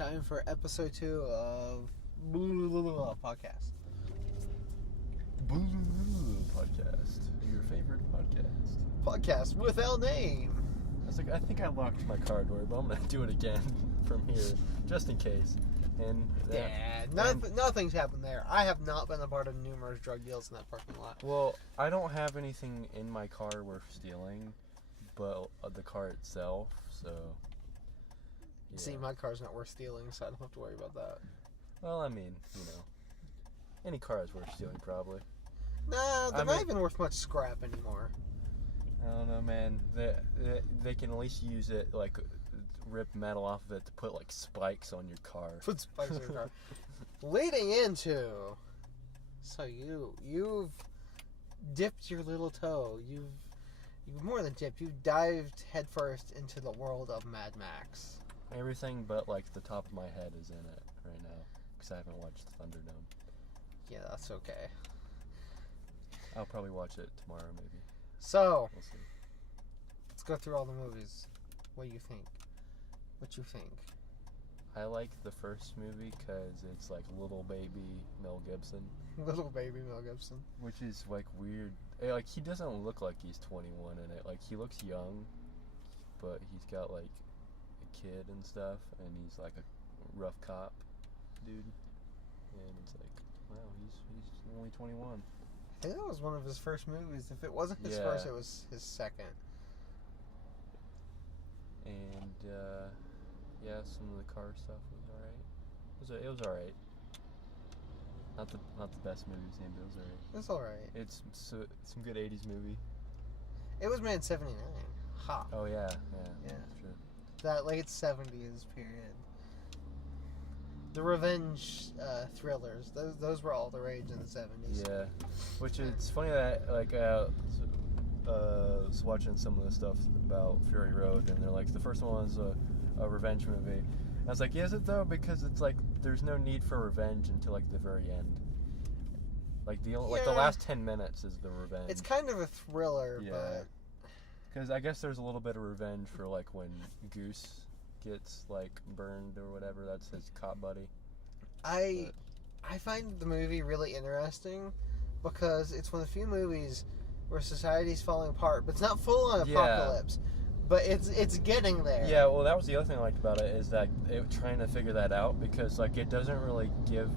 time for episode 2 of podcast. Podcast. Your favorite podcast. Podcast without name. I think I locked my car door, but I'm going to do it again from here, just in case. And Nothing's happened there. I have not been a part of numerous drug deals in that parking lot. Well, I don't have anything in my car worth stealing, but the car itself, so... Yeah. See, my car's not worth stealing, so I don't have to worry about that. Well, I mean, any car is worth stealing, probably. Nah, they're not even worth much scrap anymore. I don't know, man. They can at least use it, rip metal off of it to put, spikes on your car. Put spikes on your car. Leading into... So you've dipped your little toe. You've more than dipped. You've dived headfirst into the world of Mad Max. Everything but, the top of my head is in it right now, because I haven't watched Thunderdome. Yeah, that's okay. I'll probably watch it tomorrow, maybe. So, we'll see. Let's go through all the movies. What do you think? What you think? I like the first movie because it's little baby Mel Gibson. Little baby Mel Gibson. Which is weird. He doesn't look like he's 21 in it. He looks young, but he's got a kid and stuff, and he's a rough cop dude. And it's wow, he's only 21. I think that was one of his first movies. If it wasn't his first, it was his second. And some of the car stuff was alright. It was alright. Not the best movie he's named, but it was alright. It was alright. It's some good 80s movie. It was made in 79. Ha. Oh yeah, that's true. That late 70s period. The revenge thrillers, those were all the rage in the 70s. Yeah, which it's funny that was watching some of the stuff about Fury Road, and they're the first one was a revenge movie. And I was like, is it though? Because it's there's no need for revenge until the very end. The last 10 minutes is the revenge. It's kind of a thriller, but because I guess there's a little bit of revenge for when Goose gets burned or whatever. That's his cop buddy. I find the movie really interesting because it's one of the few movies where society's falling apart, but it's not full on apocalypse. But it's getting there. Yeah, well, that was the other thing I liked about it, is that trying to figure that out, because it doesn't really give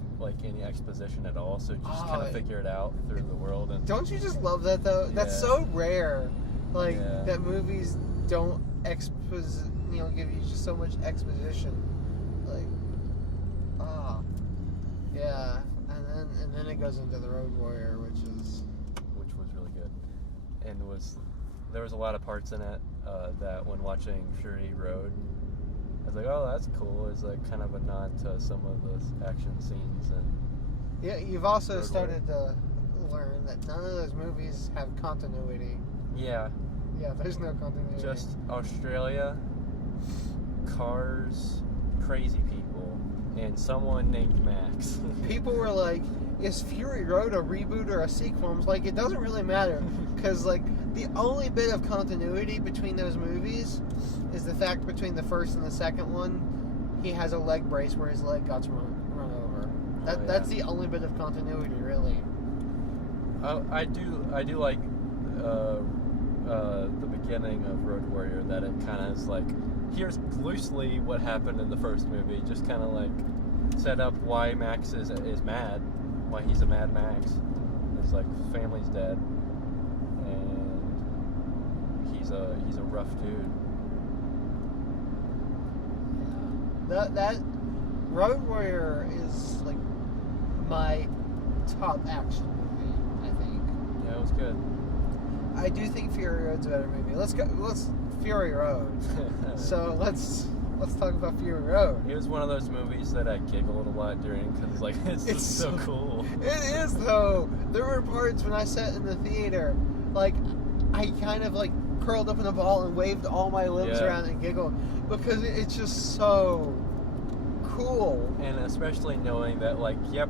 any exposition at all. So you just kind of figure it out through the world. And don't you just love that though? Yeah. That's so rare. That movies don't give you just so much exposition. Yeah, and then it goes into The Road Warrior, which was really good, and there was a lot of parts in it that when watching Fury Road, I was like, oh, that's cool. It's kind of a nod to some of the action scenes. And yeah, you've also started to learn that none of those movies have continuity. Yeah. Yeah, there's no continuity. Just Australia, cars, crazy people, and someone named Max. People were like, is Fury Road a reboot or a sequel? I was like, it doesn't really matter, because the only bit of continuity between those movies is the fact between the first and the second one, he has a leg brace where his leg got run over. That's the only bit of continuity, really. I do like the beginning of Road Warrior, that it kind of is here's loosely what happened in the first movie, just kind of set up why Max is mad, why he's a Mad Max. His family's dead, and he's a rough dude. That Road Warrior is my top action movie, I think. Yeah, it was good. I do think Fury Road's a better movie. Let's Fury Road. So let's talk about Fury Road. It was one of those movies that I giggled a lot during, because it's just so cool. It is though. There were parts when I sat in the theater, I kind of curled up in a ball and waved all my limbs around and giggled, because it's just so cool. And especially knowing that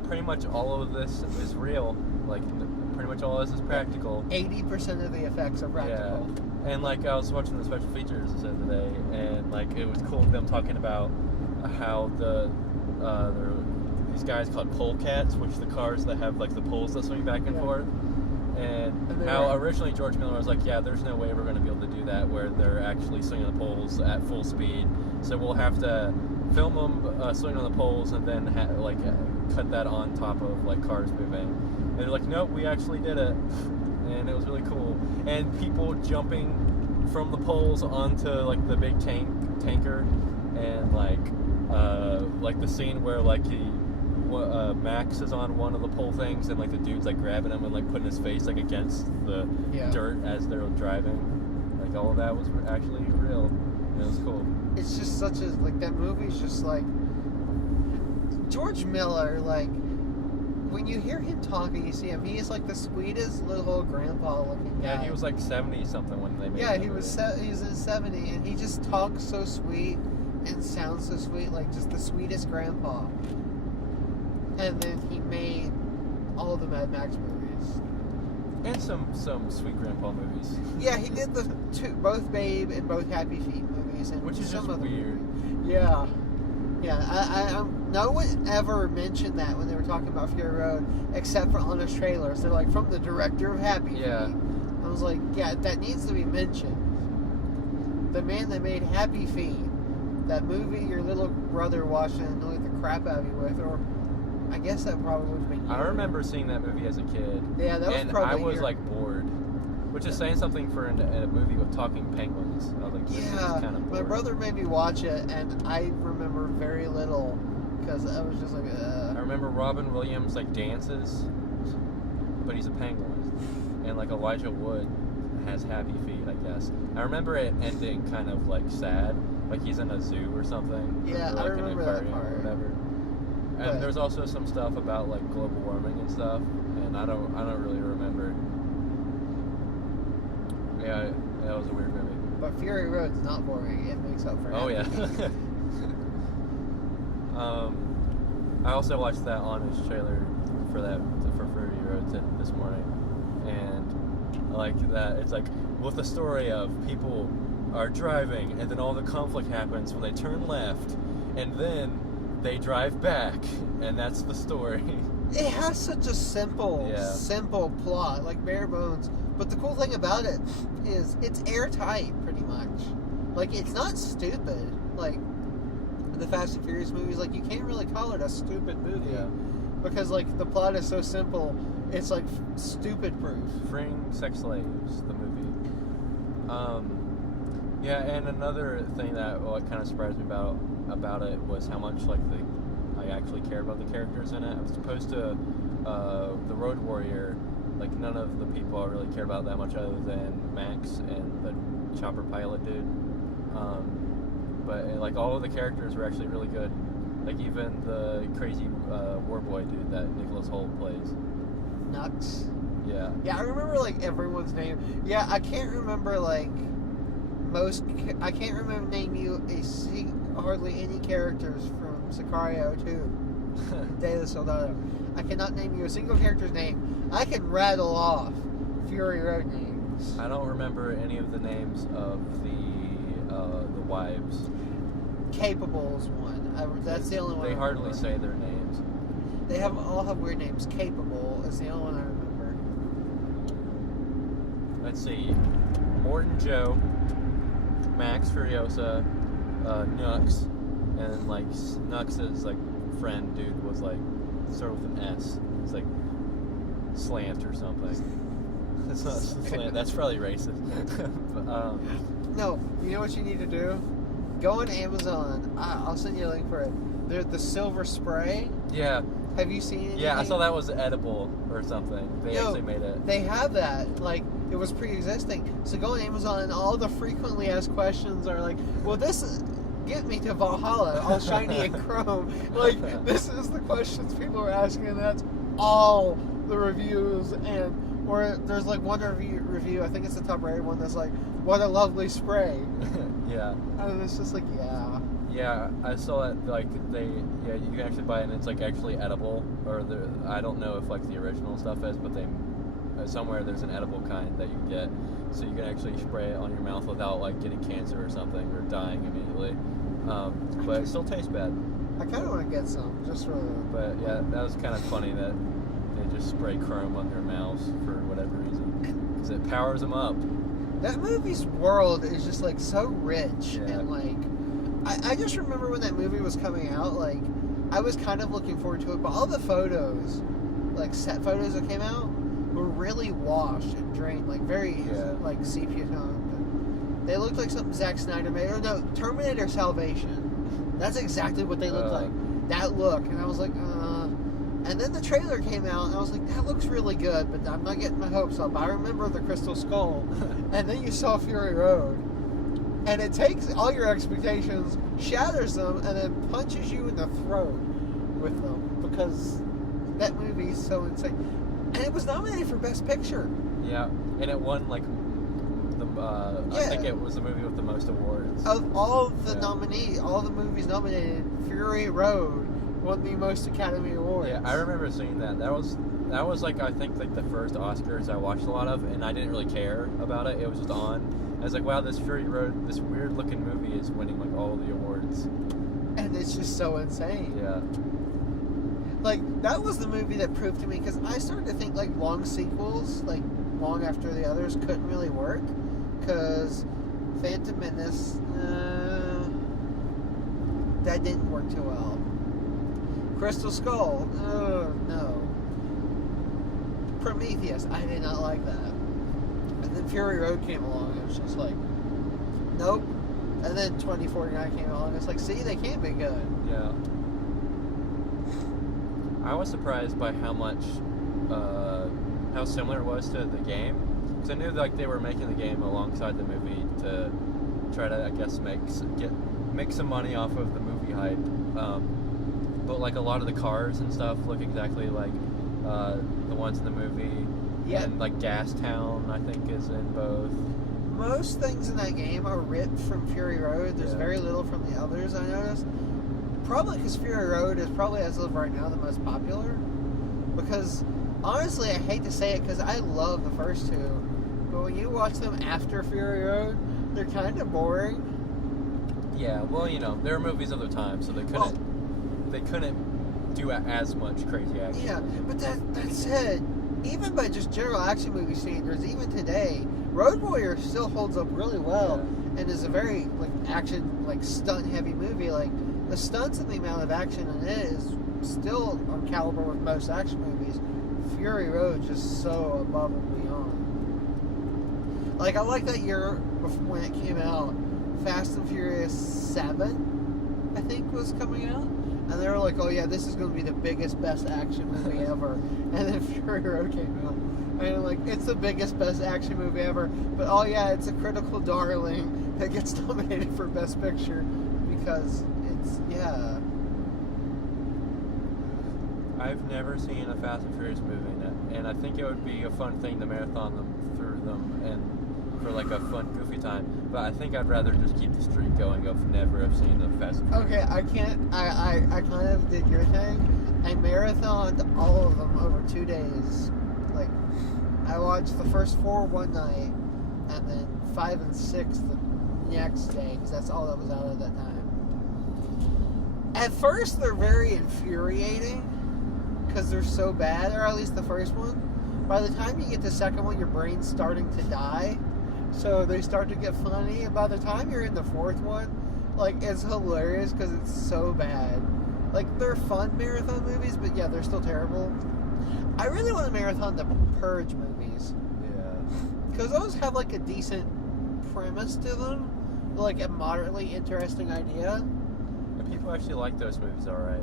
pretty much all of this is real. Pretty much all this is practical. 80% of the effects are practical. Yeah. And I was watching the special features the other day, and it was cool them talking about how there are these guys called pole cats, which the cars that have like the poles that swing back and Yeah. forth. And they how were- originally George Miller was like, yeah, there's no way we're going to be able to do that where they're actually swinging the poles at full speed. So we'll have to film them swinging on the poles and then cut that on top of like cars moving. And they're like, nope, we actually did it, and it was really cool. And people jumping from the poles onto like the big tanker, and like the scene where Max is on one of the pole things, and like the dude's like grabbing him and like putting his face like against the Yeah. dirt as they're driving. Like all of that was actually real. And it was cool. It's just such a like that movie's just like George Miller. Like when you hear him talking, you see him. He is like the sweetest little grandpa looking guy. Yeah, he was like 70 something when they made. Yeah, that he was. movie. He was in 70, and he just talks so sweet and sounds so sweet, like just the sweetest grandpa. And then he made all the Mad Max movies. And some sweet grandpa movies. Yeah, he did both Babe and both Happy Feet movies, and Which is some just other weird. movies. Yeah, yeah. No one ever mentioned that when they were talking about Fury Road, except for Honest Trailers. They're like, from the director of Happy Yeah. Feet. I was like, yeah, that needs to be mentioned. The man that made Happy Feet, that movie your little brother watched and annoyed the crap out of you with, or I guess that probably would have been you. I remember seeing that movie as a kid. Yeah, that was and probably I was your- like bored, which is saying something for a movie with talking penguins. I was like, this is Yeah, kind of my brother made me watch it, and I remember very little because I was just like, I remember Robin Williams like dances, but he's a penguin, and like Elijah Wood has happy feet, I guess. I remember it ending kind of like sad, like he's in a zoo or something. Yeah, or, I like, an remember that aquarium part. or whatever. But- And there's also some stuff about like global warming and stuff, and I don't really remember. Yeah, that was a weird movie. but Fury Road's not boring. It makes up for Oh yeah. Happy Feet. I also watched that Honest trailer for Fury Road this morning, and I like that. It's like with the story of people are driving, and then all the conflict happens when they turn left, and then they drive back, and that's the story. It has such a simple plot, like bare bones. But the cool thing about it is it's airtight, pretty much. Like, it's not stupid. Like, the Fast and Furious movies, like, you can't really call it a stupid movie. Yeah. Because, like, the plot is so simple, it's, like, stupid proof. Freeing Sex Slaves, the movie. Yeah, and another thing that kind of surprised me about it was how much I actually care about the characters in it. As opposed to the Road Warrior, like none of the people I really care about that much other than Max and the chopper pilot dude. But like all of the characters were actually really good. Like even the crazy war boy dude that Nicholas Hoult plays. Nuts. Yeah. Yeah, I remember, like, everyone's name. Yeah, I can't remember, like, I can't remember name you hardly any characters from Sicario 2, Day of the Soldado. I cannot name you a single character's name. I can rattle off Fury Road names. I don't remember any of the names of the wives. Capable is one. That's the only one. They I hardly remember. say their names. They all have weird names. Capable is the only one I remember. Let's see. Morton Joe, Max Furiosa, Nux, and like Nux's like friend dude was like started with an S. It's like Slant or something. It's not Slant. That's probably racist. But, No, you know what you need to do? Go on Amazon. I'll send you a link for it. They're the silver spray. yeah, Have you seen it? yeah. I saw that was edible or something. They Yo, actually made it. They have that. Like, it was pre-existing. So go on Amazon, and all the frequently asked questions are like, well, get me to Valhalla, all shiny and chrome. Like, this is the questions people are asking, and that's all the reviews. Or there's like one review, I think it's the top rated one, that's like, what a lovely spray. Yeah. And it's just like, yeah. Yeah, I saw it. Like you can actually buy it, and it's like actually edible. Or I don't know if like the original stuff is, but they somewhere there's an edible kind that you can get, so you can actually spray it on your mouth without like getting cancer or something or dying immediately. But it still tastes bad. I kind of want to get some, just for the... But yeah, that was kind of funny that they just spray chrome on their mouths for whatever reason. Because it powers them up. That movie's world is just, like, so rich. Yeah. And, like, I just remember when that movie was coming out, like, I was kind of looking forward to it. But all the photos, like, set photos that came out, were really washed and drained. Like, very, like, sepia toned. They looked like something Zack Snyder made. Or no, Terminator Salvation. That's exactly what they looked like. That look. And I was like, And then the trailer came out, and I was like, that looks really good, but I'm not getting my hopes up. I remember the Crystal Skull. And then you saw Fury Road. And it takes all your expectations, shatters them, and then punches you in the throat with them. Because that movie is so insane. And it was nominated for Best Picture. Yeah. And it won, like... I think it was the movie with the most awards. Of all the nominees, all the movies nominated, Fury Road won the most Academy Awards. Yeah, I remember seeing that. That was like, I think, like the first Oscars I watched a lot of, and I didn't really care about it. It was just on. I was like, wow, this Fury Road, this weird looking movie is winning like all the awards. And it's just so insane. Yeah. Like, that was the movie that proved to me, because I started to think like long sequels, like long after the others, couldn't really work. Because Phantom Menace, that didn't work too well. Crystal Skull, no. Prometheus, I did not like that. And then Fury Road came along, and it was just like, nope. And then 2049 came along, and it's like, see, they can be good. Yeah. I was surprised by how much, how similar it was to the game. Because I knew like they were making the game alongside the movie to try to, I guess, make some money off of the movie hype. But like a lot of the cars and stuff look exactly like the ones in the movie. Yeah. And like Gastown, I think, is in both. Most things in that game are ripped from Fury Road. There's very little from the others, I noticed. Probably because Fury Road is probably, as of right now, the most popular. Because, honestly, I hate to say it because I love the first two. But when you watch them after Fury Road, they're kind of boring. Yeah, well, you know, they're movies of their time, so they couldn't do as much crazy action. Yeah, but that said, even by just general action movie standards, even today, Road Warrior still holds up really well and is a very like action, like stunt heavy movie. Like the stunts and the amount of action in it is still on caliber with most action movies. Fury Road just so above and beyond. Like I like that year when it came out, Fast and Furious 7, I think, was coming out. And they were like, oh yeah, this is going to be the biggest, best action movie ever. And then Fury Road came out. And like, it's the biggest, best action movie ever. But oh yeah, it's a critical darling that gets nominated for Best Picture. Because it's, yeah. I've never seen a Fast and Furious movie, and I think it would be a fun thing to marathon them through them and for like a fun, goofy time. But I think I'd rather just keep the streak going of never have seen the Fast and Furious. Okay, I can't. I kind of did your thing. I marathoned all of them over 2 days. Like, I watched the first 4 one night, and then 5 and 6 the next day, because that's all that was out at that time. At first, they're very infuriating, because they're so bad, or at least the first one. By the time you get the second one, your brain's starting to die. So they start to get funny, and by the time you're in the fourth one, like, it's hilarious because it's so bad. Like, they're fun marathon movies, but yeah, they're still terrible. I really want to marathon the Purge movies. Yeah. Because those have, like, a decent premise to them. Like, a moderately interesting idea. And people actually like those movies, alright.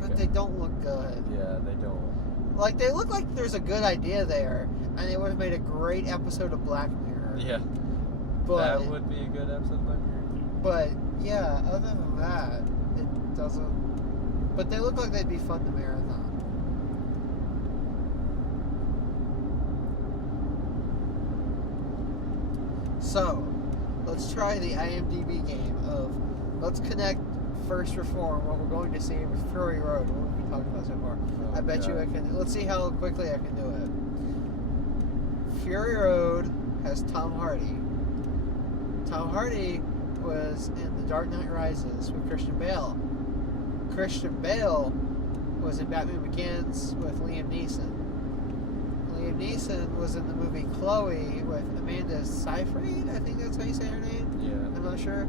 But they don't look good. Yeah, they don't. Like, they look like there's a good idea there, and they would have made a great episode of Black Mirror. Yeah. But, that would be a good episode of Black Mirror. But, yeah, other than that, it doesn't... But they look like they'd be fun to marathon. So, let's try the IMDb game of... Let's connect First Reform, what we're going to see, with Fury Road, what we've been talking about so far. I bet you I can... Let's see how quickly I can do it. Fury Road has Tom Hardy. Tom Hardy was in The Dark Knight Rises with Christian Bale. Christian Bale was in Batman Begins with Liam Neeson. Liam Neeson was in the movie Chloe with Amanda Seyfried. I think that's how you say her name. Yeah. I'm not sure.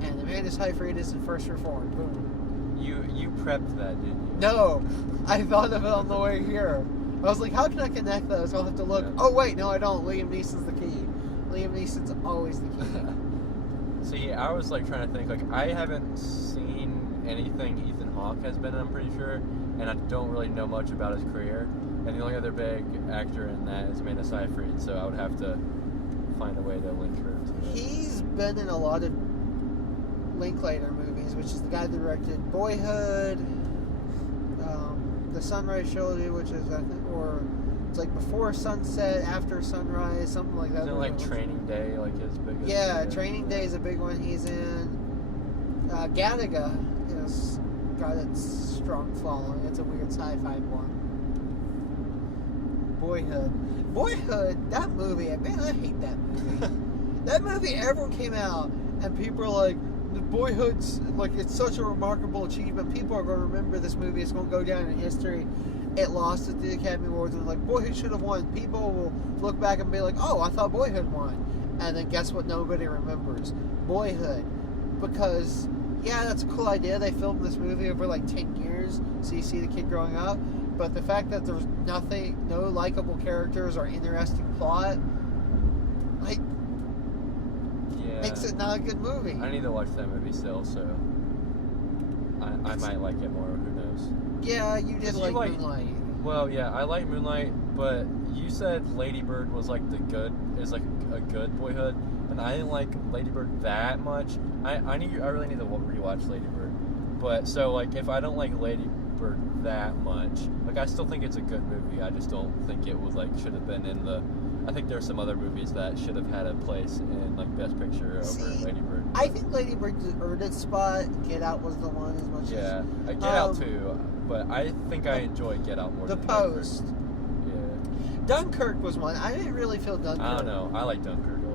And Amanda Seyfried is in First Reformed. Boom. You prepped that, didn't you? No, I thought of it on the way here. I was like, how can I connect those? I'll have to look. Yeah. Oh wait, no, I don't. Liam Neeson's the key. Liam Neeson's always the key. See, I was like trying to think, like, I haven't seen anything Ethan Hawke has been in, I'm pretty sure, and I don't really know much about his career. And the only other big actor in that is Amanda Seyfried, so I would have to find a way to link her to it. He's been in a lot of Linklater movies, which is the guy that directed Boyhood, the Sunrise Trilogy, which is, I think, or it's like Before Sunset, After Sunrise, something like that. Isn't it like Training Day, like his biggest? Yeah, Training Day is a big one he's in. Gattaca has got its strong following. It's a weird sci-fi one. Boyhood, that movie, man, I hate that movie. That movie, everyone came out, and people are like, the Boyhood's, like, it's such a remarkable achievement. People are going to remember this movie. It's going to go down in history. It lost at the Academy Awards, and like, Boyhood should have won. People will look back and be like, oh, I thought Boyhood won. And then guess what nobody remembers? Boyhood. Because, yeah, that's a cool idea. They filmed this movie over like 10 years, so you see the kid growing up. But the fact that there's no likable characters or interesting plot, like, makes it not a good movie. I need to watch that movie still, so I might like it more. Who knows? Yeah, you did like Moonlight. Well, yeah, I like Moonlight, but you said Lady Bird was like a good Boyhood, and I didn't like Lady Bird that much. I really need to rewatch Lady Bird. But so like if I don't like Lady Bird that much, like I still think it's a good movie. I just don't think it was like should have been in the. I think there's some other movies that should have had a place in like Best Picture over Lady Bird. I think Lady Bird earned its spot. Get Out was the one as much as. Yeah, Get Out too, but I think I enjoy Get Out more. The than Post. Yeah. Dunkirk was one. I didn't really feel Dunkirk. I don't know. I like Dunkirk a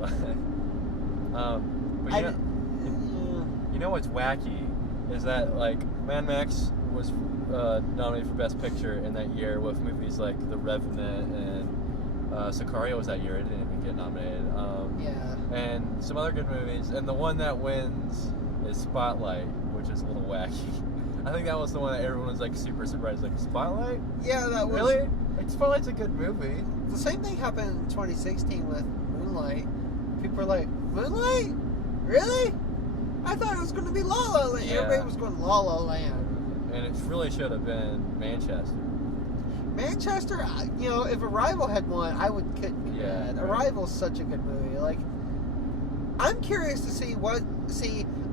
lot. But you know what's wacky is that like Mad Max was nominated for Best Picture in that year with movies like The Revenant and Sicario was that year. It didn't even get nominated. Yeah. And some other good movies. And the one that wins is Spotlight, which is a little wacky. I think that was the one that everyone was like super surprised. Like, Spotlight? Yeah, that was. Really? Like, Spotlight's a good movie. The same thing happened in 2016 with Moonlight. People were like, Moonlight? Really? I thought it was going to be La La Land. Yeah. Everybody was going La La Land. And it really should have been Manchester. Manchester, you know, if Arrival had won, I couldn't be mad. Right. Arrival's such a good movie. Like, I'm curious to see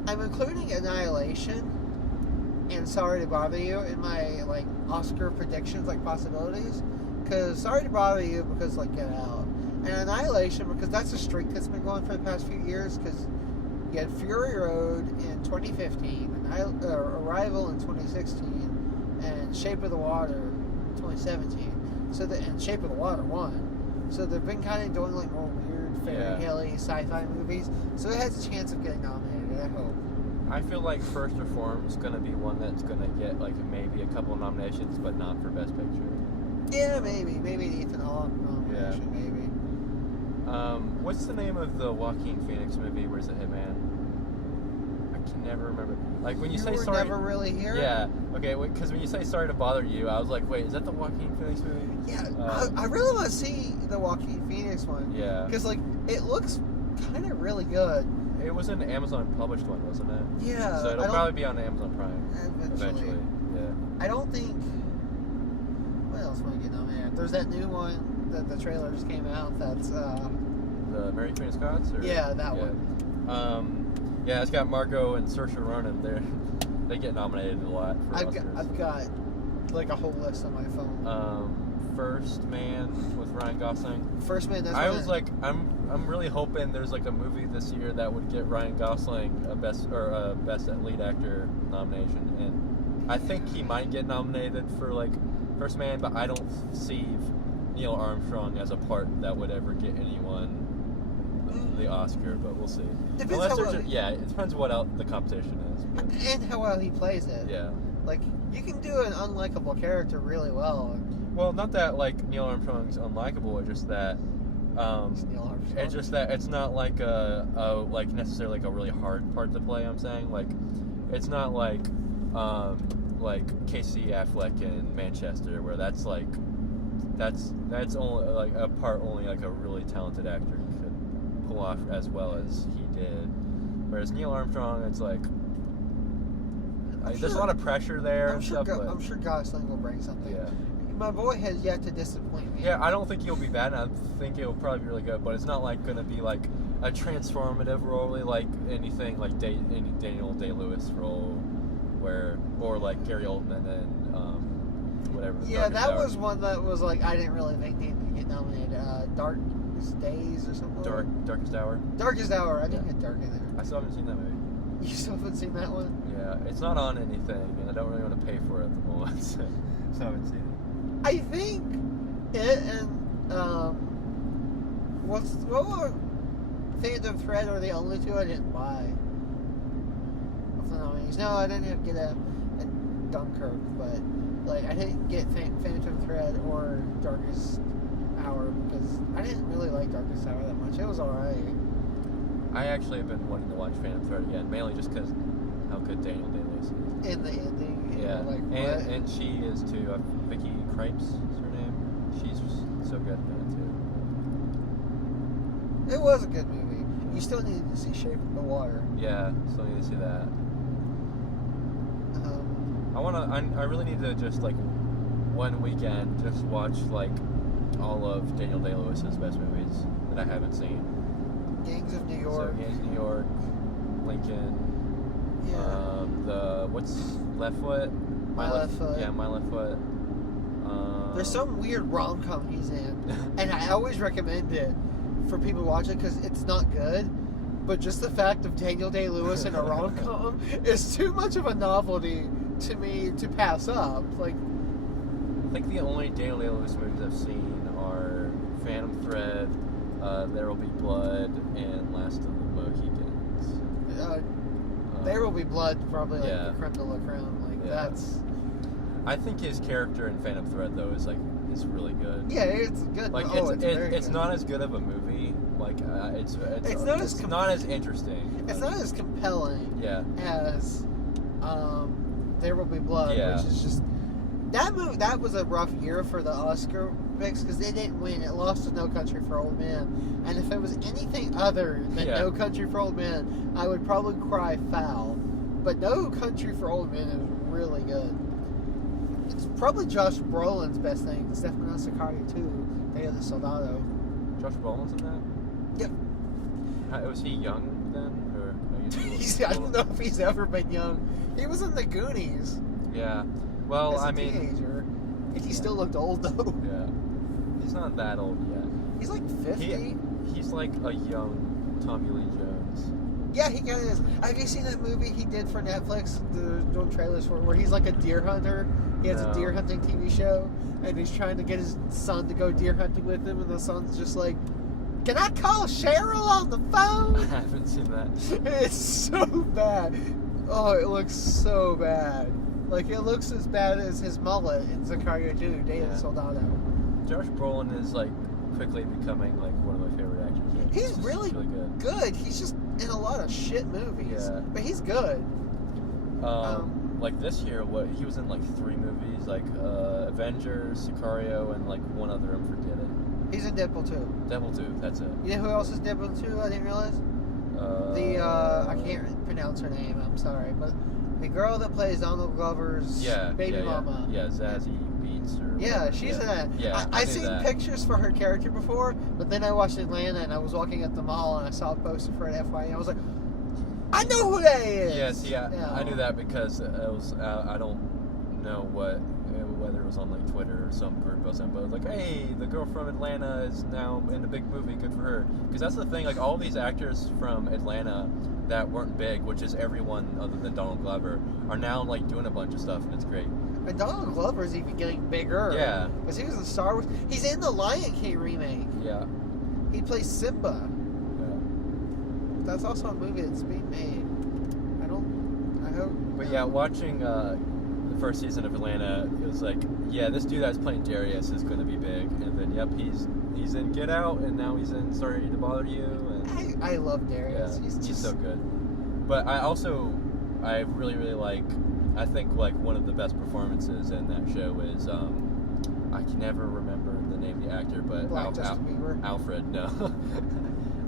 I'm including Annihilation and Sorry to Bother You in my, like, Oscar predictions, like, possibilities. Because Sorry to Bother You, because, like, Get Out. And Annihilation, because that's a streak that's been going for the past few years, because you had Fury Road in 2015, Arrival in 2016, and Shape of the Water 2017. And Shape of the Water won. So they've been kind of doing like more weird fairy tale-y sci-fi movies. So it has a chance of getting nominated, I hope. I feel like First Reformed's gonna be one that's gonna get like maybe a couple of nominations, but not for Best Picture. Yeah, maybe the Ethan Hawke nomination, maybe. What's the name of the Joaquin Phoenix movie? Where's the Hitman? I can never remember. Like when you say were sorry. Never really here. Yeah. Okay. Because when you say Sorry to Bother You, I was like, wait, is that the Joaquin Phoenix movie? Yeah. I really want to see the Joaquin Phoenix one. Yeah. Because like it looks kind of really good. It was an Amazon published one, wasn't it? Yeah. So it'll probably be on Amazon Prime eventually. Yeah. I don't think. What else might get nominated? There's that new one that the trailer just came out. That's the Mary Queen of Scots. Or? Yeah, that one. Yeah, it's got Margot and Saoirse Ronan. They get nominated a lot for Oscars. I've got like a whole list on my phone. First Man with Ryan Gosling. First Man. That's I was like, I'm really hoping there's like a movie this year that would get Ryan Gosling a best lead actor nomination, and I think he might get nominated for like First Man, but I don't see Neil Armstrong as a part that would ever get anyone the Oscar, but we'll see. Depends Unless how they're well- just, yeah, it depends what else the competition is. But, And how well he plays it. yeah. Like, you can do an unlikable character really well. Well, not that like Neil Armstrong's unlikable, it's just that It's Neil Armstrong. it's just that it's not like like necessarily like a really hard part to play. I'm saying like it's not like Casey Affleck in Manchester, where that's only like a part only like a really talented actor could pull off as well as he did. Whereas Neil Armstrong, it's like there's a lot of pressure there I'm and sure, stuff. But, I'm sure Gosling will bring something. yeah. My boy has yet to disappoint me. Yeah, I don't think he'll be bad. I think it'll probably be really good, but it's not like going to be like a transformative role, like anything like any Daniel Day-Lewis role, or like Gary Oldman and whatever. Yeah, Darkest that Hour. was one that was like I didn't really think needed to get nominated. Darkest Days or something. Darkest Hour. Darkest Hour. I didn't Yeah. get dark in there. I still haven't seen that movie. You still haven't seen that one? Yeah, it's not on anything, and I don't really want to pay for it at the moment, so I haven't seen it. I think it and what were Phantom Thread are the only two I didn't buy. Of the nominees. No, I didn't get a Dunkirk, but like I didn't get Phantom Thread or Darkest Hour because I didn't really like Darkest Hour that much. It was alright. I actually have been wanting to watch Phantom Thread again, mainly just because how good Daniel Day-Lewis is. In the ending, you Yeah, know, like what? and she is too. Vicky Krieps is her name. She's so good in it too. It was a good movie. You still needed to see Shape of the Water. Yeah, still need to see that. I really need to just like one weekend just watch like all of Daniel Day-Lewis's best movies that I haven't seen. Gangs of New York. So Gangs of New York, Lincoln. Yeah. What's Left Foot? My Left Foot. Yeah, My Left Foot. There's some weird rom-com he's in, and I always recommend it for people to watch it because it's not good, but just the fact of Daniel Day-Lewis in a rom-com is too much of a novelty to me to pass up. Like, I think the only Daniel Day-Lewis movies I've seen are Phantom Thread, There Will Be Blood, and Last of the Mohicans. There Will Be Blood, probably like yeah. the creme de la creme. Like Yeah. that's I think his character in Phantom Thread though is really good. yeah, it's good. Like it's very it's good. not as good of a movie. Like it's not as interesting. It's not as compelling. Yeah. As There Will Be Blood, Yeah. which is just that movie. That was a rough year for the Oscar picks because they didn't win. It lost to No Country for Old Men, and if it was anything other than Yeah. No Country for Old Men, I would probably cry foul. But No Country for Old Men is really good. It's probably Josh Brolin's best thing. Stefano Sicario too. Day of the Soldado. Josh Brolin's in that? Yep. Was he young then, or I don't know if he's ever been young. He was in the Goonies. Yeah. Well, as a I mean, teenager. He yeah. still looked old though. yeah. He's not that old yet. He's like 50. He's like a young Tommy Lee Jones. Yeah, he kind of is. Have you seen that movie he did for Netflix? They're doing trailers for it, where he's like a deer hunter. He has No. a deer hunting TV show, and he's trying to get his son to go deer hunting with him, and the son's just like, "Can I call Cheryl on the I phone?" haven't seen that. It's so bad. Oh, it looks so bad. Like, it looks as bad as his mullet in Sicario 2, Day of the Yeah. Soldado. Josh Brolin is like quickly becoming like one of my favorite actors. He's really good. good. He's just in a lot of shit movies. Yeah. But he's good. Like this year, he was in like 3 movies, like Avengers, Sicario, and like one other. I'm forgetting. He's in Deadpool 2. Deadpool 2. That's it. You know who else is Deadpool 2? I didn't realize? I can't pronounce her name, I'm sorry. But the girl that plays Donald Glover's baby mama. Yeah, Zazie Beetz or Yeah, whatever. she's in that. Yeah, I've knew seen that. pictures for her character before, but then I watched Atlanta and I was walking at the mall and I saw a poster for it at FYE and I was like, I know who that is! Yeah, see, I knew that because it was, I don't know whether it was on like Twitter or some group or something, but it was like, hey, the girl from Atlanta is now in a big movie, good for her. Because that's the thing, like all these actors from Atlanta that weren't big, which is everyone other than Donald Glover, are now like doing a bunch of stuff and it's great. And Donald Glover's even getting bigger. Yeah. Because he was in Star Wars. He's in the Lion King remake. Yeah. He plays Simba. that's also a movie that's being made. I hope. But yeah, watching the first season of Atlanta, it was like, yeah, this dude that's playing Darius is going to be big, and then yep, he's in Get Out, and now he's in Sorry to Bother You, and I love Darius. yeah, He's just so good. But I really like, I think like one of the best performances in that show is I can never remember the name of the actor, but Black Justin Bieber. Alfred, no.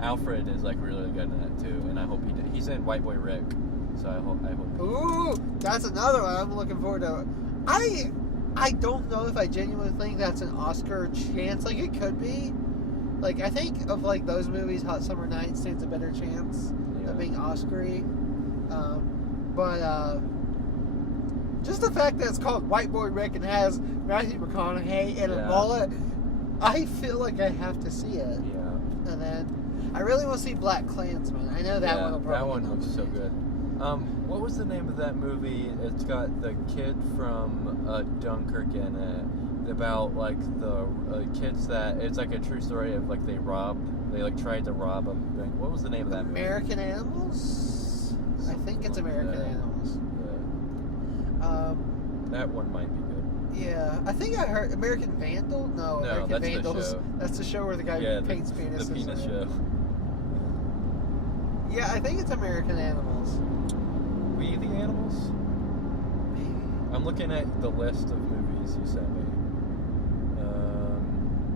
Alfred is like really good in that too, and I hope he's in White Boy Rick, so I hope. Ooh, that's another one I'm looking forward to. I don't know if I genuinely think that's an Oscar chance. Like, it could be. Like, I think of like those movies, Hot Summer Night stands a better chance of being Oscar-y. But just the fact that it's called White Boy Rick and has Matthew McConaughey and a mullet, I feel like I have to see it. Yeah. And then I really want to see Black Klansman. I know that one will probably. That one looks so good. What was the name of that movie? It's got the kid from Dunkirk in it. About like the kids that it's like a true story of like they like tried to rob a bank. What was the name of that movie? American Animals. I think it's American Animals. Yeah. That one might be good. Yeah, I think I heard American Vandal. No, American that's Vandals. the show. That's the show where the guy paints penises. The penis show. Yeah, I think it's American Animals. We the Animals? Maybe. I'm looking at the list of movies you sent me.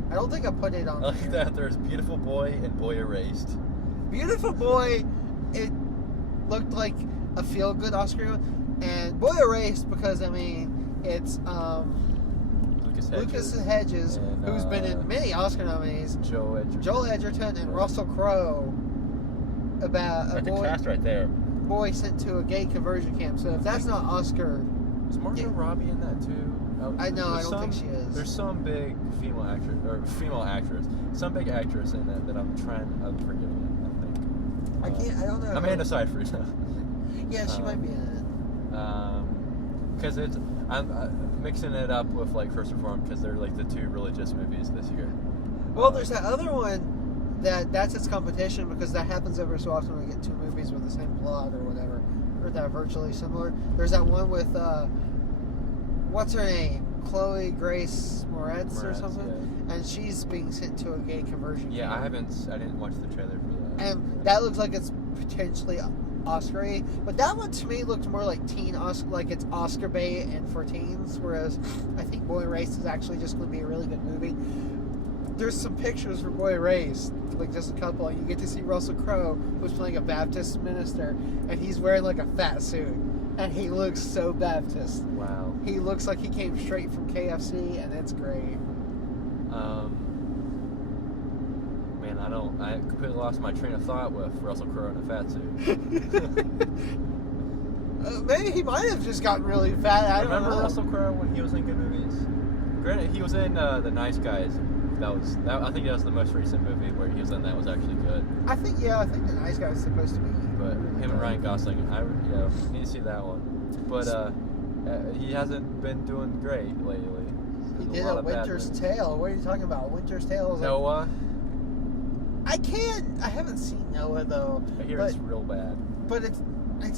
I don't think I put it on. Like that, there's Beautiful Boy and Boy Erased. Beautiful Boy, it looked like a feel-good Oscar, and Boy Erased because I mean it's Lucas Hedges, and, who's been in many Oscar nominees. Joel Edgerton and Russell Crowe. About a boy. The cast right there. Boy sent to a gay conversion camp. So if that's not Oscar, is Margot Robbie in that too? I don't think she is. There's some big female actress, some big actress in it that I'm forgetting it. I think. I don't know. Amanda Seyfried. Yeah, she might be in it. Because I'm mixing it up with like First Reformed because they're like the two religious movies this year. Well, there's that other one that's its competition because that happens every so often when we get two movies with the same plot or whatever, or that are virtually similar. There's that one with what's her name? Chloe Grace Moretz or something, and she's being sent to a gay conversion camp. I didn't watch the trailer for that. And that looks like it's potentially Oscar-y, but that one to me looked more like teen Oscar, like it's Oscar bait and for teens, whereas I think Boy Erased is actually just going to be a really good movie. There's some pictures for Boy Erased, like just a couple. You get to see Russell Crowe, who's playing a Baptist minister, and he's wearing like a fat suit, and he looks so Baptist. Wow. He looks like he came straight from KFC, and it's great. Man, I completely lost my train of thought with Russell Crowe in a fat suit. Maybe he might have just gotten really fat. I don't know. Remember Russell Crowe when he was in good movies? Granted, he was in The Nice Guys. I think that was the most recent movie where he was in that was actually good. I think The Nice Guy was supposed to be. But him and Ryan Gosling, need to see that one. But he hasn't been doing great lately. He did A Winter's Tale. What are you talking about? Winter's Tale is Noah. I haven't seen Noah though. I hear it's real bad. But it's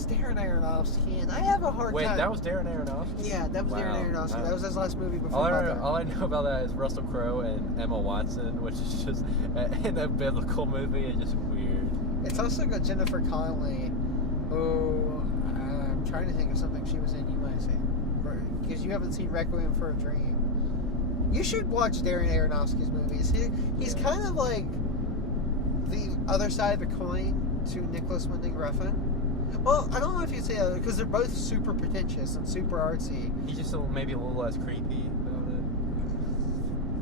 Darren Aronofsky, and I have a hard time. Wait, that was Darren Aronofsky? Yeah, that was Darren Aronofsky. That was his last movie before. All I know about that is Russell Crowe and Emma Watson, which is just in a biblical movie. It's just weird. It's also got Jennifer Connelly, who I'm trying to think of something she was in. You might say, because you haven't seen Requiem for a Dream. You should watch Darren Aronofsky's movies. He's kind of like the other side of the coin to Nicholas Winding Refn. Well, I don't know if you'd say that because they're both super pretentious and super artsy. He's just maybe a little less creepy about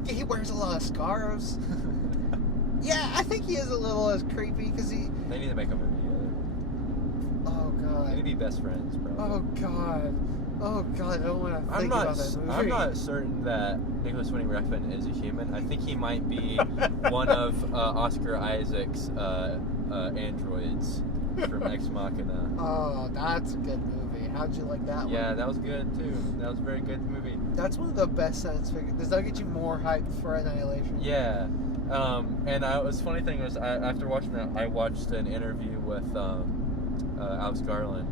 He wears a lot of scarves. Yeah, I think he is a little less creepy because he. They need to make a movie together. Oh God. They need to be best friends, bro. Oh God. I don't want to think about that movie. I'm not certain that Nicholas Winding Refn is a human. I think he might be one of Oscar Isaac's androids from Ex Machina. Oh, that's a good movie. How'd you like that one? Yeah, that was good too. That was a very good movie. That's one of the best science fiction. Does that get you more hyped for Annihilation? Yeah. And was funny thing was after watching that, I watched an interview with Alex Garland,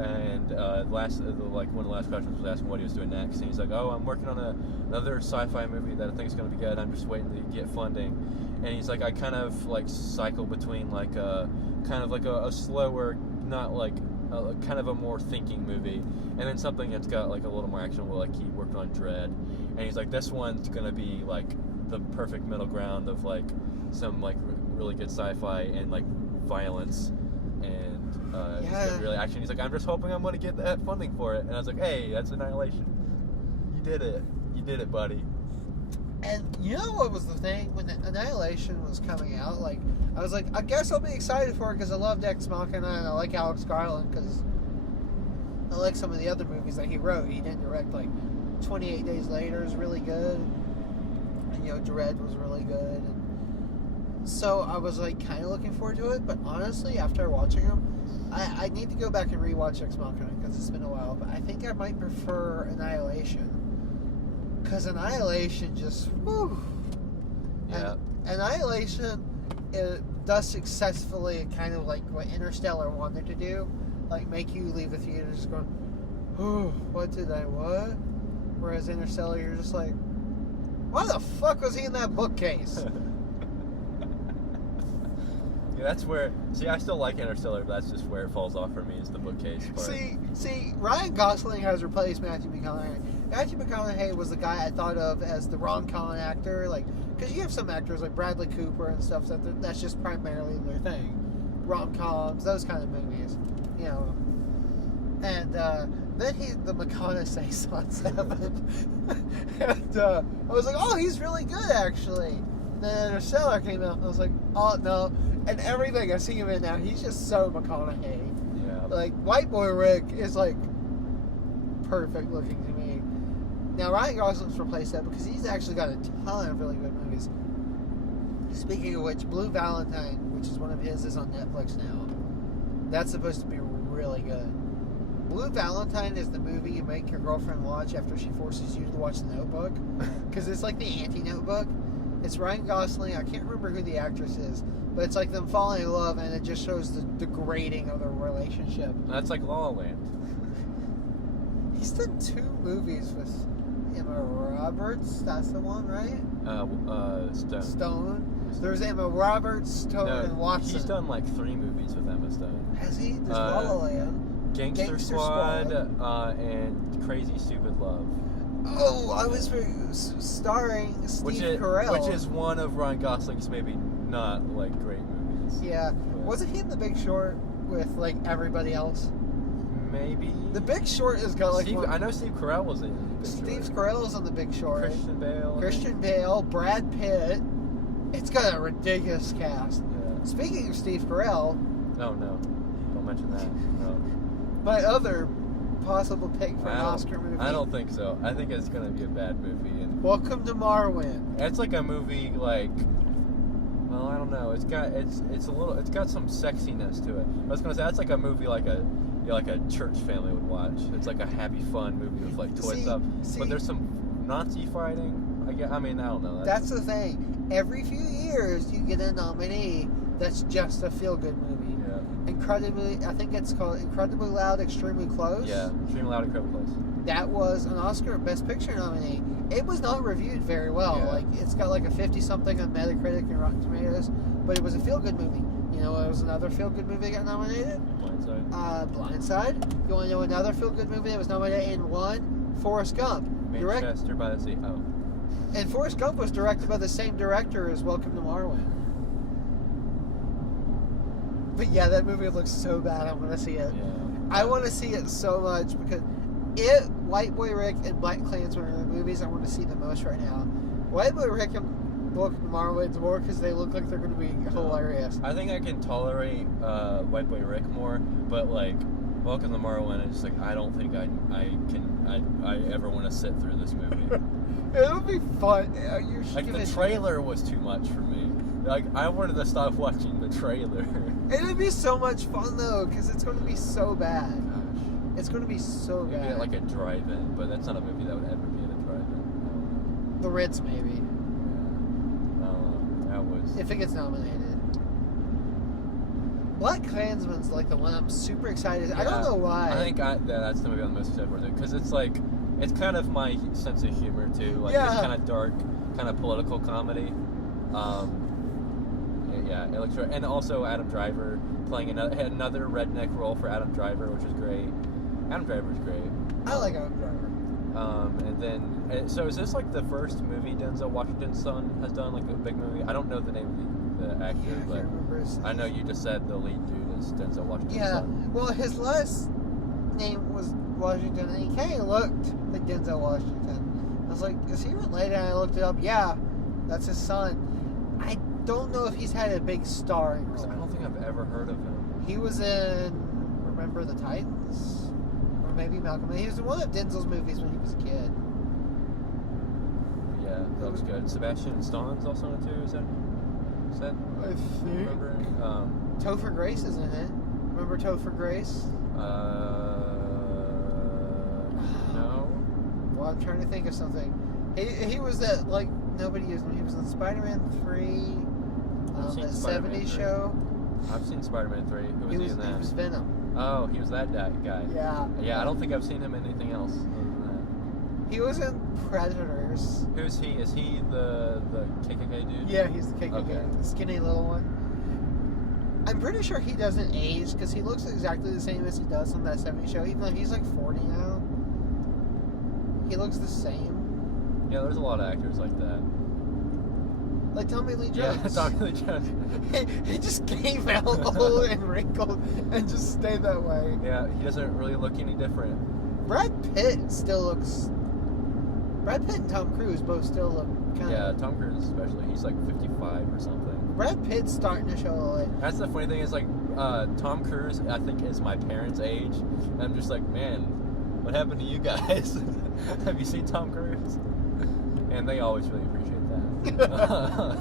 and one of the last questions was asking what he was doing next, and he's like, "Oh, I'm working on another sci-fi movie that I think is going to be good. I'm just waiting to get funding." And he's like, "I kind of like cycle between like a slower, not like kind of a more thinking movie, and then something that's got like a little more action." Well, like he worked on Dread, and he's like, "This one's going to be like the perfect middle ground of like some like really good sci-fi and like violence, and it's gonna be really action." He's like, "I'm just hoping I'm gonna get that funding for it." And I was like, "Hey, that's Annihilation. You did it, buddy." And you know what was the thing when Annihilation was coming out? Like, I was like, I guess I'll be excited for it because I loved Ex Machina and I like Alex Garland because I like some of the other movies that he wrote. He didn't direct. Like 28 Days Later is really good. And, you know, Dread was really good. And so I was like kind of looking forward to it. But honestly, after watching them, I need to go back and rewatch Ex Machina because it's been a while. But I think I might prefer Annihilation because Annihilation just whew. Yeah. And Annihilation does successfully kind of like what Interstellar wanted to do, like make you leave the theater just going, "Oh, what? Whereas Interstellar, you're just like, why the fuck was he in that bookcase?" Yeah, that's where. See, I still like Interstellar, but that's just where it falls off for me is the bookcase part. See, Ryan Gosling has replaced Matthew McConaughey. Matthew McConaughey was the guy I thought of as the rom-com actor, like, because you have some actors like Bradley Cooper and stuff that's just primarily their thing, rom-coms, those kind of movies, you know. And then the McConaughey on Seven, and I was like, oh, he's really good actually. Then Interstellar came out, and I was like, oh no. And everything I see him in now, he's just so McConaughey. Yeah. Like, White Boy Rick is like perfect looking to me. Now Ryan Gosling's replaced that because he's actually got a ton of really good movies. Speaking of which, Blue Valentine, which is one of his, is on Netflix now. That's supposed to be really good. Blue Valentine is the movie you make your girlfriend watch after she forces you to watch The Notebook, because it's like the anti-Notebook. It's Ryan Gosling. I can't remember who the actress is, but it's like them falling in love, and it just shows the degrading of their relationship. That's like La La Land. He's done 2 movies with Emma Roberts. That's the one, right? Stone. There's Emma Roberts, Stone, and Watson. He's done like 3 movies with Emma Stone. Has he? There's La La Land. Gangster Squad, and Crazy Stupid Love. Oh, I was starring Steve Carell. Which is one of Ryan Gosling's maybe not like great movies. Yeah. Wasn't he in The Big Short with like everybody else? Maybe. The Big Short has got like I know Steve Carell was in The Big Short. Carell is on The Big Short. Christian Bale, Brad Pitt. It's got a ridiculous cast. Yeah. Speaking of Steve Carell. Oh no, don't mention that. No. My other possible pick for an Oscar movie. I don't think so. I think it's gonna be a bad movie. And Welcome to Marwen. it's like a movie like. Well, I don't know. It's got some sexiness to it. I was gonna say that's like a movie like a church family would watch. It's like a happy, fun movie with like toy stuff. But there's some Nazi fighting. I don't know. That's the thing. Every few years you get a nominee that's just a feel-good movie. Yeah. I think it's called Incredibly Loud, Extremely Close. Yeah, Extremely Loud, Incredibly Close. That was an Oscar Best Picture nominee. It was not reviewed very well. Yeah. Like, it's got like a 50-something on Metacritic and Rotten Tomatoes, but it was a feel-good movie. You know, it was another feel-good movie that got nominated. Blindside. Blindside. You want to know another feel-good movie that was nominated and won? Forrest Gump. Manchester by the Sea. Oh. And Forrest Gump was directed by the same director as Welcome to Marwen. But yeah, that movie looks so bad. I want to see it. Yeah. I want to see it so much because White Boy Rick, and Black Klansman are the movies I want to see the most right now. White Boy Rick and Welcome to Marwen more because they look like they're going to be hilarious. I think I can tolerate White Boy Rick more, but like Welcome to Marwen, it's just like I don't think I ever want to sit through this movie. It'll be fun. Like the trailer was too much for me. Like I wanted to stop watching the trailer. It'll be so much fun though, because it's going to be so bad. Gosh. It's going to be so Maybe bad. at like a drive-in, but that's not a movie that would ever be at a drive-in. The Ritz, maybe. I don't know. That was. if it gets nominated. Black Klansman's like the one I'm super excited. I don't know why. I think that's the movie I'm most excited for, because it's like, it's kind of my sense of humor too. Like, Yeah. it's kind of dark, kind of political comedy. Yeah, it looks right. And also Adam Driver playing another redneck role for Adam Driver, which is great. Adam Driver's great. I like Adam Driver. And then, so is this like the first movie Denzel Washington's son has done, like a big movie? I don't know the name of the actor, Yeah, I but can't remember his name. I know you just said the lead dude is Denzel Washington's Yeah, son. well, his last name was Washington, and he kind of looked like Denzel Washington. I was like, is he related? And I looked it up. Yeah, that's his son. I don't know if he's had a big starring I role. don't think I've ever heard of him. He was in Remember the Titans? Or maybe Malcolm. He was in one of Denzel's movies when he was a kid. Yeah, that looks good. Sebastian Stan's also in it too, is that? I think. Remember? Topher Grace is in it. Remember Topher Grace? No. Well, I'm trying to think of something. He was that, like, nobody used him. He was in Spider-Man 3, I've seen the Spider-Man 70s 3. show. I've seen Spider-Man 3. Who was he in He that? was Venom. Oh, he was that guy. Yeah. Yeah, I don't think I've seen him in anything else other than He was in Predators. that. Who's he? Is he the KKK dude? Yeah, he's the KKK, Okay. the skinny little one. I'm pretty sure he doesn't age because he looks exactly the same as he does on that 70s show, even though he's like 40 now. He looks the same. Yeah, there's a lot of actors like that. Like Tommy Lee Yeah, Jones. Tommy Lee Jones. he just came out old and wrinkled and just stayed that way. Yeah, he doesn't really look any different. Brad Pitt still looks. Brad Pitt and Tom Cruise both still look kind Yeah, of. Tom Cruise especially. He's like 55 or something. Brad Pitt's starting to show like. That's the funny thing is, like, Tom Cruise, I think, is my parents' age. And I'm just like, man, what happened to you guys? Have you seen Tom Cruise? And they always really appreciate that.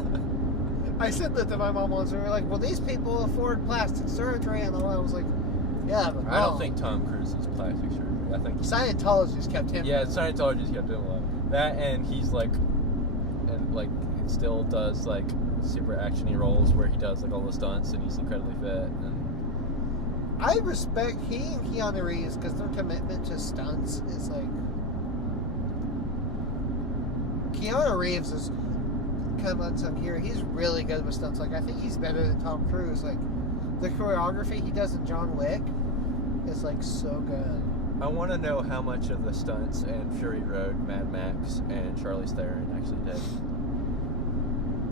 I said that to my mom once. And we were like, "Well, these people afford plastic surgery," and I was like, "Yeah, but I don't think Tom Cruise is plastic surgery. I think Scientologists kept him." yeah, Scientologists kept him alive. That, and he's like, and like still does like super actiony roles where he does like all the stunts, and he's incredibly fit. And I respect he and Keanu Reeves because their commitment to stunts is like. Keanu Reeves is come unsung here. He's really good with stunts. Like I think he's better than Tom Cruise. Like the choreography he does in John Wick is like so good. I want to know how much of the stunts in Fury Road, Mad Max, and Charlize Theron actually did.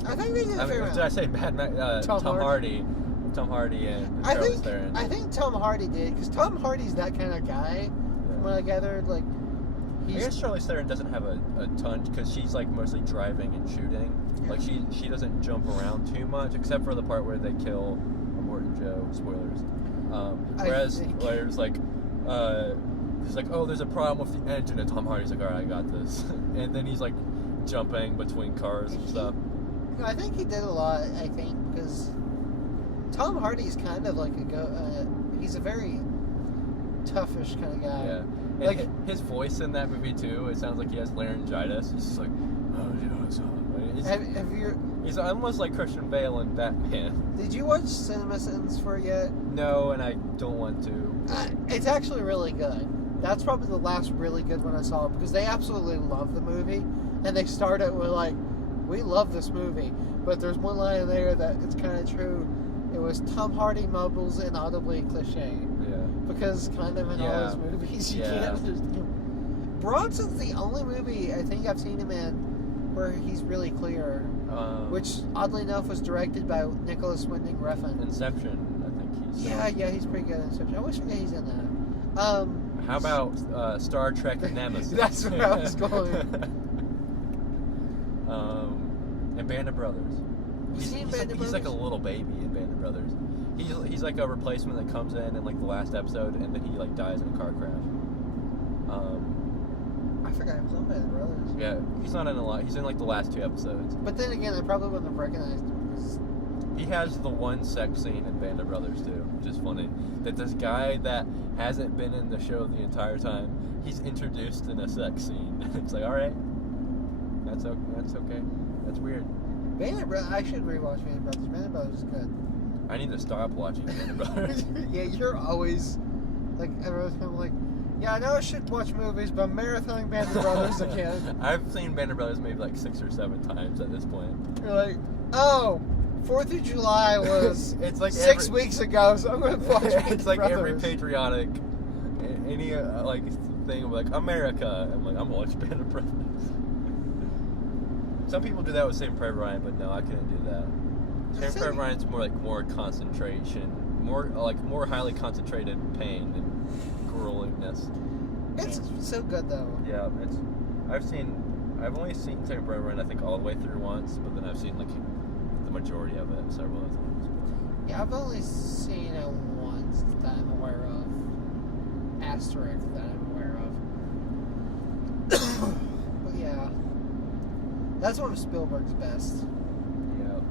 I think they did a I fair mean, did I amount. say Mad Max? Tom Hardy. Tom Hardy and Charlize Theron. I think Tom Hardy did because Tom Hardy's that kind of guy. From what I gathered, like I he's guess Charlize Theron doesn't have a ton because she's like mostly driving and shooting. Yeah. Like she doesn't jump around too much except for the part where they kill Morton Joe. Spoilers. Whereas like he's like, oh, there's a problem with the engine, and Tom Hardy's like, all right, I got this, and then he's like jumping between cars and stuff. I think he did a lot. I think because Tom Hardy's kind of like he's a very toughish kind of guy. Yeah. And Like his voice in that movie too, it sounds like he has laryngitis. He's just like, oh, yeah, so have you? he's almost like Christian Bale in Batman. Did you watch Cinema Sins for it yet? No, and I don't want to. It's actually really good. That's probably the last really good one I saw because they absolutely love the movie, and they start it with like, "We love this movie," but there's one line in there that it's kind of true. It was Tom Hardy mumbles inaudibly cliche Yeah. because kind of in all his movies you can't understand. Bronson's the only movie I think I've seen him in where he's really clear, which oddly enough was directed by Nicholas Winding Refn. Inception, I think he's. Yeah, he's pretty good in Inception. I wish he's in that. How about Star Trek Nemesis? That's where I was going. And Band of Brothers. Was he in Band of He's like a Brothers? little baby in Band of Brothers. He's like a replacement that comes in like the last episode, and then he like dies in a car crash. I forgot he was on Band of Brothers. Yeah, he's not in a lot. He's in like the last 2 episodes. But then again, I probably wouldn't have recognized him. 'Cause He has the one sex scene in Band of Brothers too, which is funny. That this guy that hasn't been in the show the entire time, he's introduced in a sex scene. It's like, all right, that's okay. That's weird. Band of Brothers. I should rewatch Band of Brothers. Band of Brothers is good. I need to stop watching Band of Brothers. Yeah, you're always like everyone's kind of like, yeah, I know I should watch movies, but I'm marathoning Band of Brothers again. I've seen Band of Brothers maybe like 6 or 7 times at this point. You're like, oh, 4th of July was It's like 6 weeks ago, so I'm going to watch Band it's of like Brothers. every patriotic any like thing of like America. I'm like, I'm gonna watch Band of Brothers. Some people do that with Saving Private Ryan, but no, I couldn't do that. Saving Private Ryan's more concentration, more highly concentrated pain and gruelingness. It's so good though. Yeah, I've only seen Saving Private Ryan I think all the way through once, but then I've seen like the majority of it several other times. Yeah, I've only seen it once that I'm aware of. Asterisk that I'm aware of. But yeah, that's one of Spielberg's best. Yeah,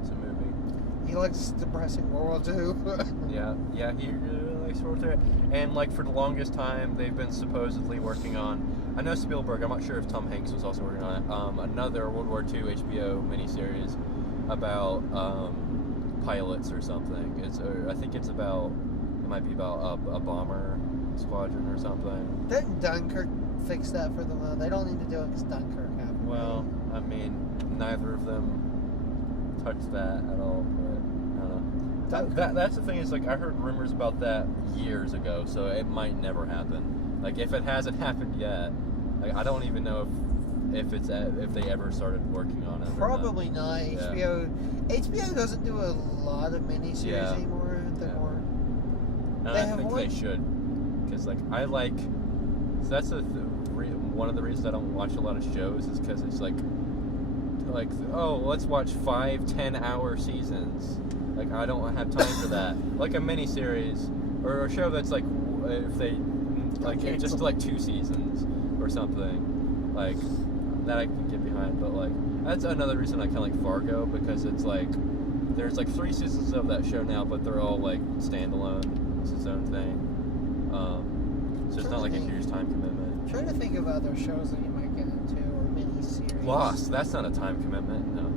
it's a movie. He likes depressing World War II. Yeah, he really likes World War II. And like for the longest time, they've been supposedly working on. I know Spielberg. I'm not sure if Tom Hanks was also working on it. Another World War II HBO miniseries about pilots or something. I think it's about. It might be about a bomber squadron or something. Didn't Dunkirk fix that for them? They don't need to do it because Dunkirk happened. Well, I mean, neither of them touched that at all. But I don't know. That's the thing. Is like I heard rumors about that years ago, so it might never happen. Like if it hasn't happened yet, like I don't even know if they ever started working on it. Probably not. Yeah. HBO doesn't do a lot of miniseries anymore. They're more. And I think they should, because like so that's one of the reasons I don't watch a lot of shows is because it's like oh, let's watch 5-10 hour seasons. Like I don't have time for that. Like a miniseries or a show that's like if they like it's just like 2 seasons or something like that I can get behind. But like that's another reason I kind of like Fargo, because it's like there's like 3 seasons of that show now, but they're all like standalone. It's its own thing. So it's not like a huge time commitment. I'm trying to think of other shows that you might get into or miniseries. Lost. That's not a time commitment. No.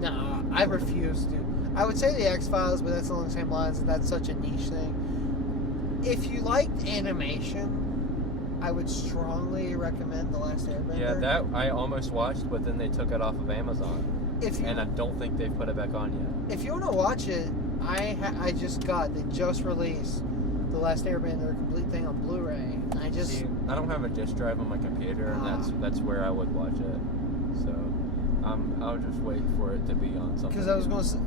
No, I refuse to. I would say the X-Files, but that's along the same lines, and that's such a niche thing. If you liked animation, I would strongly recommend The Last Airbender. Yeah, that I almost watched, but then they took it off of Amazon. And I don't think they've put it back on yet. If you want to watch it, they just released The Last Airbender, a complete thing on Blu-ray. I don't have a disc drive on my computer, and that's where I would watch it. So, I'll just wait for it to be on something. Because I was going to say...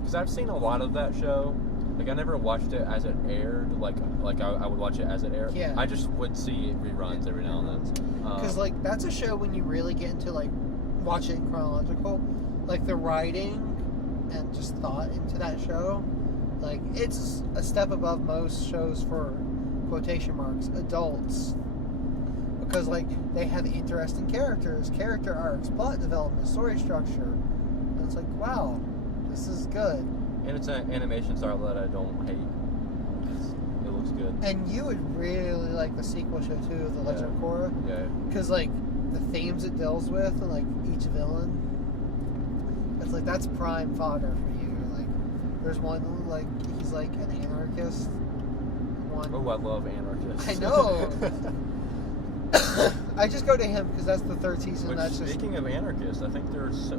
Because I've seen a lot of that show. Like, I never watched it as it aired. Like I would watch it as it aired. Yeah. I just would see reruns every now and then. Because, that's a show when you really get into, watch it in chronological. Like, the writing and just thought into that show. Like, it's a step above most shows for, quotation marks, adults. Because, they have interesting characters, character arcs, plot development, story structure. And it's like, wow, this is good. And it's an animation style that I don't hate. It looks good. And you would really like the sequel show, too, The Legend of Korra. Yeah. Because, the themes it deals with and, each villain, it's that's prime fodder for you. There's one, he's an anarchist. Oh, I love anarchists. I know. I just go to him because that's the 3rd season. Which, that's speaking of anarchists, I think there's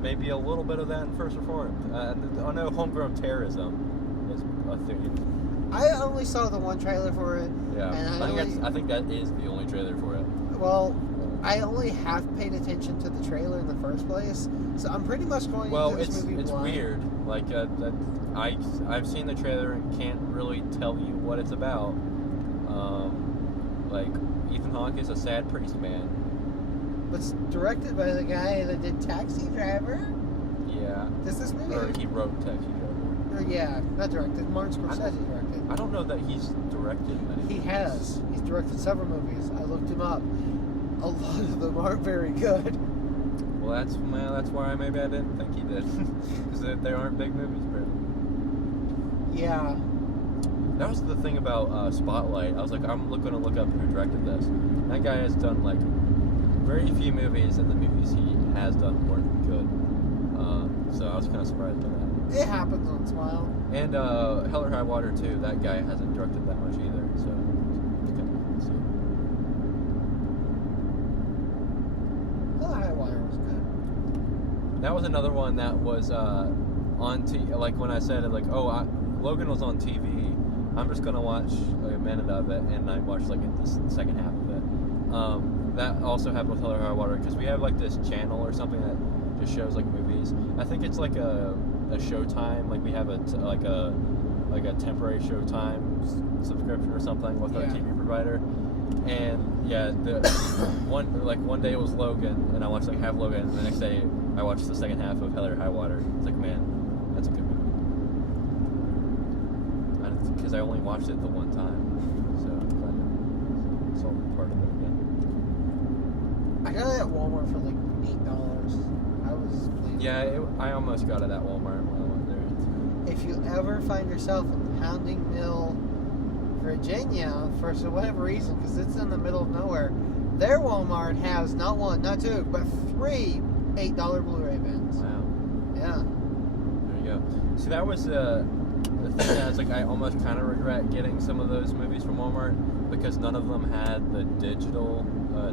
maybe a little bit of that in First Reformed. I know homegrown terrorism is a thing. I only saw the one trailer for it. Yeah, and I think that is the only trailer for it. Well, I only half paid attention to the trailer in the first place, so I'm pretty much going into this movie it's blind. Weird. I've seen the trailer and can't really tell you what it's about. Ethan Hawke is a sad priest man. But it's directed by the guy that did Taxi Driver. Yeah. Does this movie? Or he wrote Taxi Driver. Yeah, not directed. Martin Scorsese directed. I don't know that he's directed many. He has. He's directed several movies. I looked him up. A lot of them aren't very good. Well, that's why maybe I didn't think he did, because they aren't big movies, apparently. Yeah. That was the thing about Spotlight. I was like, I'm going to look up who directed this. That guy has done very few movies and the movies he has done weren't good. So I was kind of surprised by that. It happens once in a while. And Hell or High Water too. That guy hasn't directed that much either. So it's kind of cool to see. Hell or High Water was good. That was another one that was on TV. Like when I said like, Logan was on TV. I'm just gonna watch like a minute of it, and I watched like the second half of it. That also happened with Hell or High Water because we have like this channel or something that just shows like movies. I think it's like a Showtime. Like we have a temporary Showtime subscription or something with our TV provider. And yeah, one day it was Logan, and I watched like half Logan, and the next day I watched the second half of Hell or High Water. It's like, man, that's a good movie. Because I only watched it the one time, so I'm glad to saw part of it again. I got it at Walmart for like $8. I was pleased. Yeah, I almost got it at Walmart when I went there. If you ever find yourself in Pounding Mill, Virginia, for whatever reason, because it's in the middle of nowhere, their Walmart has not one, not two, but 3 $8 Blu-ray bins. Wow. Yeah. There you go. So that was the thing that I was like, I almost kind of regret getting some of those movies from Walmart because none of them had the digital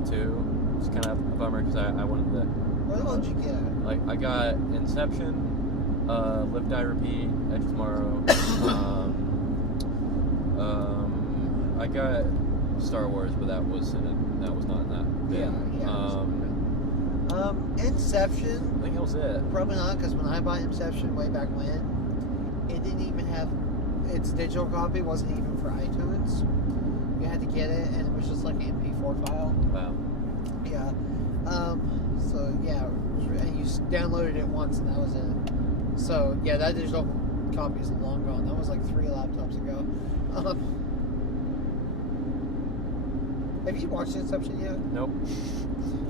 too. It's kind of a bummer because I wanted the. What did you get? Like I got Inception, Live Die Repeat, Edge of Tomorrow. I got Star Wars, but that was not in that. Yeah. Inception. I think that was it. Probably not, because when I bought Inception way back when, it didn't even have its digital copy. Wasn't even for iTunes. You had to get it, and it was just like an MP4 file. Wow. Yeah. So yeah, and you downloaded it once, and that was it. So yeah, that digital copy is long gone. That was like 3 laptops ago. Have you watched Inception yet? Nope.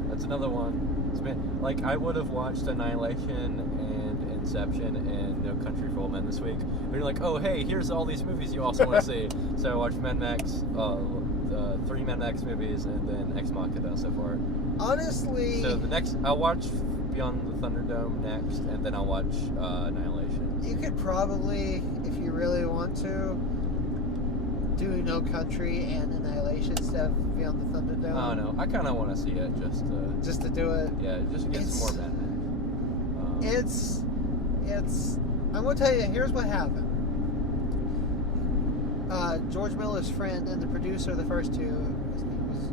That's another one. It's been like I would have watched Annihilation and Inception and No Country for Old Men this week. But you're like, oh hey, here's all these movies you also want to see. So I watched Mad Max, 3 Mad Max movies, and then Ex Machina so far. Honestly. So the next, I'll watch Beyond the Thunderdome next, and then I'll watch Annihilation. You could probably, if you really want to, do No Country and Annihilation instead of Beyond the Thunderdome. Oh no, I kind of want to see it just to do it. Yeah, just to get some more Mad Max. I'm gonna tell you. Here's what happened. George Miller's friend and the producer of the first two, his name was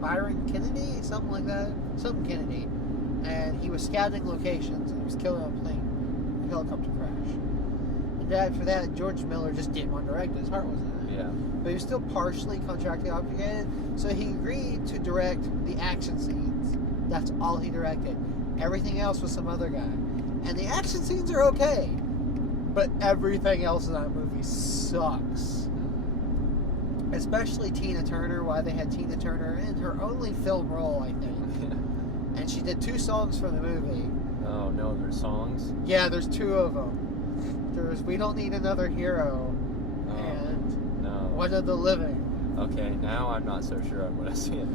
Byron Kennedy, something like that, something Kennedy, and he was scouting locations and he was killing a helicopter crash. And after that, George Miller just didn't want to direct it. His heart wasn't in it. Yeah. But he was still partially contractually obligated, so he agreed to direct the action scenes. That's all he directed. Everything else was some other guy. And the action scenes are okay, but everything else in that movie sucks. Especially Tina Turner, why they had Tina Turner in her only film role, I think. And she did 2 songs for the movie. Oh no, there's songs? Yeah, there's 2 of them. There's We Don't Need Another Hero and One of the Living. Okay, now I'm not so sure I'm going to see it.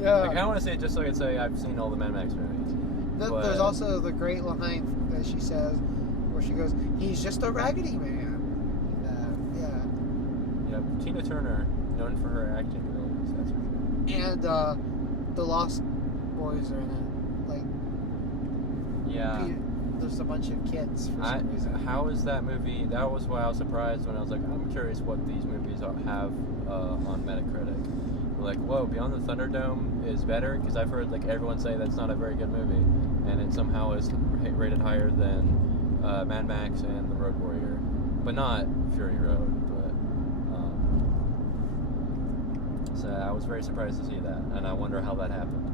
Yeah. Like, I want to see it just so I can say I've seen all the Mad Max movies. There's also the great line that she says, where she goes, "He's just a raggedy man." Yeah, Tina Turner, known for her acting abilities, that's for sure. And the Lost Boys are in it. Like, yeah, there's a bunch of kids for some reason. How is that movie? That was why I was surprised when I was like, I'm curious what these movies have on Metacritic. Like, whoa, Beyond the Thunderdome is better because I've heard like everyone say that's not a very good movie, and it somehow is rated higher than Mad Max and The Road Warrior, but not Fury Road. But so I was very surprised to see that, and I wonder how that happened.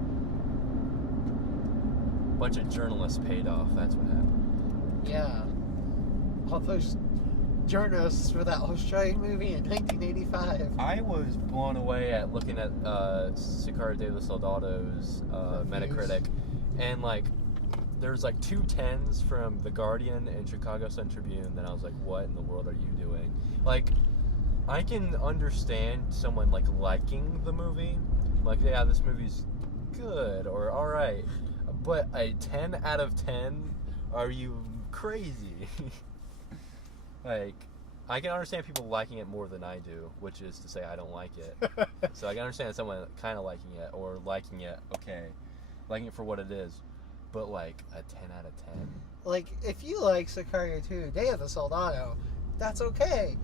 A bunch of journalists paid off. That's what happened. Yeah, all those journalists for that Australian movie in 1985. I was blown away at looking at Sicario de los Soldados Metacritic, and like there's like 2 10s from The Guardian and Chicago Sun-Tribune. Then I was like, what in the world are you doing? Like, I can understand someone like liking the movie, like, yeah, this movie's good or all right, but a 10 out of 10? Are you crazy? Like, I can understand people liking it more than I do, which is to say I don't like it. So I can understand someone kind of liking it or liking it, okay, liking it for what it is, but like a 10 out of 10? Like, if you like Sicario 2, Day of the Soldado, that's okay.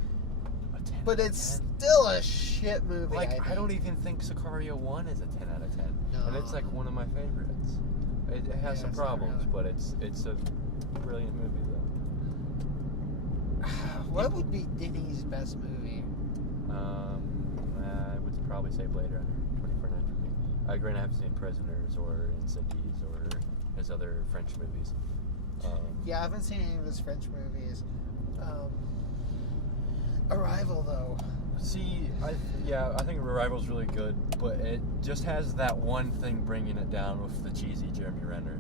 A 10 But out of it's 10? still a shit movie. Like, I think. don't even think Sicario 1 is a 10 out of 10. No. And it's like one of my favorites. It has Yeah, some it's not problems, really. but it's a brilliant movie, though. What would be Denny's best movie? I would probably say Blade Runner 2049 for me. Granted, I haven't seen Prisoners or Incendies or his other French movies. Yeah, I haven't seen any of his French movies. Arrival, though. See, I think Arrival's really good, but it just has that one thing bringing it down with the cheesy Jeremy Renner.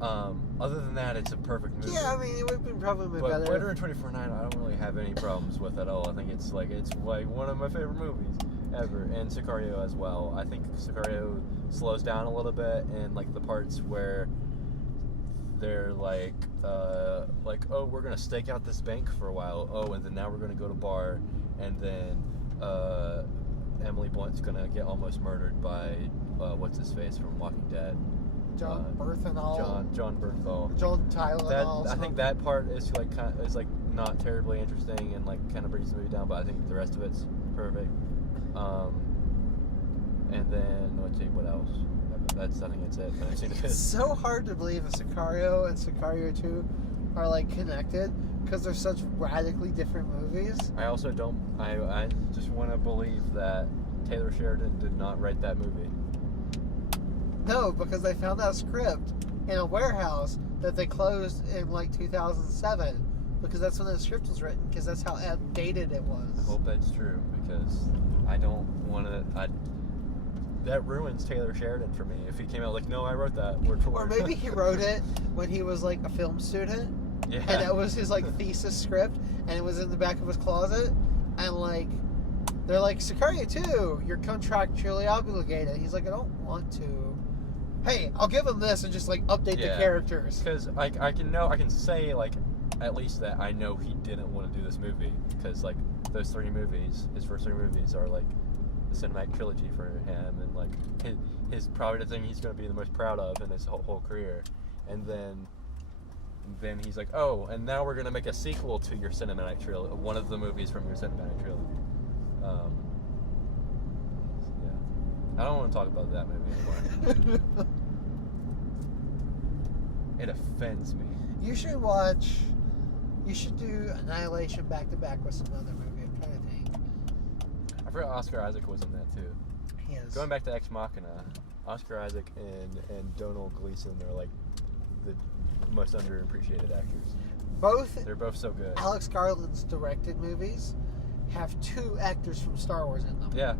Other than that, it's a perfect movie. Yeah, I mean, it would have been probably But better. Blade Runner 2049, I don't really have any problems with at all. I think it's like one of my favorite movies ever, and Sicario as well. I think Sicario slows down a little bit, and like the parts where they're like, oh, we're gonna stake out this bank for a while. Oh, and then now we're gonna go to bar, and then Emily Blunt's gonna get almost murdered by what's his face from Walking Dead. John Bernthal. John Bernthal. John Tylenol. I think that part is like not terribly interesting and like kind of brings the movie down, but I think the rest of it's perfect. And then let's see what else. I think that's it. I've seen It's so hard to believe that Sicario and Sicario 2 are like connected because they're such radically different movies. I also don't. I just want to believe that Taylor Sheridan did not write that movie. No, because they found that script in a warehouse that they closed in like 2007 because that's when the script was written because that's how outdated it was. I hope that's true because I don't want to. That ruins Taylor Sheridan for me. If he came out like, no, I wrote that word for Or word. maybe he wrote it when he was like a film student. Yeah. And that was his like thesis script, and it was in the back of his closet. And like, they're like, Sicario 2, you're contractually obligated. He's like, I don't want to. Hey, I'll give him this and just like update the characters. Because like I can say like at least that I know he didn't want to do this movie because like those 3 movies, his first 3 movies are like the cinematic trilogy for him, and like his probably the thing he's going to be the most proud of in his whole career. And then he's like, oh, and now we're going to make a sequel to your cinematic trilogy, one of the movies from your cinematic trilogy. Yeah, I don't want to talk about that movie anymore. It offends me. You should do Annihilation back to back with some other movie. I'm trying to think. I forgot Oscar Isaac was in that too. He is. Going back to Ex Machina, Oscar Isaac and Donald Gleason are like the most underappreciated actors. They're both so good. Alex Garland's directed movies have 2 actors from Star Wars in them. Yeah.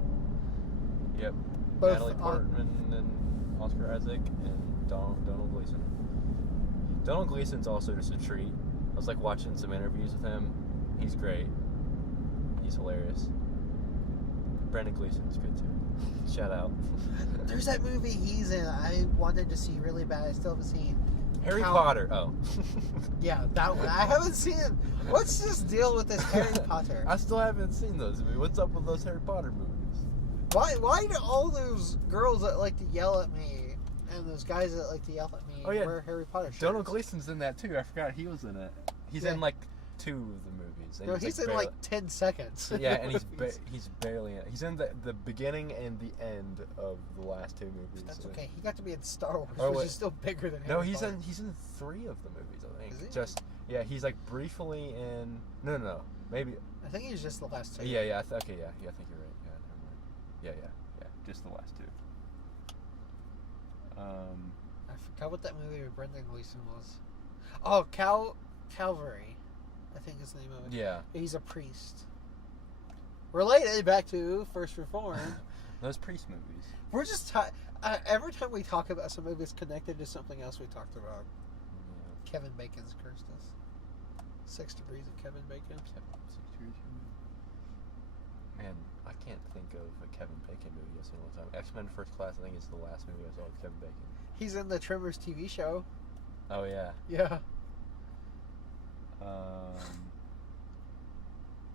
Yep. Both Natalie Portman and Oscar Isaac and Donald Gleason. Donald Gleason's also just a treat. I was like watching some interviews with him. He's great. He's hilarious. Brendan Gleeson's good too. Shout out. There's that movie he's in. I wanted to see really bad. I still haven't seen. Harry Potter. Oh. Yeah, that one. I haven't seen it. What's this deal with this Harry Potter? I still haven't seen those movies. What's up with those Harry Potter movies? Why do all those girls that like to yell at me and those guys that like to yell at me wear Harry Potter shirts? Donald Gleason's in that too. I forgot he was in it. He's in like 2 of the movies. And No, he's in like 10 seconds. Yeah, and he's barely in it. He's in the beginning and the end of the last 2 movies. That's okay. He got to be in Star Wars, Oh, which wait. is still bigger than No, Harry he's Potter. in 3 of the movies, I think. Is he? Just he's like briefly in. No, maybe. I think he's just the last 2. Yeah. Okay, I think you're right. Yeah, never mind. Yeah. Just the last 2. I forgot what that movie with Brendan Gleeson was. Oh, Calvary, I think is the name of it. Yeah. He's a priest. Related back to First Reformed. Those priest movies. We're just every time we talk about some movie, it's connected to something else we talked about. Yeah. Kevin Bacon's cursed us. 6 Degrees of Kevin Bacon. Man, I can't think of a Kevin Bacon movie I've seen all the time. X-Men First Class, I think, is the last movie I saw with Kevin Bacon. He's in the Tremors TV show. Oh, yeah. Yeah.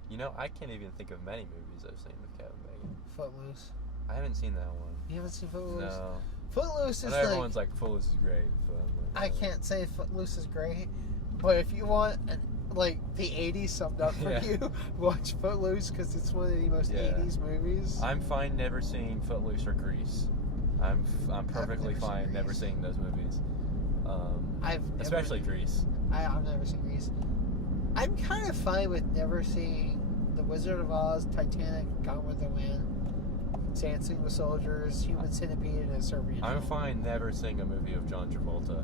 You know, I can't even think of many movies I've seen with Kevin Bacon. Footloose. I haven't seen that one. You haven't seen Footloose? No. Footloose I is know like... everyone's like, Footloose is great, but I'm like, I can't say Footloose is great, but if you want, like, the 80s summed up for Yeah. you, watch Footloose, because it's one of the most Yeah. 80s movies. I'm fine never seeing Footloose or Grease. I'm perfectly never seen fine never Grease. seeing those movies. Especially Grease. I've never seen Grease. I'm kind of fine with never seeing The Wizard of Oz, Titanic, Gone with the Wind, Dancing with Soldiers, Human Centipede, and a Serbian. I'm Film. fine never seeing a movie of John Travolta.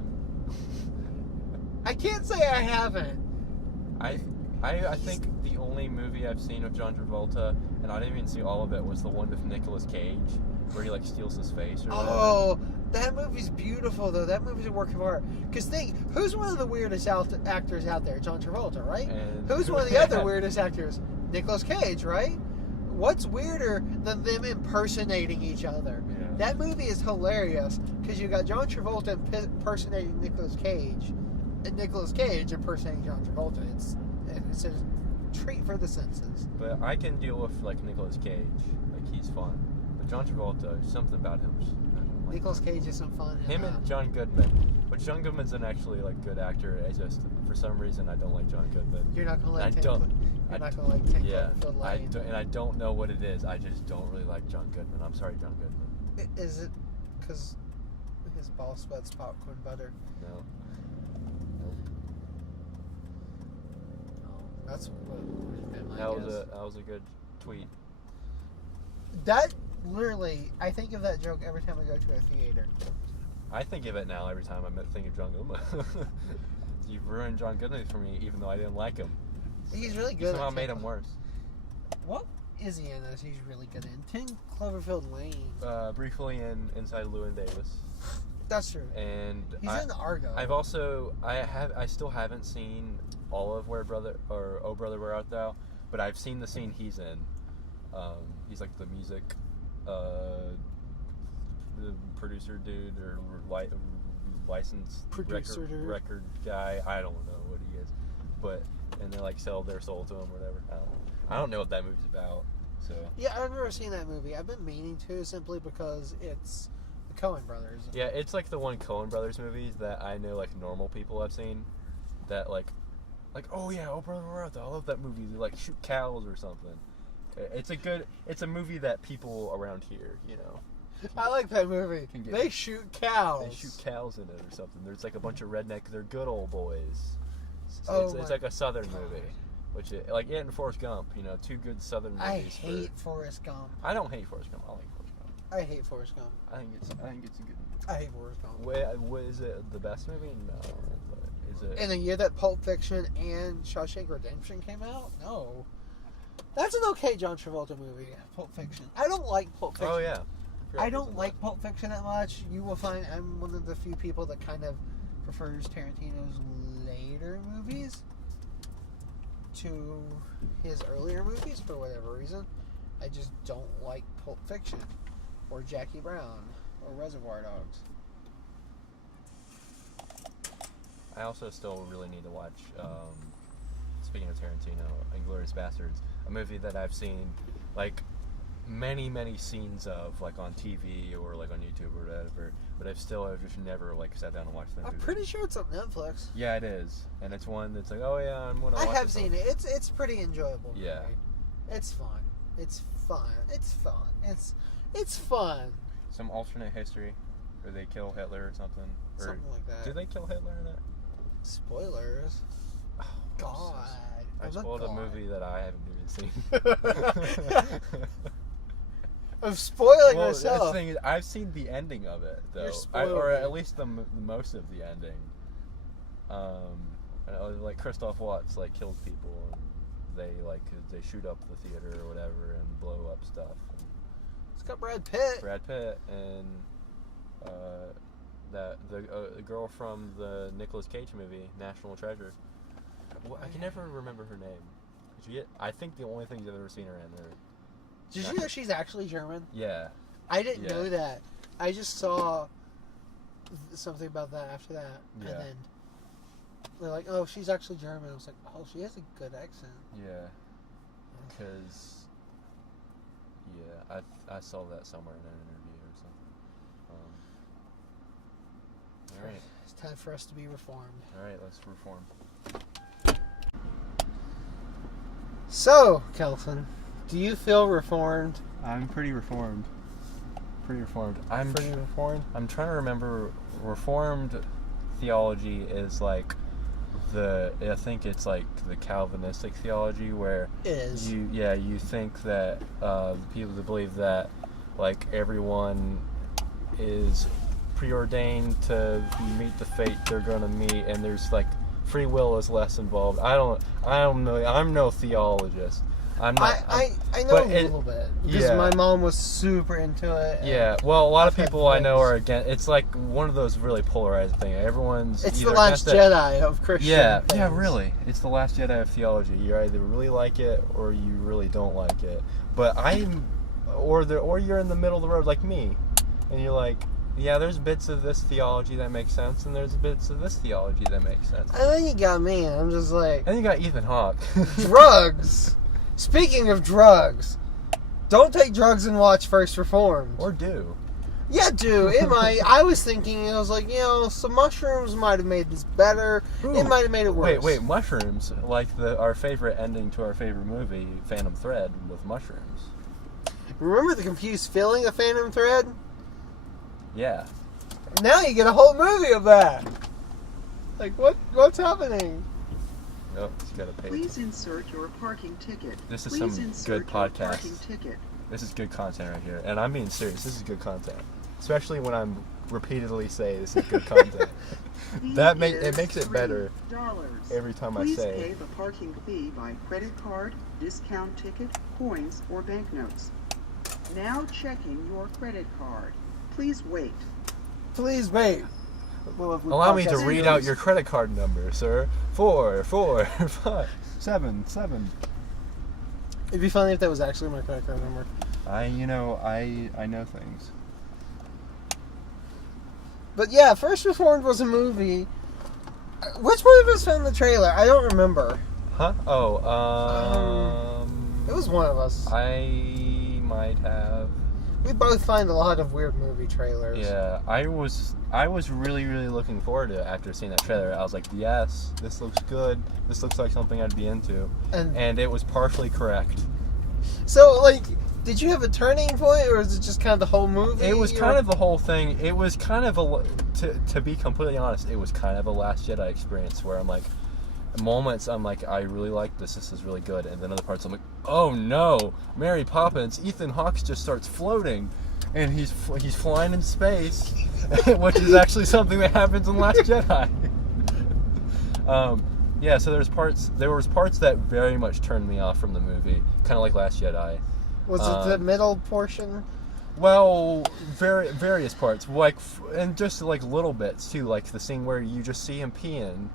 I can't say I haven't. I think the only movie I've seen of John Travolta, and I didn't even see all of it, was the one with Nicolas Cage, where he like steals his face or whatever. Oh, that movie's beautiful though. That movie's a work of art. Cause think, who's one of the weirdest actors out there? John Travolta, right? And- Who's one of the other weirdest actors? Nicolas Cage, right? What's weirder than them impersonating each other? Yeah. That movie is hilarious because you got John Travolta impersonating Nicolas Cage, and Nicolas Cage impersonating John Travolta. It's a treat for the senses. But I can deal with like Nicolas Cage, like he's fun. But John Travolta, something about him. I don't like Nicolas Cage is some fun. him and John Goodman. But John Goodman's an actually like good actor. I just for some reason I don't like John Goodman. You're not gonna like. I 10 don't- Clo- You're I- not gonna like 10 Yeah, Cloverfield Lane. I don't know what it is. I just don't really like John Goodman. I'm sorry, John Goodman. Is it because his ball sweats popcorn butter? No. That's what would have been my That was guess. that was a good tweet. That literally, I think of that joke every time I go to a theater. I think of it now every time I think of John Goodman. You've ruined John Goodman for me, even though I didn't like him. He's really You good. somehow at made him worse. What is he in that he's really good in? 10 Cloverfield Lane. Briefly in Inside Llewyn Davis, That's true. and He's in Argo. I still haven't seen all of Where Brother or Oh Brother Where Art Thou, but I've seen the scene he's in. He's like the music, the producer dude or licensed Producer dude. record guy. I don't know what he is, but and they like sell their soul to him or whatever. I don't know what that movie's about. So Yeah, I've never seen that movie. I've been meaning to simply because it's the Coen brothers. yeah, it's like the one Coen Brothers movies that I know like normal people have seen. That like oh yeah, Oh Brother Where Art Thou? I love that movie. They like shoot cows or something. It's a movie that people around here, you know. I like that movie. Can get- They shoot cows. They shoot cows in it or something. There's like a bunch of redneck. They're good old boys. Oh It's my like a southern God. movie, which like it and Forrest Gump. You know, two good southern movies. I hate Forrest Gump. I don't hate Forrest Gump. I like Forrest Gump. I hate Forrest Gump. I think it's a good. I hate Forrest Gump. What is it? The best movie? No. But is it? In the year that Pulp Fiction and Shawshank Redemption came out? No. That's an okay John Travolta movie, Pulp Fiction. I don't like Pulp Fiction. Oh yeah. I don't like Pulp Fiction that much. You will find I'm one of the few people that kind of prefers Tarantino's later movies to his earlier movies for whatever reason. I just don't like Pulp Fiction or Jackie Brown or Reservoir Dogs. I also still really need to watch, speaking of Tarantino, Inglourious Bastards, a movie that I've seen, like, many scenes of, like, on TV or, like, on YouTube or whatever, but I've just never, like, sat down and watched that I'm movie. pretty sure it's on Netflix. Yeah, it is. And it's one that's like, oh, yeah, I'm going to I watch have this seen one. it. It's pretty enjoyable. Yeah. Movie. It's fun. It's fun. It's fun. It's fun. Some alternate history where they kill Hitler or something. Or, Something like that. did they kill Hitler in it? Spoilers. Oh, God. I I'm a spoiled a god. movie that I haven't even seen. I'm spoiling Well, that's the myself. thing is, I've seen the ending of it, though. You're or spoiling at it. least the most of the ending. Like Christoph Waltz like kills people, and they shoot up the theater or whatever and blow up stuff. And It's got Brad Pitt. Brad Pitt and the girl from the Nicolas Cage movie, National Treasure. Well, I can never remember her name. I think the only things I've ever seen her in are Did you know she's actually German? Yeah. I didn't Yeah. know that. I just saw something about that after that. Yeah. And then they're like, oh, she's actually German. I was like, oh, she has a good accent. Yeah. Because, yeah, I saw that somewhere in an interview or something. Alright. It's time for us to be reformed. Alright, let's reform. So, Kelton, do you feel reformed? I'm pretty reformed. Pretty reformed. Pretty reformed? I'm trying to remember. Reformed theology is like I think it's like the Calvinistic theology where It is. you think that people that believe that like everyone is preordained to meet the fate they're going to meet, and there's like free will is less involved. I don't know. I'm no theologist. I'm not. I know a but it- little bit because yeah. my mom was super into it. and Yeah, well, a lot of I've had people I know friends. are against. It's like one of those really polarized things. Everyone's It's either the Last against it- Jedi of Christian. Yeah, things. really. It's the Last Jedi of theology. You either really like it or you really don't like it. But or you're in the middle of the road like me, and you're like, yeah, there's bits of this theology that make sense, and there's bits of this theology that make sense. And then you got me, and I'm just like, And you got Ethan Hawke. drugs. Speaking of drugs, don't take drugs and watch First Reformed. Or do. Yeah, dude, it might. I was thinking, I was like, some mushrooms might have made this better. Ooh. It might have made it worse. Wait, mushrooms, like our favorite ending to our favorite movie, Phantom Thread, with mushrooms. Remember the confused feeling of Phantom Thread? Yeah. Now you get a whole movie of that. Like, what's happening? Nope, you gotta pay. Please insert your parking ticket. This is Please some insert good your podcast. parking ticket. This is good content right here, and I'm being serious. This is good content, especially when I'm repeatedly say this is good content. Fee It is makes it better $3. every time I Please say. pay the parking fee by credit card, discount ticket, coins, or banknotes. Now checking your credit card. Please wait. Please wait. Allow me to Podcast read videos. out your credit card number, sir. 4, 4, 5. 7. It'd be funny if that was actually my credit card number. I know things. But yeah, First Reformed was a movie. Which one of us found the trailer? I don't remember. Huh? Oh, It was one of us. I might have. We both find a lot of weird movie trailers. Yeah, I was really, really looking forward to it after seeing that trailer. I was like, yes, this looks good. This looks like something I'd be into. And it was partially correct. So, like, did you have a turning point, or is it just kind of the whole movie? It was or- kind of the whole thing. It was kind of to be completely honest, it was kind of a Last Jedi experience where I'm like, moments I'm like, I really like this. This is really good. And then other parts I'm like, oh no, Mary Poppins. Ethan Hawke just starts floating, and he's flying in space, which is actually something that happens in Last Jedi. Yeah. So there was parts that very much turned me off from the movie, kind of like Last Jedi. Was it the middle portion? Well, various parts, like, and just like little bits too, like the scene where you just see him peeing,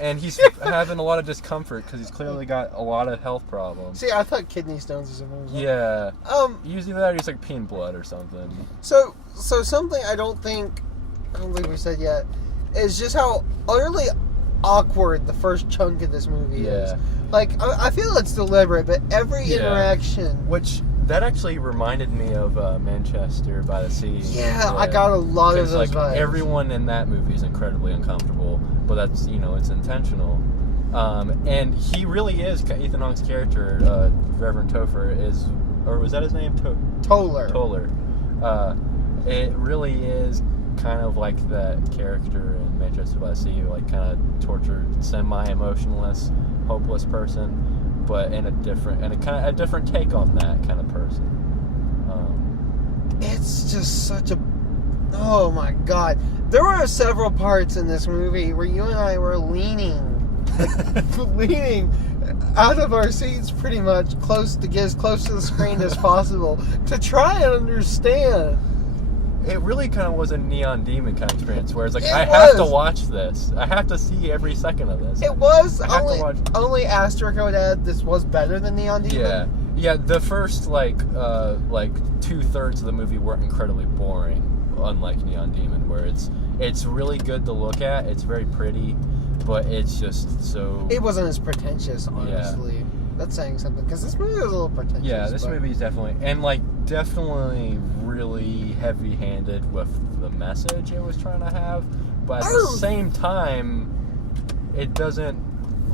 and he's having a lot of discomfort because he's clearly got a lot of health problems. See, I thought kidney stones or something. Yeah. Um. Usually that or he's like peeing blood or something. So something I don't think we said yet is just how utterly awkward the first chunk of this movie is. Yeah. Like, I feel it's deliberate, but every Yeah. interaction. Which that actually reminded me of Manchester by the Sea. Yeah, I got a lot of 'Cause, those like, vibes. everyone in that movie is incredibly uncomfortable, but that's, it's intentional. And he really is, Ethan Hawke's character, Reverend Topher, was that his name? Toller. Toller. It really is kind of like that character in Manchester by the Sea, like kind of tortured, semi-emotionless, hopeless person, but in a different take on that kind of person. It's just such a... Oh my god. There were several parts in this movie where you and I were leaning out of our seats pretty much, get as close to the screen as possible to try and understand. It really kind of was a Neon Demon kind of experience, where it's like, It I have to was. watch this. I have to see every second of this. It was I have to watch. only Asterisk would add this was better than Neon Demon. Yeah, Yeah, the first like 2/3 of the movie weren't incredibly boring, unlike Neon Demon, where it's really good to look at. It's very pretty, but it's just so. It wasn't as pretentious, honestly. That's saying something, because this movie was a little pretentious. Yeah, this movie is definitely definitely really heavy-handed with the message it was trying to have, but at the same time, it doesn't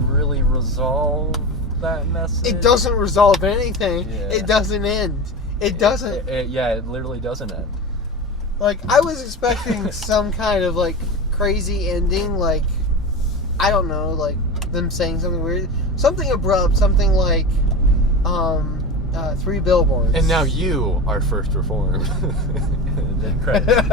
really resolve that message. It doesn't resolve anything. Yeah. It doesn't end. It doesn't. It literally doesn't end. Like, I was expecting some kind of, like, crazy ending, like, I don't know, like, them saying something weird. Something abrupt, something like, 3 billboards. And now you are first reformed. And then credits.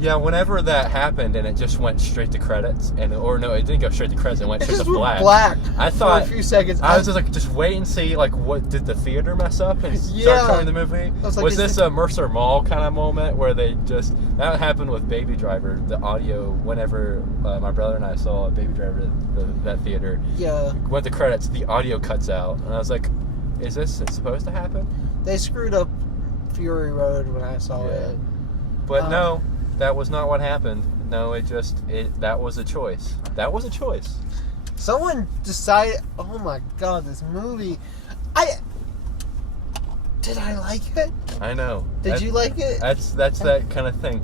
Yeah, whenever that happened and it just went straight to credits, it didn't go straight to credits, it went It straight just to went black. black I thought for a few seconds. I was just like, just wait and see, like, what did the theater mess up and Yeah. start showing the movie? I was like, Was is this it- a Mercer Mall kind of moment where they just that happened with Baby Driver? The audio, whenever my brother and I saw Baby Driver at that theater, Yeah. went to credits, the audio cuts out, and I was like, is this supposed to happen? They screwed up Fury Road when I saw Yeah. it. But no, that was not what happened. No, that was a choice. That was a choice. Someone decided, oh my god, this movie. Did I like it? I know. Did you like it? That's that kind of thing.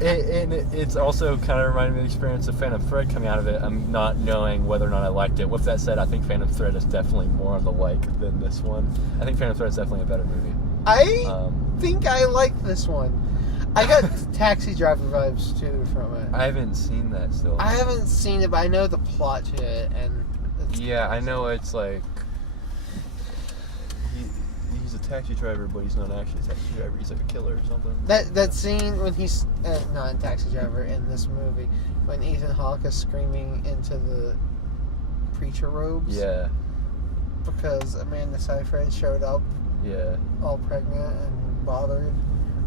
It's also kind of reminded me of the experience of Phantom Thread coming out of it. I'm not knowing whether or not I liked it. With that said, I think Phantom Thread is definitely more on the like than this one. I think Phantom Thread is definitely a better movie. I think I like this one. I got Taxi Driver vibes too from it. I haven't seen that still. I haven't seen it, but I know the plot to it, and Yeah, I know it's like he's a taxi driver, but he's not actually a taxi driver. He's like a killer or something. that scene when he's not in Taxi Driver in this movie, when Ethan Hawke is screaming into the preacher robes. Yeah, Because Amanda Seyfried showed up yeah, all pregnant and bothered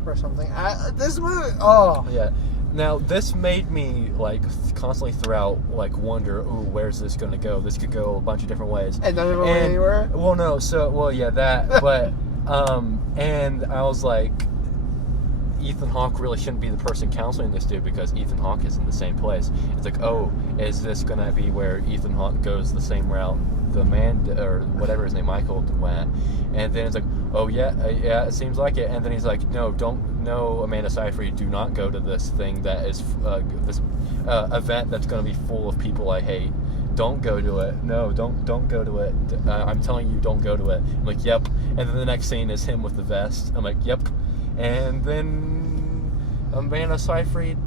or something. This movie, oh yeah. Now this made me like constantly throughout like wonder, ooh, where's this gonna go? This could go a bunch of different ways. and none of them went anywhere. Well, no, yeah, that, but and I was like, Ethan Hawke really shouldn't be the person counseling this dude because Ethan Hawke is in the same place. It's like, oh, is this gonna be where Ethan Hawke goes the same route the man or whatever his name Michael went? And then it's like, oh yeah, it seems like it. And then he's like, no, Amanda Seyfried, do not go to this thing that is this event that's gonna be full of people I hate. Don't go to it. No, don't go to it. I'm telling you, don't go to it. I'm like, yep. And then the next scene is him with the vest. I'm like, yep. And then Amanda Seyfried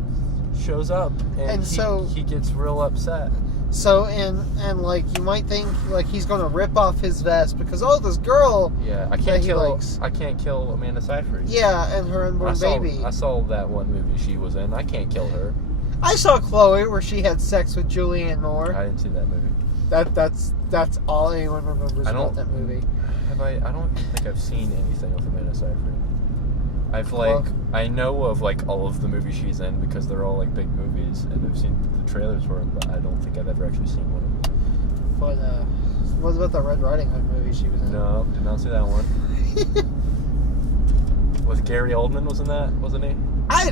shows up, and so he gets real upset. So and like you might think like he's gonna rip off his vest because this girl, Yeah, I that can't he kill. likes. I can't kill Amanda Seyfried. Yeah, and her unborn baby. I saw that one movie she was in. I can't kill her. I saw Chloe where she had sex with Julianne Moore. I didn't see that movie. That's all anyone remembers I about don't- that movie. I don't think I've seen anything with Amanda Seyfried. Well- I know of like all of the movies she's in because they're all like big movies, and I've seen the trailers for them, but I don't think I've ever actually seen one of them. But what about the Red Riding Hood movie she was in? No, did not see that one. Was Gary Oldman was in that, wasn't he? I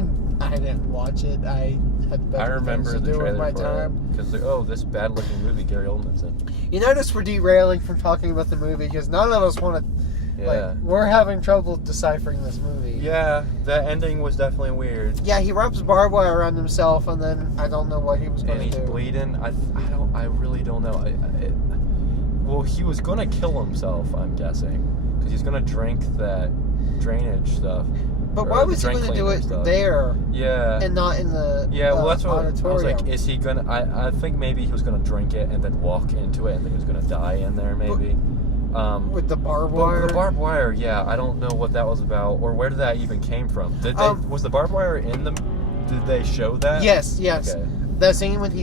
didn't watch it. I had better I remember things to the do with my trailer for time. it because this bad-looking movie Gary Oldman's in. You notice we're derailing from talking about the movie because none of us want to. Yeah. Like, we're having trouble deciphering this movie. Yeah, that ending was definitely weird. Yeah, he wraps barbed wire around himself, and then I don't know what he was going And to he's do. bleeding. I really don't know. Well, he was gonna kill himself, I'm guessing, because he's gonna drink that drainage stuff. But or why the was he drain going to do cleaner it stuff. there Yeah. and not in the Yeah, well, that's what auditorium? I was like. Is he gonna? I think maybe he was gonna drink it and then walk into it, and then he was gonna die in there, maybe. With the barbed But wire? the barbed wire, yeah, I don't know what that was about, or where did that even came from. Did they? Was the barbed wire in the? Did they show that? Yes. Okay. That scene when did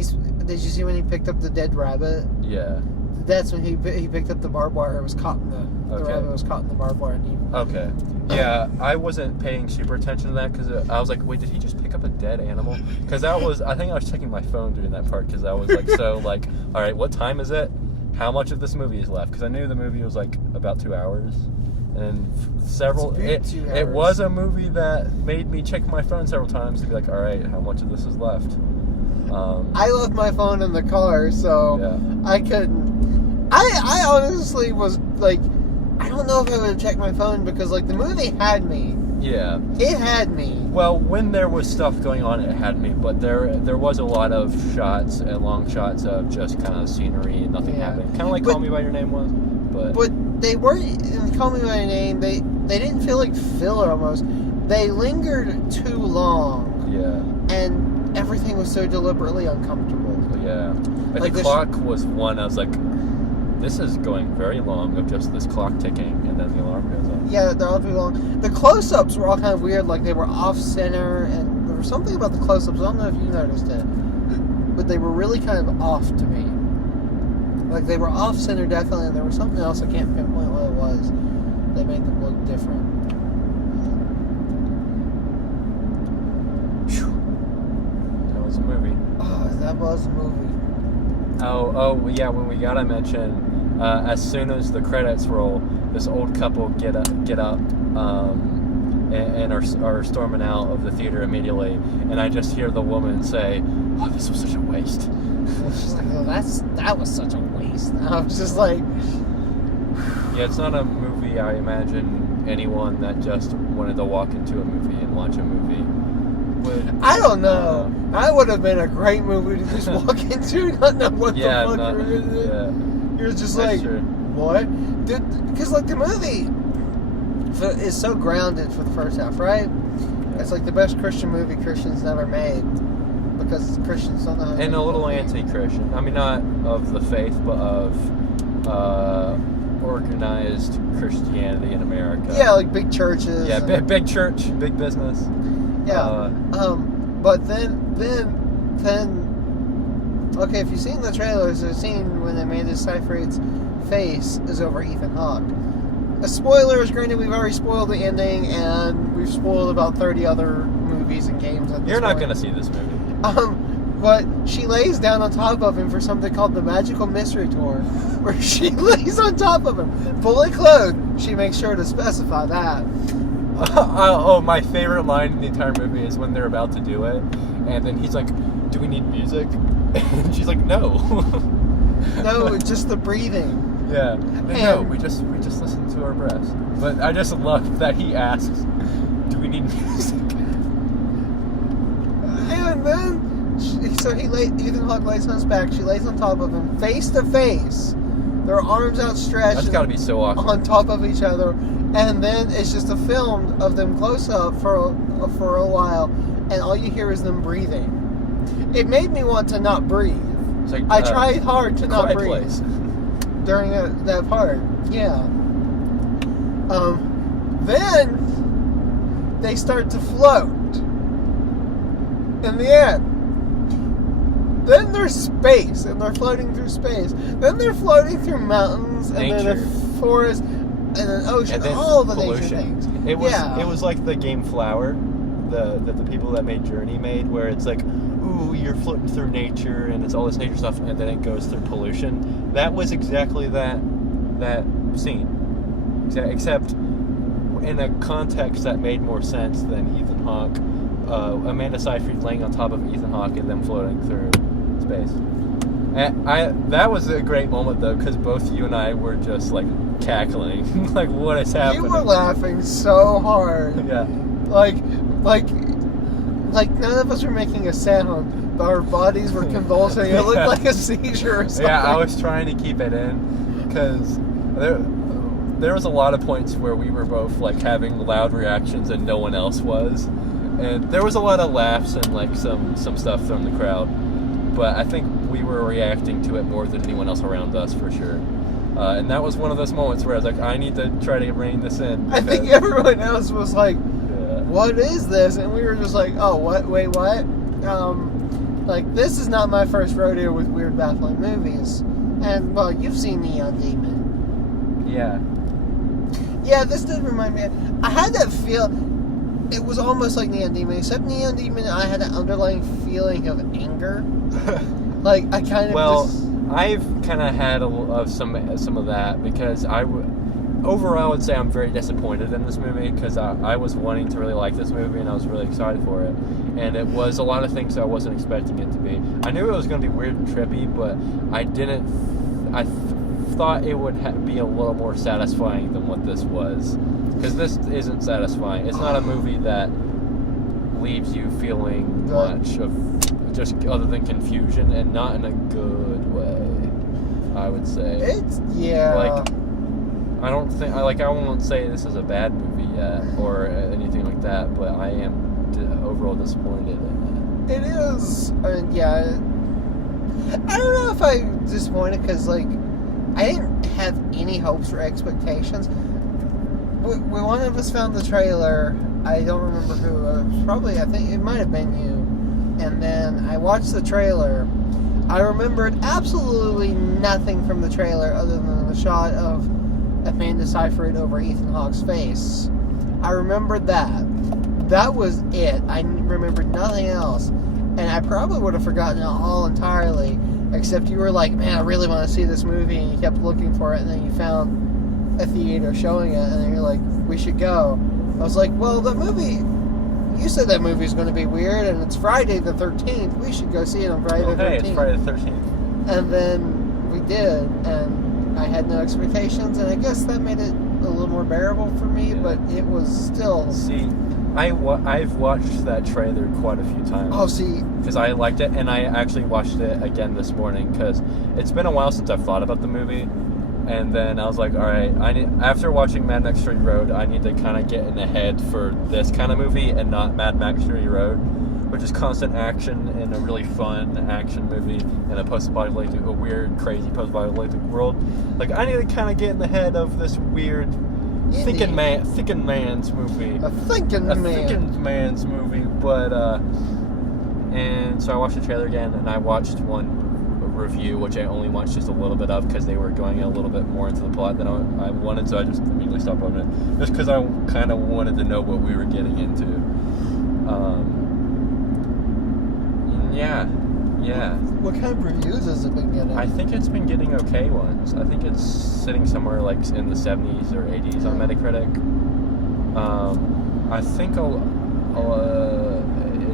you see when he picked up the dead rabbit? Yeah. That's when he picked up the barbed wire. It was caught in the Okay. rabbit was caught in the barbed wire. And he, Okay. Yeah, I wasn't paying super attention to that because I was like, wait, did he just pick up a dead animal? Because I think I was checking my phone during that part because I was like, so like, all right, what time is it? how much of this movie is left, because I knew the movie was like about 2 hours, and several. It's a good 2 It hours. was a movie that made me check my phone several times to be like, all right, how much of this is left? I left my phone in the car, so Yeah. I couldn't. I honestly was like, I don't know if I would have checked my phone because like the movie had me. Yeah. It had me. Well, when there was stuff going on, it had me, but there was a lot of shots, long shots of just kind of scenery and nothing Yeah. happening. Kind of like But- Call Me by Your Name was, But they weren't in Call Me by Your Name. They didn't feel like filler almost. They lingered too long, yeah, and everything was so deliberately uncomfortable. yeah. But Like the the clock was one. I was like, this is going very long of just this clock ticking, and then the alarm goes off. Yeah, they're all too long. The close-ups were all kind of weird, like they were off-center, and there was something about the close-ups. I don't know if you noticed it, but they were really kind of off to me. Like they were off-center definitely, and there was something else I can't pinpoint what it was that made them look different. That was a movie. Oh, that was a movie. Oh, yeah. When we gotta mention, as soon as the credits roll, this old couple get up, and are storming out of the theater immediately, and I just hear the woman say, "Oh, this was such a waste." She's like, oh, that was such a waste. And I was just like, Yeah, it's not a movie I imagine anyone that just wanted to walk into a movie and watch a movie would. I don't know. That would have been a great movie to just walk into and not know what Yeah, the fuck you're in. yeah. You're just That's like, true. what? Because like the movie is so grounded for the first half, right? It's like the best Christian movie Christians never made because Christians don't know how to And make a little movies. anti-Christian. I mean, not of the faith, but of organized Christianity in America. Yeah, like big churches. Yeah, and- big church, big business. Yeah. But then, okay, if you've seen the trailers, the scene when Amanda Seyfried's face is over Ethan Hawke. Spoilers, granted, we've already spoiled the ending, and we've spoiled about 30 other movies and games at this You're not point. going to see this movie. But she lays down on top of him for something called the Magical Mystery Tour, where she lays on top of him, fully clothed. She makes sure to specify that. My favorite line in the entire movie is when they're about to do it, and then he's like, "Do we need music?" And she's like, "No." No, it's just the breathing. Yeah. No, we just listen to our breaths. But I just love that he asks, "Do we need music?" And then, Ethan Hawke lays on his back. She lays on top of him, face to face. Their arms outstretched. That's got to be so awkward. on top of each other, and then it's just a film of them close up for a while, and all you hear is them breathing. It made me want to not breathe. It's like, I tried hard to not Quiet breathe Place. during that part. Yeah. Then they start to float in the air. Then there's space, and they're floating through space. Then they're floating through mountains, and then Nature. a forest, and an ocean. And then All the pollution. nature things. It was Yeah. it was like the game Flower, that the people that made Journey made, where it's like, ooh, you're floating through nature and it's all this nature stuff, and then it goes through pollution. That was exactly that scene, except in a context that made more sense than Ethan Hawke, Amanda Seyfried laying on top of Ethan Hawke and them floating through space. And that was a great moment though, because both you and I were just like cackling, like what is happening? You were laughing so hard. Yeah. Like none of us were making a sound, but our bodies were convulsing. It looked Yeah. like a seizure or something. Yeah, I was trying to keep it in because there was a lot of points where we were both like having loud reactions and no one else was, and there was a lot of laughs and like some stuff from the crowd, but I think we were reacting to it more than anyone else around us for sure. And that was one of those moments where I was like, I need to try to rein this in. I think because- everyone else was like, Yeah. what is this? And we were just like, oh, what? Wait, what? Like, this is not my first rodeo with weird, baffling movies. And, well, you've seen Neon Demon. Yeah. Yeah, this did remind me. I had that feel. It was almost like Neon Demon, except Neon Demon, I had an underlying feeling of anger. Like, I kind of Well, just... I've kind of had of some of that because overall I would say I'm very disappointed in this movie because I was wanting to really like this movie and I was really excited for it, and it was a lot of things I wasn't expecting it to be. I knew it was going to be weird and trippy, but I thought it would be a little more satisfying than what this was, because this isn't satisfying. It's not a movie that leaves you feeling much of just other than confusion, and not in a good way, I would say. It's like, I don't think I won't say this is a bad movie yet or anything like that, but I am overall disappointed in It is, yeah. I don't know if I'm disappointed because, like, I didn't have any hopes or expectations. When one of us found the trailer, I don't remember who, I think it might have been you, and then I watched the trailer. I remembered absolutely nothing from the trailer other than the shot of Amanda Seyfried over Ethan Hawke's face. I remembered that. That was it. I remembered nothing else. And I probably would have forgotten it all entirely, except you were like, man, I really want to see this movie, and you kept looking for it, and then you found a theater showing it, and then you're like, we should go. I was like, well, the movie, you said that movie's going to be weird, and it's Friday the 13th. We should go see it on Friday the 13th. Hey, it's Friday the 13th. And then we did, and I had no expectations, and I guess that made it a little more bearable for me, but it was still... See, I've watched that trailer quite a few times. Oh, see... Because I liked it, and I actually watched it again this morning, because it's been a while since I've thought about the movie, and then I was like, alright, after watching Mad Max Fury Road, I need to kind of get in the head for this kind of movie, and not Mad Max Fury Road, which is constant action and a really fun action movie in a weird, crazy post-apocalyptic world. Like, I need to kind of get in the head of this weird thinking man's movie. A thinking man's movie. But and so I watched the trailer again, and I watched one review, which I only watched just a little bit of because they were going a little bit more into the plot than I wanted, so I just immediately stopped watching it, just because I kind of wanted to know what we were getting into. Yeah. What kind of reviews has it been getting? I think it's been getting okay ones. I think it's sitting somewhere like in the 70s or 80s on Metacritic. I think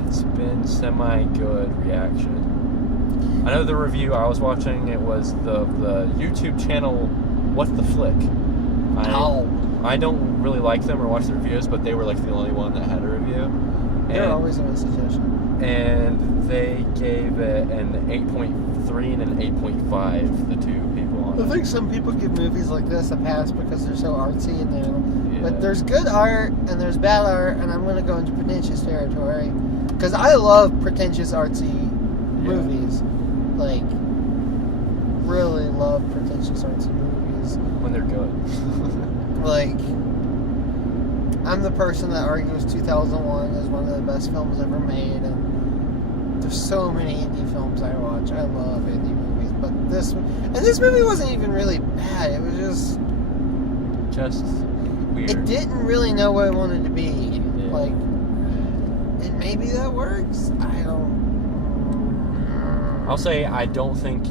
it's been semi-good reaction. I know the review I was watching, it was the YouTube channel What the Flick. I don't really like them or watch the reviews, but they were like the only one that had a review. They're always a suggestion. And they gave it an 8.3 and an 8.5, the two people on it. I think some people give movies like this a pass because they're so artsy and they're... But there's good art and there's bad art, and I'm going to go into pretentious territory. Because I love pretentious, artsy movies. Like, really love pretentious, artsy movies. When they're good. Like... I'm the person that argues 2001 is one of the best films ever made, and there's so many indie films I watch. I love indie movies, but this movie wasn't even really bad. It was just weird. It didn't really know what it wanted to be. Yeah. Like, and maybe that works. I don't. I'll say I don't think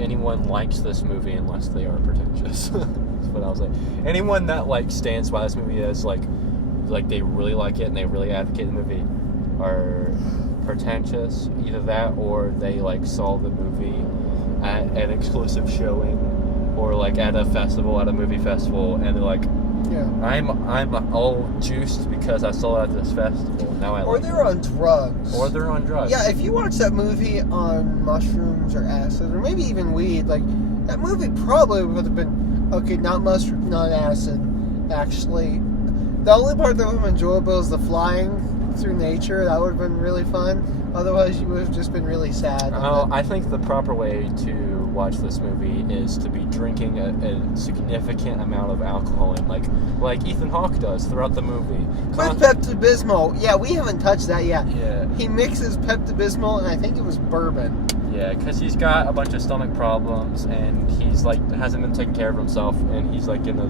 anyone likes this movie unless they are pretentious. That's what I'll say. Anyone that like stands by this movie as like they really like it and they really advocate the movie are pretentious. Either that, or they like saw the movie at an exclusive showing, or like at a festival, at a movie festival, and they're like, yeah, I'm all juiced because I saw it at this festival. Now I or like they're it. on drugs. Or they're on drugs. Yeah, if you watch that movie on mushrooms or acid, or maybe even weed, like that movie probably would have been okay. Not mushroom, not acid. Actually, the only part that would have been enjoyable is the flying through nature. That would have been really fun. Otherwise, you would have just been really sad. Oh, I think the proper way to watch this movie is to be drinking a significant amount of alcohol, and like Ethan Hawke does throughout the movie. With Pepto-Bismol. Yeah, we haven't touched that yet. Yeah. He mixes Pepto-Bismol, and I think it was bourbon. Yeah, because he's got a bunch of stomach problems, and he's like hasn't been taking care of himself, and he's like in a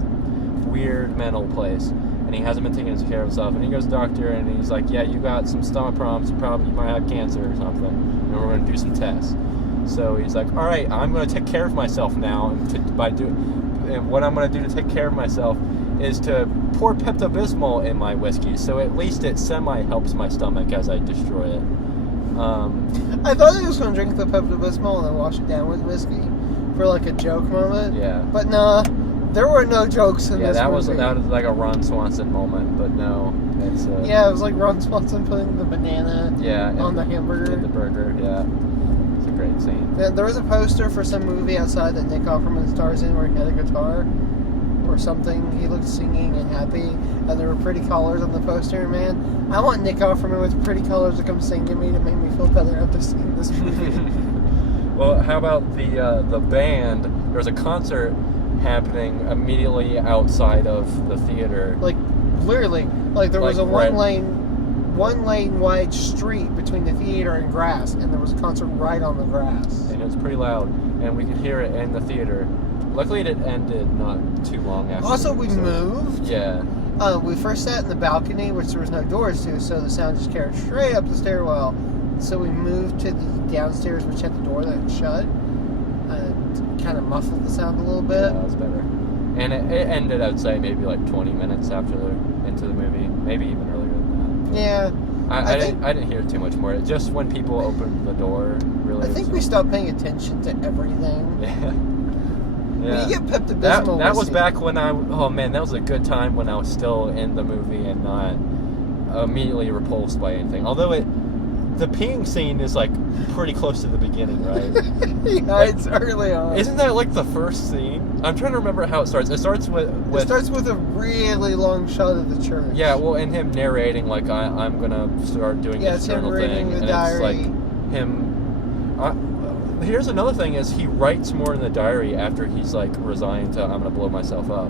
weird mental place, and he hasn't been taking care of himself, and he goes to the doctor, and he's like, yeah, you got some stomach problems, you might have cancer or something, and we're going to do some tests. So he's like, all right, I'm going to take care of myself now. And what I'm going to do to take care of myself is to pour Pepto-Bismol in my whiskey, so at least it semi-helps my stomach as I destroy it. I thought he was going to drink the Pepto-Bismol and then wash it down with whiskey for like a joke moment. Yeah. But nah, there were no jokes in Yeah, this that was movie. like a Ron Swanson moment, but no, it's Yeah, it was like Ron Swanson putting the banana on the hamburger. in the burger. Yeah, it's a great scene. There was a poster for some movie outside that Nick Offerman stars in where he had a guitar or something. He looked singing and happy, and there were pretty colors on the poster. And man, I want Nick Offerman with pretty colors to come sing to me to make me feel better after seeing this movie. Well, how about the band? There was a concert happening immediately outside of the theater. Like literally, like there was Like a one lane wide street between the theater and grass, and there was a concert right on the grass. And it was pretty loud, and we could hear it in the theater. Luckily, it ended not too long after. Also, we moved. Yeah. We first sat in the balcony, which there was no doors to, so the sound just carried straight up the stairwell. So we moved to the downstairs, which had the door that shut, and kind of muffled the sound a little bit. Yeah, that was better. And it ended, I'd say, maybe like 20 minutes into the movie, maybe even earlier than that. Yeah. I didn't hear too much more. Just when people opened the door, really. I think we stopped paying attention to everything. Yeah. When you get Pepto-Bismol That was whiskey- back when oh man, that was a good time when I was still in the movie and not immediately repulsed by anything. Although the peeing scene is like pretty close to the beginning, right? Yeah, it's early on. Isn't that like the first scene? I'm trying to remember how it starts. It starts with It starts with a really long shot of the church. yeah, well, and him narrating like I'm gonna start doing Yeah, this it's him journal reading thing, the and diary. it's like him. Here's another thing: is he writes more in the diary after he's like resigned to I'm gonna blow myself up.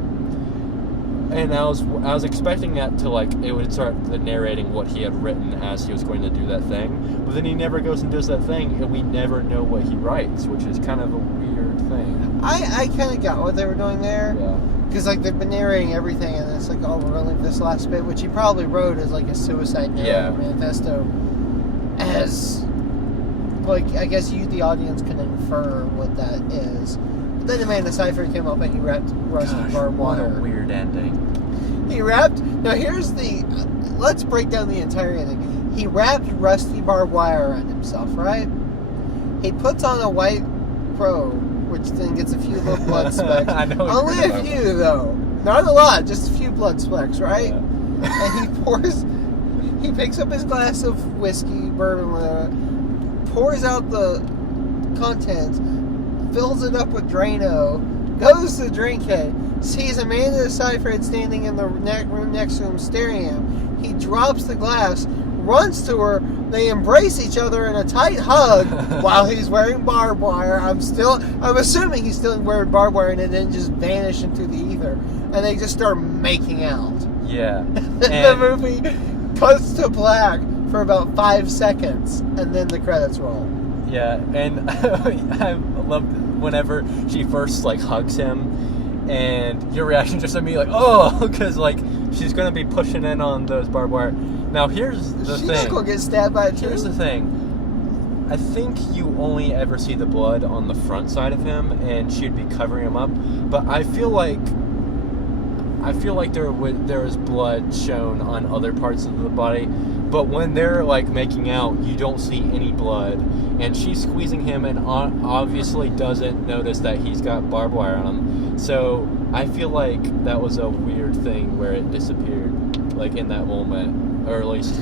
And I was expecting that to like it would start the narrating what he had written as he was going to do that thing, but then he never goes and does that thing, and we never know what he writes, which is kind of a weird thing. I kind of got what they were doing there. Yeah. Because, like, they've been narrating everything, and it's like, oh, we're going to leave this last bit, which he probably wrote as, like, a suicide note Yeah. or manifesto. As, like, I guess you, the audience, can infer what that is. But then Amanda Seyfried came up and he wrapped rusty barbed What a wire. weird ending. He wrapped... Now, here's the... let's break down the entire ending. He wrapped rusty barbed wire around himself, right? He puts on a white robe, which then gets a few little blood specks. I know what Only you're a talking few, though. Not a lot, just a few blood specks, right? Yeah. And he picks up his glass of whiskey, bourbon, whatever, pours out the contents, fills it up with Drano, goes to drink it, sees Amanda Seyfried standing in the room next to him staring at him. He drops the glass, runs to her, they embrace each other in a tight hug while he's wearing barbed wire. I'm assuming he's still wearing barbed wire, and then just vanish into the ether. And they just start making out. Yeah. The And movie cuts to black for about 5 seconds, and then the credits roll. yeah, and I loved whenever she first like hugs him, and your reaction just to me like, oh, because like she's gonna be pushing in on those barbed wire. Now here's the She's thing. not gonna get stabbed by it too. Here's the thing. I think you only ever see the blood on the front side of him, and she'd be covering him up. But I feel like there is blood shown on other parts of the body. But when they're like making out, you don't see any blood, and she's squeezing him, and obviously doesn't notice that he's got barbed wire on him. So I feel like that was a weird thing where it disappeared, like in that moment, or at least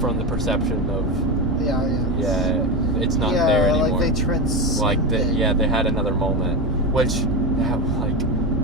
from the perception of it's not there anymore. like they transcend they had another moment, which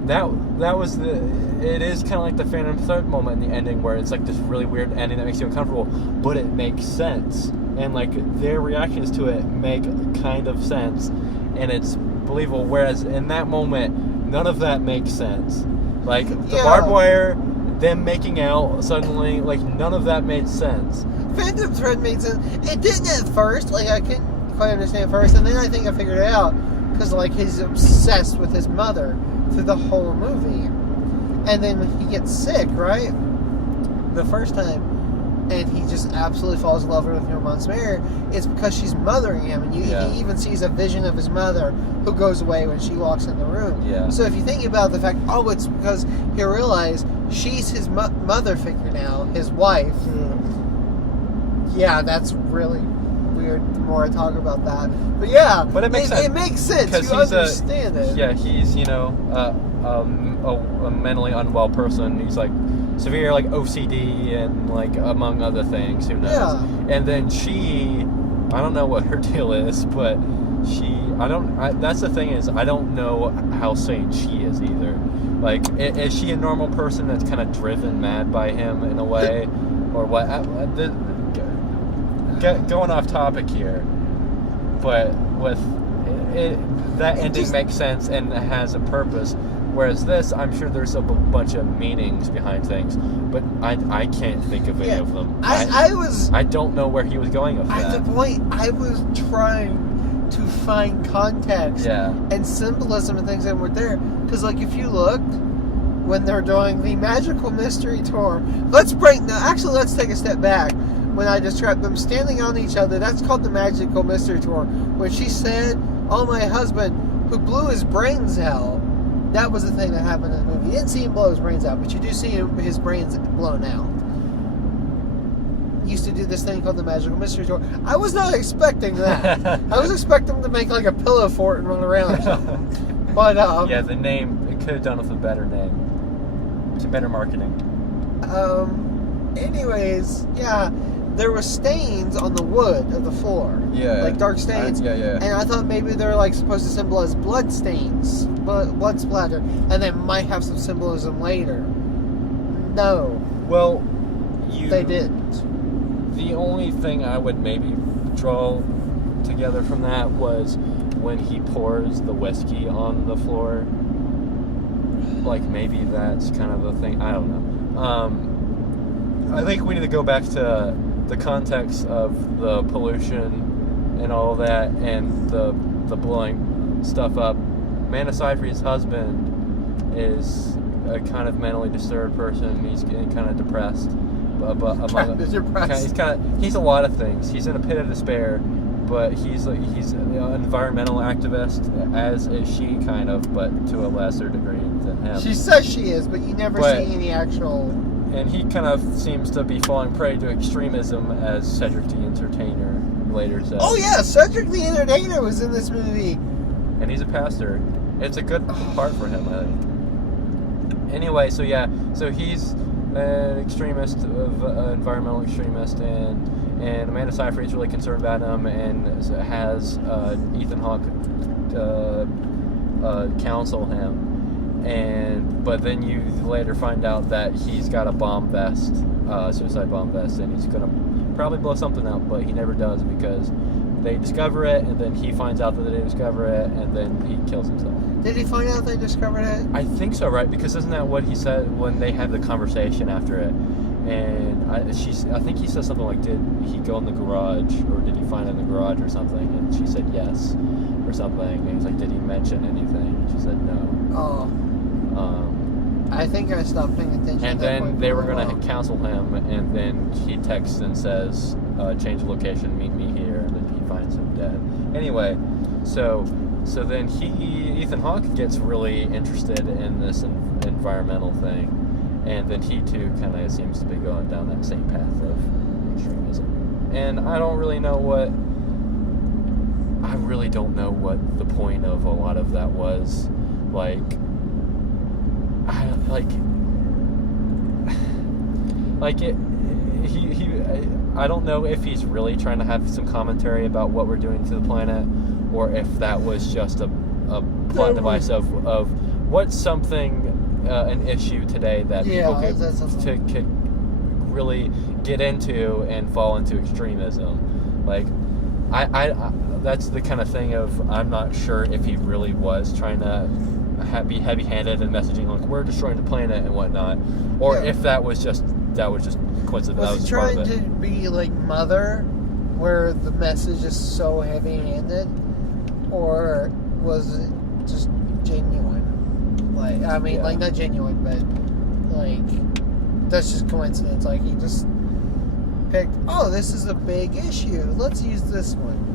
that was it is kind of like the Phantom Thread moment in the ending, where it's like this really weird ending that makes you uncomfortable, but it makes sense, and like their reactions to it make kind of sense, and it's believable. Whereas in that moment, none of that makes sense. Like the barbed wire, them making out suddenly, like none of that made sense. Phantom Thread made sense. It didn't at first. Like, I couldn't quite understand at first, and then I think I figured it out, because like he's obsessed with his mother through the whole movie. And then he gets sick, right? The first time. and he just absolutely falls in love with her Mons Mayer, it's because she's mothering him, and Yeah. he even sees a vision of his mother who goes away when she walks in the room. Yeah. So if you think about the fact, it's because he realized she's his mother figure now, his wife. Yeah, that's really weird the more I talk about that. But yeah, But it makes sense. It makes sense. 'Cause You he's understand it. Yeah, he's, a mentally unwell person. He's like severe like OCD and like among other things, who knows. Yeah. And then she, I don't know what her deal is, but that's the thing, is I don't know how sane she is either. Like, is she a normal person that's kind of driven mad by him in a way, or what? Going off topic here, but with that ending makes sense and has a purpose. Whereas this, I'm sure there's a bunch of meanings behind things, but I can't think of any of them. I don't know where he was going with that. At the point, I was trying to find context and symbolism and things that weren't there. Because, like, if you look, when they're doing the Magical Mystery Tour, let's take a step back. When I described them standing on each other, that's called the Magical Mystery Tour. When she said, "Oh, my husband, who blew his brains out," that was the thing that happened in the movie. You didn't see him blow his brains out, but you do see his brains blown out. He used to do this thing called the Magical Mystery Tour. I was not expecting that. I was expecting him to make like a pillow fort and run around or something. But yeah, the name, it could have done with a better name. Some better marketing. Anyways, yeah, there were stains on the wood of the floor. Yeah. Like dark stains. Yeah. And I thought maybe they're like supposed to symbolize blood stains, blood splatter, and they might have some symbolism later. No. Well, they didn't. The only thing I would maybe draw together from that was when he pours the whiskey on the floor. Like, maybe that's kind of a thing. I don't know. I think we need to go back to the context of the pollution and all that, and the blowing stuff up. Amanda Seyfried's husband is a kind of mentally disturbed person. He's getting kind of depressed. He's a lot of things. He's in a pit of despair, but he's an environmental activist, as is she, kind of, but to a lesser degree than him. She says she is, but you never see any actual. And he kind of seems to be falling prey to extremism, as Cedric the Entertainer later said. Oh yeah, Cedric the Entertainer was in this movie. And he's a pastor. It's a good part for him, I think. Anyway, so he's an extremist, environmental extremist, and Amanda Seyfried's really concerned about him, and has Ethan Hawke counsel him. But then you later find out that he's got a bomb vest, suicide bomb vest, and he's gonna probably blow something up, but he never does, because they discover it, and then he finds out that they discover it, and then he kills himself. Did he find out they discovered it? I think so, right? Because isn't that what he said when they had the conversation after it? And I think he said something like, "Did he go in the garage, or did he find it in the garage or something?" And she said yes, or something. And he's like, "Did he mention anything?" And she said no. Oh. I think I stopped paying attention. And then they were going to counsel him, and then he texts and says, "Change location, meet me here," and then he finds him dead. Anyway, so then Ethan Hawke gets really interested in this environmental thing, and then he too kind of seems to be going down that same path of extremism. And I really don't know what the point of a lot of that was. I don't know if he's really trying to have some commentary about what we're doing to the planet, or if that was just a plot device of what's something, an issue today that people could really get into and fall into extremism. Like, I that's the kind of thing of, I'm not sure if he really was trying to be heavy-handed in messaging, like, we're destroying the planet and whatnot, or if that was just coincidental. Was he trying to be like Mother, where the message is so heavy-handed, or was it just genuine? Like not genuine, but like that's just coincidence. Like he just picked, oh, this is a big issue. Let's use this one.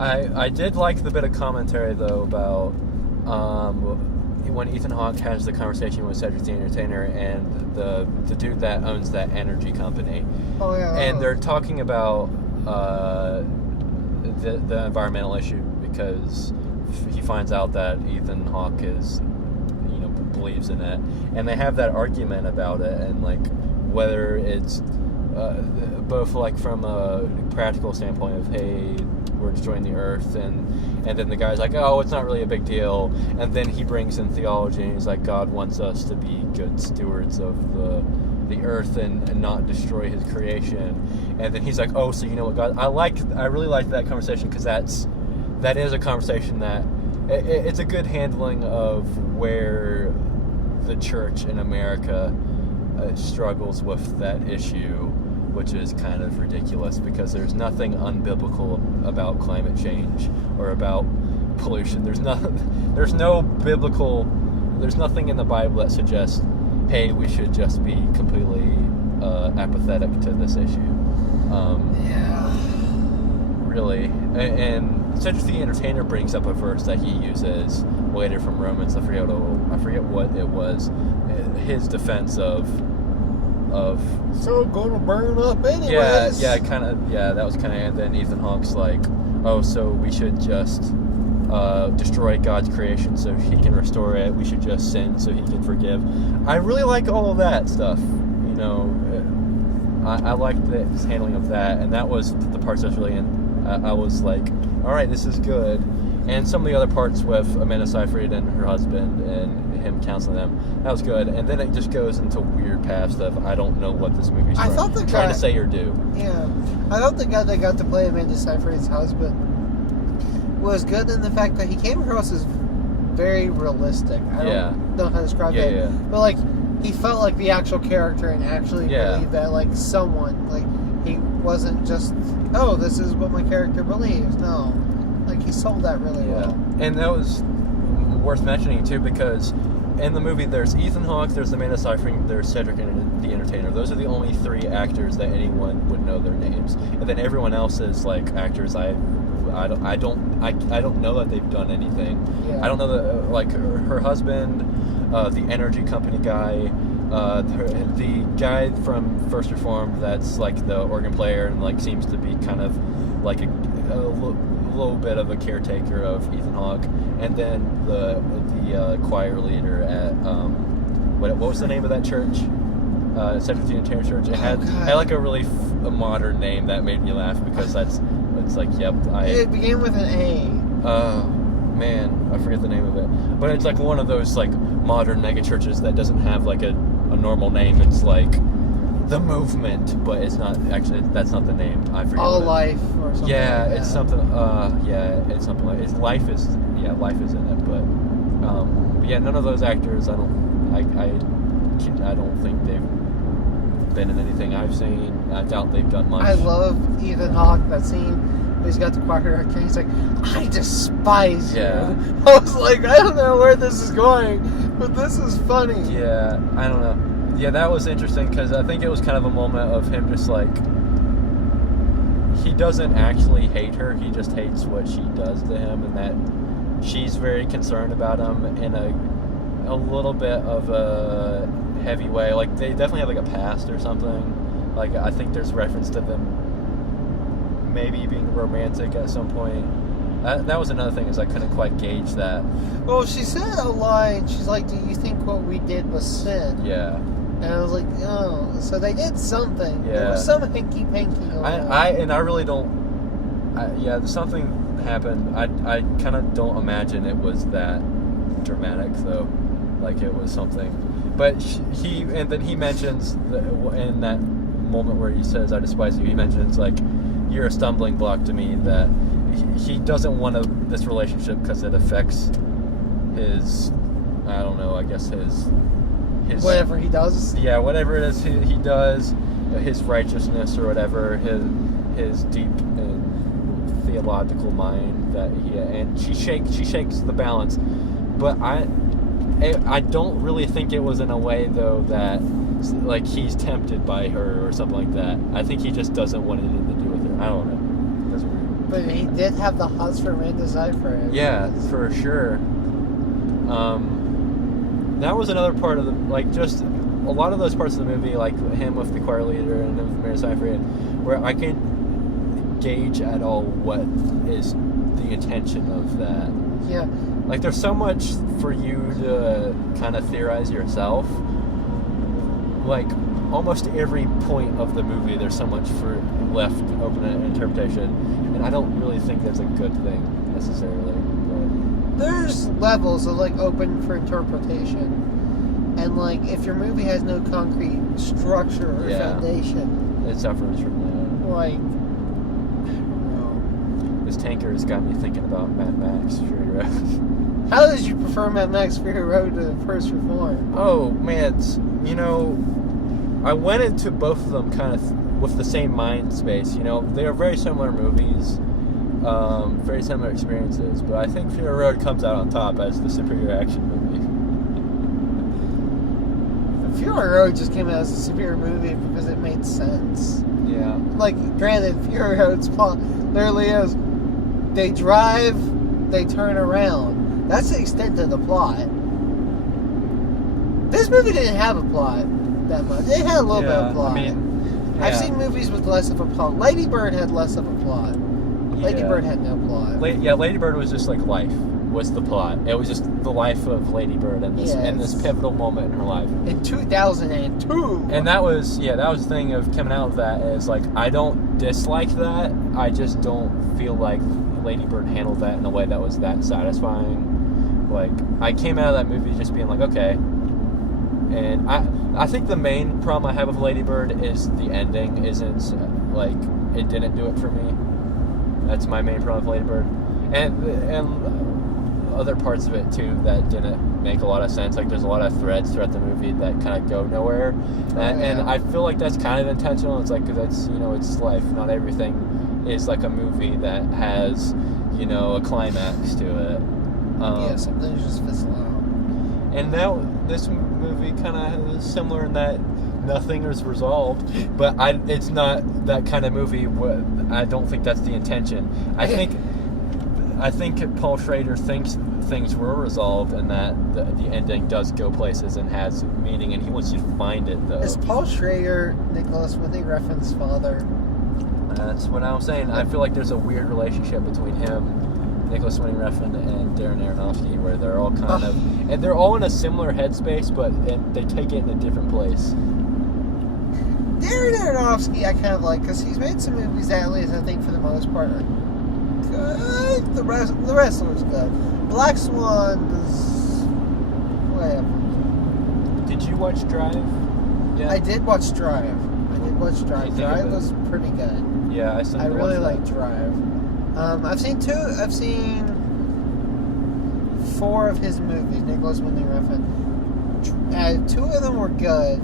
I did like the bit of commentary though about when Ethan Hawke has the conversation with Cedric the Entertainer and the dude that owns that energy company. Oh yeah. And they're talking about the environmental issue because he finds out that Ethan Hawke is, believes in it, and they have that argument about it, and like whether it's both like from a practical standpoint of hey, we're destroying the earth, and then the guy's like, oh, it's not really a big deal, and then he brings in theology and he's like, God wants us to be good stewards of the earth and not destroy his creation, and then he's like, oh, so you know what, God, I really like that conversation because that is a conversation that it's a good handling of where the church in America struggles with that issue, which is kind of ridiculous because there's nothing unbiblical about climate change or about pollution. There's nothing in the Bible that suggests, hey, we should just be completely apathetic to this issue. Really. And Cedric the Entertainer brings up a verse that he uses later from Romans. I forget what it was. His defense of so gonna burn up anyways. That was kind of, and then Ethan Hawke's like, oh, so we should just destroy God's creation so he can restore it. We should just sin so he can forgive. I really like all of that stuff. I liked his handling of that, and that was the parts that was really I was like, all right, this is good. And some of the other parts with Amanda Seyfried and her husband and him counseling them, that was good. And then it just goes into weird paths of I don't know what this movie's trying to say or do. Yeah, I thought the guy that got to play Amanda Seyfried's husband was good in the fact that he came across as very realistic. I don't know how to describe it. Yeah. But like, he felt like the actual character and actually believed that like someone, like he wasn't just, oh, this is what my character believes. No, like he sold that really well. And that was worth mentioning too because in the movie there's Ethan Hawke, there's Amanda Seyfried, there's Cedric the Entertainer. Those are the only three actors that anyone would know their names, and then everyone else is like actors I don't know that they've done anything. Yeah. I don't know that like her husband, the energy company guy, the guy from First Reformed that's like the organ player and like seems to be kind of like a little bit of a caretaker of Ethan Hawke, and then the choir leader at what was the name of that church? Cedric the Entertainer Church. It had like a really a modern name that made me laugh because it's like it began with an A. Man, I forget the name of it, but it's like one of those like modern mega churches that doesn't have like a normal name. It's like the Movement, but it's not actually. That's not the name. I forget. All Life or something. Yeah, like it's something. It's something like it's Life is. Yeah, Life is in it, but none of those actors. I don't think they've been in anything I've seen. I doubt they've done much. I love Ethan Hawke, that scene. He's got the choir director. He's like, I despise you. I was like, I don't know where this is going, but this is funny. Yeah, I don't know. Yeah, that was interesting because I think it was kind of a moment of him just like, he doesn't actually hate her. He just hates what she does to him, and that she's very concerned about him in a little bit of a heavy way. Like they definitely have like a past or something. Like I think there's reference to them maybe being romantic at some point. That was another thing, is I couldn't quite gauge that. Well, she said a line. She's like, do you think what we did was sin? Yeah. And I was like, oh, so they did something. Yeah. There was some hanky-panky going on. I really don't... something happened. I kind of don't imagine it was that dramatic, though. Like, it was something. But and then he mentions, in that moment where he says, I despise you, he mentions, like, you're a stumbling block to me, that he doesn't want this relationship because it affects his, I don't know, I guess his whatever he does. Yeah, whatever it is he does, his righteousness or whatever, his deep theological mind that and she shakes the balance. But I don't really think it was in a way though that like he's tempted by her or something like that. I think he just doesn't want anything to do with her. I don't know. That's weird. But he did have the hots for Amanda Seyfried. Yeah, for sure. That was another part of the, like, just a lot of those parts of the movie, like him with the choir leader and him with Amanda Seyfried, where I can't gauge at all what is the intention of that. Yeah. Like, there's so much for you to kind of theorize yourself. Like, almost every point of the movie, there's so much for left open to interpretation, and I don't really think that's a good thing necessarily. There's levels of like open for interpretation, and like if your movie has no concrete structure or Yeah. foundation, But it suffers from like I don't know. that. This tanker has got me thinking about Mad Max Fury Road. How did you prefer Mad Max Fury Road to First Reform? Oh man, you know, I went into both of them kind of with the same mind space. You know, they are very similar movies, very similar experiences. But I think Fury Road comes out on top as the superior action movie. Fury Road just came out as a superior movie because it made sense. Yeah. Like, granted, Fury Road's plot literally is they drive, they turn around. That's the extent of the plot. This movie didn't have a plot that much. It had a little bit of plot. I mean, I've yeah. seen movies with less of a plot. Lady Bird had less of a plot. Lady Yeah. Bird had no plot. Lady Bird was just like life was the plot. It was just the life of Lady Bird and this pivotal moment in her life. In 2002. And that was the thing of coming out of that is like I don't dislike that. I just don't feel like Lady Bird handled that in a way that was that satisfying. Like I came out of that movie just being like, okay. And I think the main problem I have with Lady Bird is the ending isn't like it didn't do it for me. That's my main problem with Lady Bird, and other parts of it too that didn't make a lot of sense. Like there's a lot of threads throughout the movie that kind of go nowhere, and I feel like that's kind of intentional. It's like 'cause that's it's life. Not everything is like a movie that has a climax to it. Something just fizzle out. And now this movie kind of is similar in that nothing is resolved, but it's not that kind of movie. I don't think that's the intention. I think Paul Schrader thinks things were resolved and that the ending does go places and has meaning, and he wants you to find it though. Is Paul Schrader Nicholas Winding Refn's father? That's what I'm saying. I feel like there's a weird relationship between him, Nicholas Winding Refn, and Darren Aronofsky, where they're all kind of, and they're all in a similar headspace, but they take it in a different place. Darren Aronofsky, I kind of like because he's made some movies that, at least I think for the most part, are good. The rest was good. Black Swan is whatever. Did you watch Drive? Yeah. I did watch Drive. think Drive of it? was pretty good. Yeah, I really like Drive. I've seen 4 of his movies, Nicholas Winding Refn. 2 of them were good.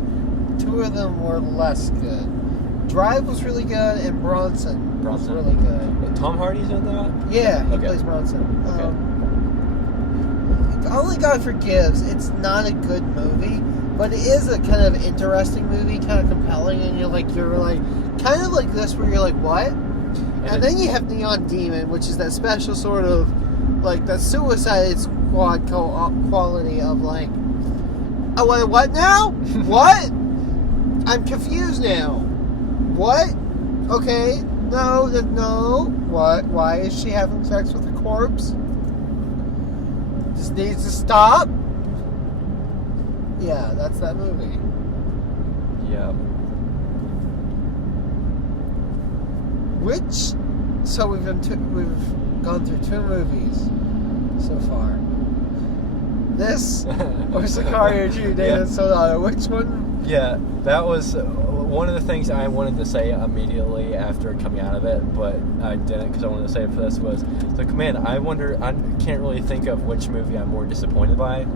2 of them were less good. Drive was really good, and Bronson was really good. Tom Hardy's in that? Yeah, he Okay. plays Bronson. Okay. Only God Forgives. It's not a good movie, but it is a kind of interesting movie, kind of compelling, and you're like kind of like this, where you're like, what? And then you have Neon Demon, which is that special sort of like that Suicide Squad quality of like, oh wait, what now? What? I'm confused now. What? Okay, no. What? Why is she having sex with a corpse? This needs to stop. Yeah, that's that movie. Yeah. So we've gone through 2 movies so far. This or Sicario 2, David Soldado. Which one? Yeah, that was one of the things I wanted to say immediately after coming out of it, but I didn't because I wanted to say it for this was like, man, I can't really think of which movie I'm more disappointed by,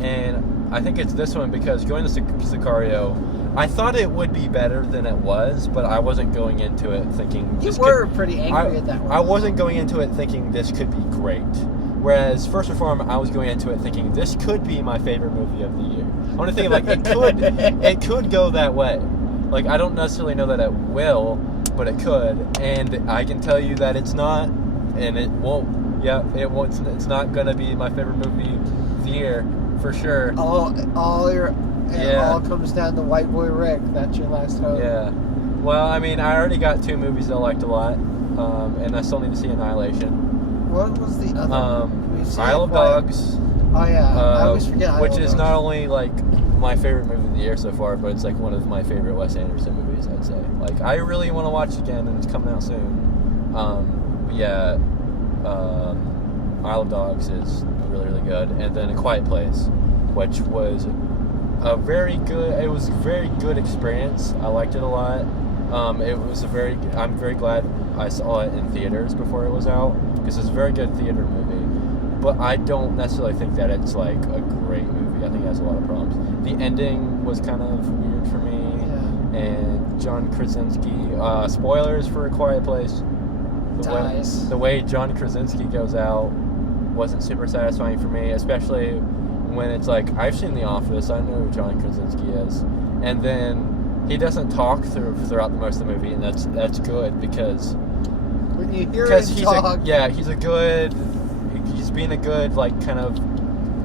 and I think it's this one because going to Sicario, I thought it would be better than it was, but I wasn't going into it thinking You were pretty angry at that one. I wasn't going into it thinking this could be great. Whereas First Reform, I was going into it thinking this could be my favorite movie of the year. I want to think like it could go that way. Like I don't necessarily know that it will, but it could, and I can tell you that it's not, and it won't. Yeah, it won't. It's not gonna be my favorite movie of the year for sure. It all comes down to White Boy Rick. That's your last hope. Yeah. Well, I mean, I already got 2 movies I liked a lot, and I still need to see Annihilation. What was the other? Isle of Dogs. Oh yeah, I always forget. Isle Which of is Dogs. not only like my favorite movie of the year so far, but it's like one of my favorite Wes Anderson movies, I'd say. Like I really want to watch it again, and it's coming out soon. But yeah, Isle of Dogs is really, really good, and then A Quiet Place, which was a very good experience. I liked it a lot. I'm very glad I saw it in theaters before it was out, because it's a very good theater movie. But I don't necessarily think that it's like a great movie. I think it has a lot of problems. The ending was kind of weird for me. Yeah. And John Krasinski, spoilers for A Quiet Place. Dies. The way John Krasinski goes out wasn't super satisfying for me, especially when it's like, I've seen The Office, I know who John Krasinski is, and then he doesn't talk throughout the most of the movie, and that's good because when you hear him talk, he's being a good like kind of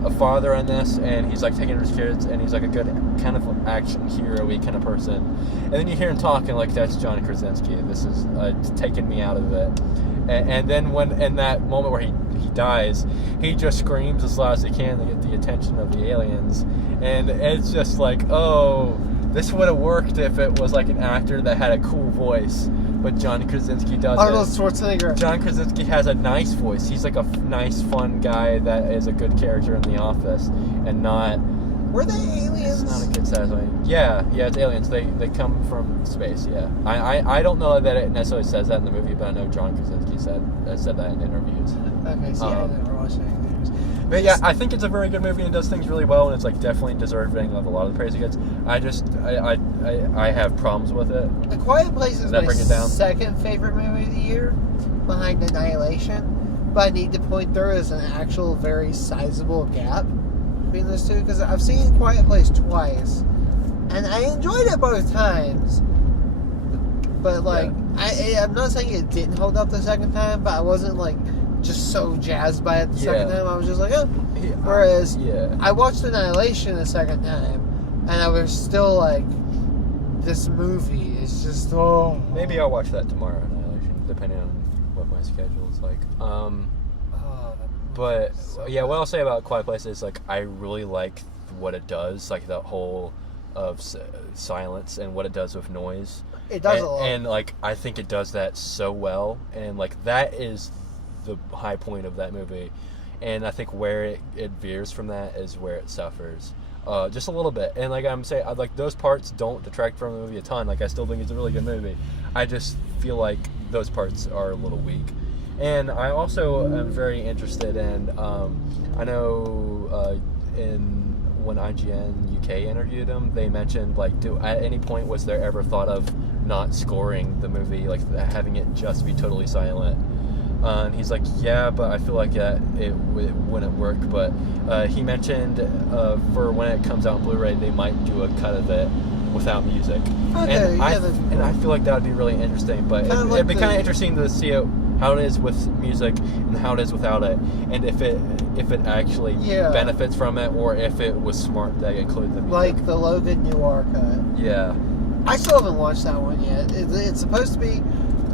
a father in this, and he's like taking care of his kids, and he's like a good kind of action hero-y kind of person. And then you hear him talking like, that's John Krasinski. This is taking me out of it. And then when in that moment where he dies, he just screams as loud as he can to get the attention of the aliens, and it's just like, oh, this would have worked if it was like an actor that had a cool voice, but John Krasinski doesn't. Arnold Schwarzenegger. John Krasinski has a nice voice. He's like a nice, fun guy that is a good character in The Office, and not. Were they aliens? It's not a good satisfying. Yeah, it's aliens. They come from space. Yeah, I don't know that it necessarily says that in the movie, but I know John Krasinski said that in interviews. Okay, see, I never watched any of these. But yeah, I think it's a very good movie and does things really well, and it's like definitely deserving of a lot of the praise it gets. I have problems with it. A Quiet Place is that my bring it down? second favorite movie of the year, behind Annihilation. But I need to point there is an actual very sizable gap between those two, because I've seen Quiet Place twice, and I enjoyed it both times. But like, yeah. I'm not saying it didn't hold up the second time, but I wasn't like just so jazzed by it the second time. I was just like, oh. Whereas I watched Annihilation the second time, and I was still like, this movie is just Maybe I'll watch that tomorrow, Annihilation, depending on what my schedule is like. But yeah, what I'll say about Quiet Place is like, I really like what it does, like the whole of silence and what it does with noise. It does a lot. And like, I think it does that so well, and like that is the high point of that movie. And I think where it veers from that is where it suffers. Just a little bit. And like I'm saying, like those parts don't detract from the movie a ton. Like I still think it's a really good movie. I just feel like those parts are a little weak. And I also am very interested in, I know when IGN UK interviewed him, they mentioned like, at any point was there ever thought of not scoring the movie, like having it just be totally silent? And he's like, yeah, but I feel like it wouldn't work. But he mentioned for when it comes out on Blu-ray, they might do a cut of it without music. Okay, and I feel like that would be really interesting. But it'd be kind of interesting to see how it is with music and how it is without it, and if it actually benefits from it, or if it was smart that it included the music. Like the Logan Noir cut. Yeah. I still haven't watched that one yet. It's supposed to be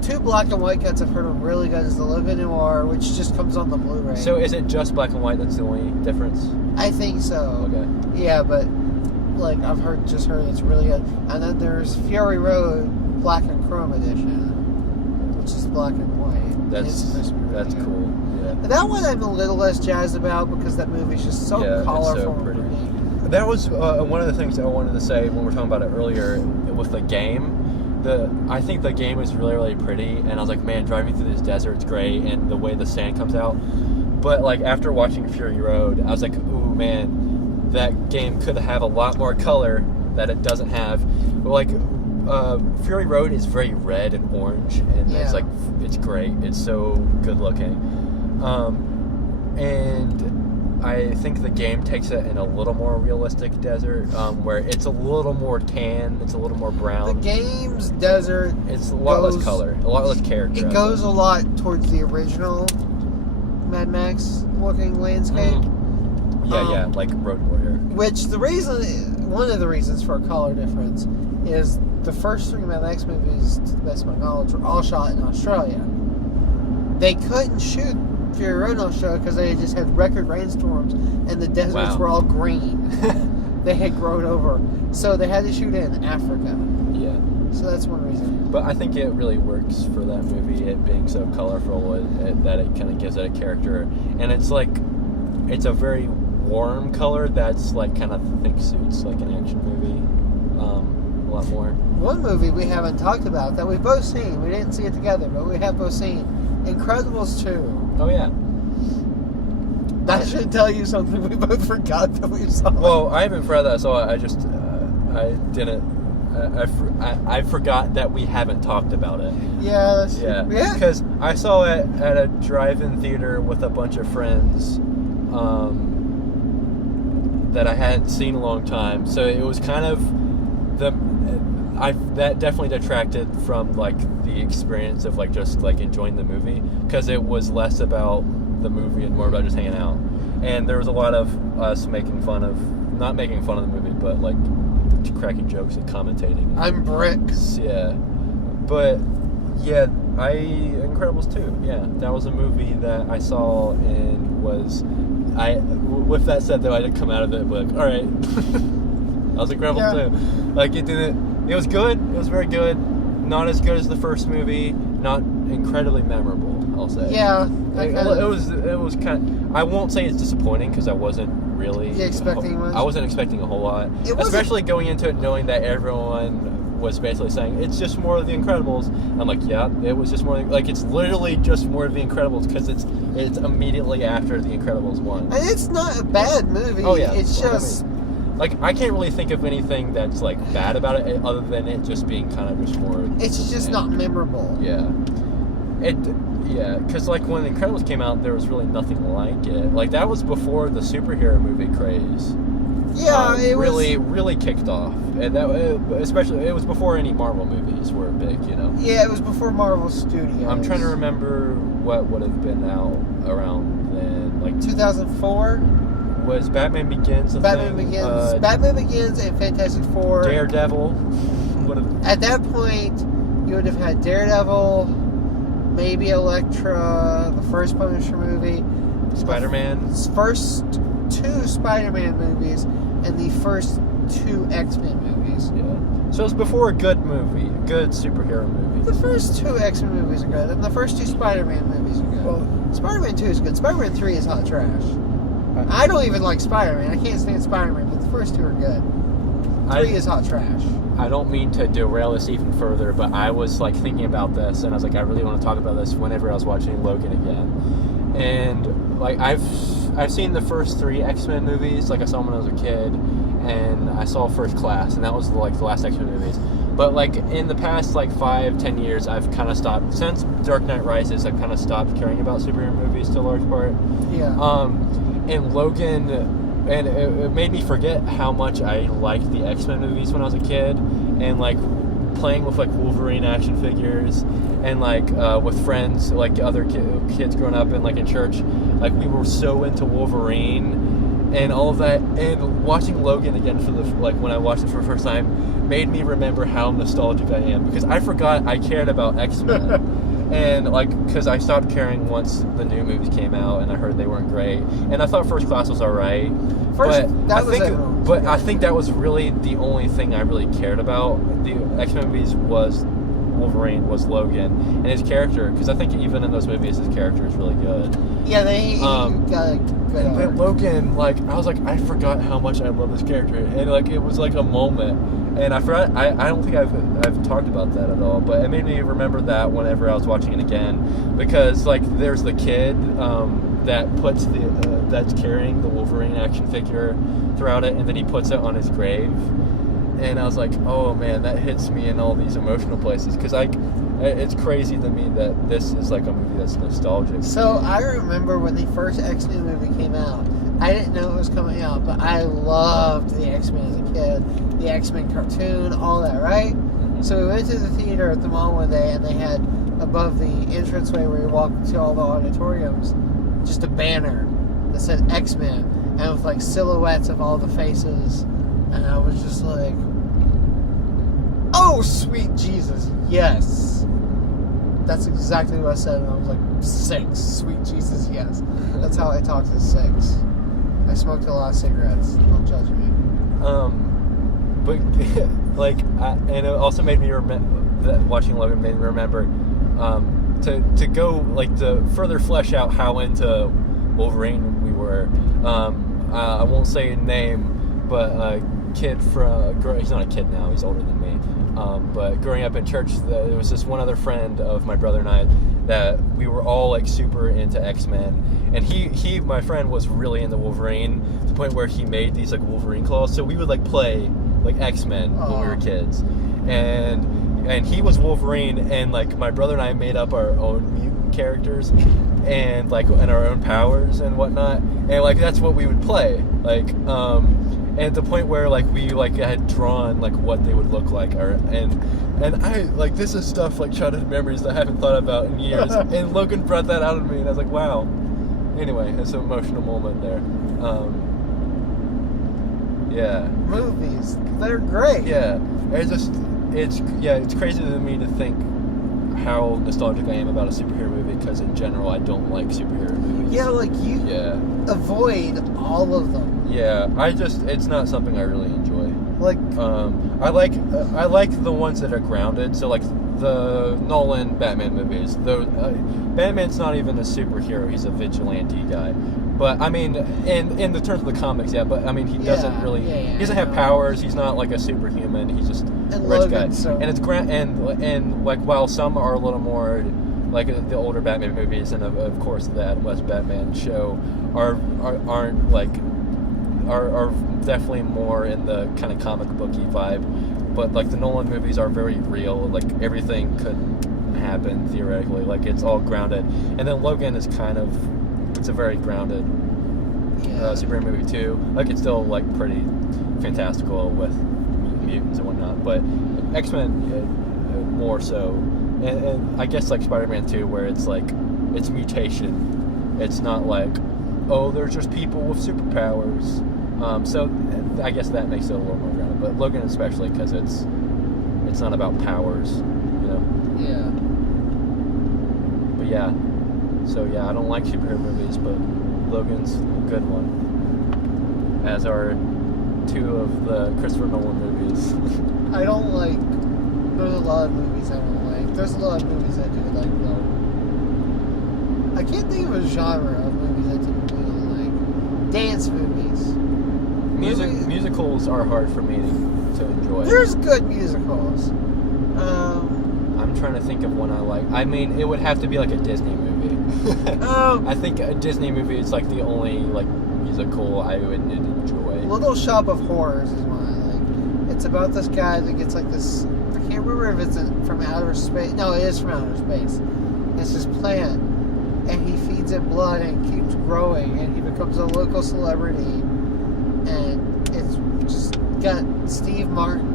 2 black and white cuts I've heard are really good is the Logan Noir, which just comes on the Blu-ray. So is it just black and white that's the only difference? I think so. Okay. Yeah, but like I've heard it's really good. And then there's Fury Road Black and Chrome edition, which is black and white. That's cool. Yeah. That one I'm a little less jazzed about because that movie's just so colorful and pretty. That was one of the things I wanted to say when we were talking about it earlier with the game. I think the game is really, really pretty, and I was like, man, driving through this desert's great, and the way the sand comes out. But like after watching Fury Road, I was like, ooh man, that game could have a lot more color that it doesn't have. But like Fury Road is very red and orange, and it's like, it's great. It's so good looking. and I think the game takes it in a little more realistic desert, where it's a little more tan, it's a little more brown. The game's desert. It's a lot less color, a lot less character. It goes a lot towards the original Mad Max looking landscape. Yeah, like Road Warrior. Which one of the reasons for a color difference is the first 3 Mad Max movies, to the best of my knowledge, were all shot in Australia. They couldn't shoot Fury Road in Australia because they just had record rainstorms and the deserts were all green. They had grown over. So they had to shoot it in Africa. Yeah. So that's one reason. But I think it really works for that movie, it being so colorful, that it kind of gives it a character. And it's like, it's a very warm color that's like kind of think suits like an action movie a lot more. One movie we haven't talked about that we've both seen, we didn't see it together, but we have both seen, Incredibles 2. Oh yeah. That should tell you something we both forgot that we saw. Well, I haven't forgot that I saw it. I just I forgot that we haven't talked about it. Yeah. Yeah. Because I saw it at a drive-in theater with a bunch of friends that I hadn't seen in a long time. So it was kind of that definitely detracted from like the experience of like just like enjoying the movie, because it was less about the movie and more about just hanging out. And there was a lot of us not making fun of the movie, but like cracking jokes and commentating. I'm Bricks. Yeah. But yeah, Incredibles 2. Yeah, that was a movie that I saw and with that said though, I didn't come out of it like, all right. I was Incredibles 2. Like it was good. It was very good. Not as good as the first movie. Not incredibly memorable, I'll say. Yeah. It was kind of, I won't say it's disappointing because I wasn't really expecting much. I wasn't expecting a whole lot. Especially going into it knowing that everyone was basically saying it's just more of the Incredibles. I'm like, yeah, it was just more like it's literally just more of the Incredibles because it's immediately after the Incredibles 1. And it's not a bad movie. Oh yeah. It's just like I can't really think of anything that's like bad about it other than it just being kind of just more. It's just not memorable. Yeah. Because like when The Incredibles came out, there was really nothing like it. Like that was before the superhero movie craze. Yeah, it really kicked off, and especially it was before any Marvel movies were big, you know. Yeah, it was before Marvel Studios. I'm trying to remember what would have been out around then, like 2004. Was Batman Begins? Batman Begins and Fantastic Four. Daredevil. At that point, you would have had Daredevil, maybe Elektra, the first Punisher movie, Spider-Man. First 2 Spider-Man movies, and the first 2 X-Men movies. Yeah. So it's before a good movie, a good superhero movie. The first 2 X-Men movies are good, and the first 2 Spider-Man movies are good. Well, Spider-Man 2 is good. Spider-Man 3 is hot trash. I don't even like Spider-Man. I can't stand Spider-Man, but the first 2 are good. 3 is hot trash. I don't mean to derail this even further, but I was like thinking about this, and I was like, I really want to talk about this whenever I was watching Logan again. And like I've seen the first 3 X-Men movies. Like I saw them when I was a kid, and I saw First Class, and that was like the last X-Men movies. But like in the past like 5-10 years, I've kind of stopped. Since Dark Knight Rises, I've kind of stopped caring about superhero movies to a large part. Yeah. And Logan, and it made me forget how much I liked the X-Men movies when I was a kid, and like playing with like Wolverine action figures, and like with friends, like other kids growing up and like in church, like we were so into Wolverine and all of that. And watching Logan again for when I watched it for the first time made me remember how nostalgic I am, because I forgot I cared about X-Men. And like, because I stopped caring once the new movies came out, and I heard they weren't great, and I thought First Class was alright. I think that was really the only thing I really cared about the X-Men movies was Wolverine, was Logan, and his character, because I think even in those movies his character is really good. Yeah, he got a good and arc. Logan, like, I was like, I forgot how much I love this character, and like it was like a moment. And I forgot. I don't think I've talked about that at all. But it made me remember that whenever I was watching it again, because like there's the kid that puts that's carrying the Wolverine action figure throughout it, and then he puts it on his grave. And I was like, oh man, that hits me in all these emotional places, because It's crazy to me that this is like a movie that's nostalgic. So I remember when the first X-Men movie came out. I didn't know it was coming out, but I loved the X-Men as a kid. The X-Men cartoon, all that, right? So we went to the theater at the mall one day, and they had above the entranceway where you walk to all the auditoriums, just a banner that said X-Men, and with like silhouettes of all the faces, and I was just like, oh sweet Jesus, yes. That's exactly what I said, and I was like, 6, sweet Jesus, yes. That's how I talked to 6. I smoked a lot of cigarettes. Don't judge me. But like, and it also made me remember that watching Logan made me remember to go like to further flesh out how into Wolverine we were. I won't say a name, but a kid he's not a kid now. He's older than me. But growing up in church, there was this one other friend of my brother and I that we were all like super into X-Men, and he my friend was really into Wolverine to the point where he made these like Wolverine claws. So we would like play like X-Men when we were kids, and he was Wolverine, and like my brother and I made up our own mutant characters and like and our own powers and whatnot, and like that's what we would play like and at the point where like we like had drawn like what they would look like, and I like this is stuff like childhood memories that I haven't thought about in years, and Logan brought that out of me, and I was like, wow. Anyway, it's an emotional moment there. Yeah. Movies, they're great. Yeah, it's crazy to me to think how nostalgic I am about a superhero movie, because in general I don't like superhero movies. Yeah, like you avoid all of them. Yeah, it's not something I really enjoy. Like, I like the ones that are grounded. So like the Nolan Batman movies. Batman's not even a superhero; he's a vigilante guy. But I mean, in the terms of the comics, yeah. But I mean, he doesn't really. He doesn't have powers. He's not like a superhuman. He's just a rich guy. So. And it's and like while some are a little more like the older Batman movies, and of course the Adam West Batman show are definitely more in the kind of comic booky vibe. But like the Nolan movies are very real. Like everything could happen theoretically. Like it's all grounded. And then Logan is it's a very grounded superhero movie too. Like it's still like pretty fantastical with mutants and whatnot. But X-Men more so. And I guess like Spider-Man 2, where it's like it's mutation. It's not like, oh, there's just people with superpowers. So I guess that makes it a little more grounded. But Logan especially, because it's not about powers, you know. Yeah. But yeah. So yeah, I don't like superhero movies, but Logan's a good one. As are 2 of the Christopher Nolan movies. I don't like. There's a lot of movies I don't like. There's a lot of movies I do like though. I can't think of a genre of movies I typically don't like. Dance movies. Musicals are hard for me to enjoy. There's good musicals. I'm trying to think of one I like. I mean, it would have to be like a Disney movie. I think a Disney movie is like the only like musical I would enjoy. Little Shop of Horrors is one I like. It's about this guy that gets like this. I can't remember if it's from outer space. No, it is from outer space. It's this plant, and he feeds it blood and it keeps growing, and he becomes a local celebrity. And it's just got Steve Martin,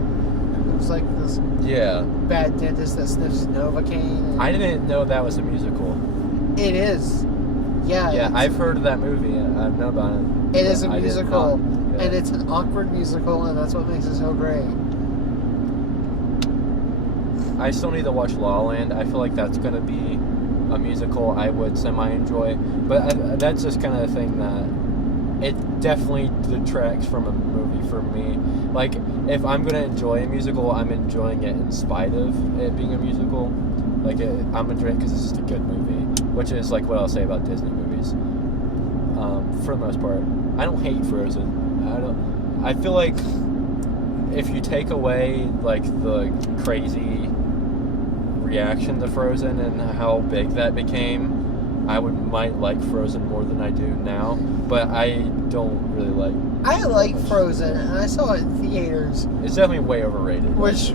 who's like this bad dentist that sniffs Novocaine. I didn't know that was a musical. It is. Yeah. Yeah, I've heard of that movie. I know about it. It is a musical, and it's an awkward musical, and that's what makes it so great. I still need to watch La La Land. I feel like that's going to be a musical I would semi-enjoy. But that's just kind of a thing that it definitely detracts from a movie for me. Like, if I'm going to enjoy a musical, I'm enjoying it in spite of it being a musical. Like, I'm enjoying it because it's just a good movie. Which is, like, what I'll say about Disney movies. For the most part. I don't hate Frozen. I feel like if you take away, like, the crazy reaction to Frozen and how big that became, I might like Frozen more than I do now, but I don't really like. I like Frozen, and I saw it in theaters, It's definitely way overrated. which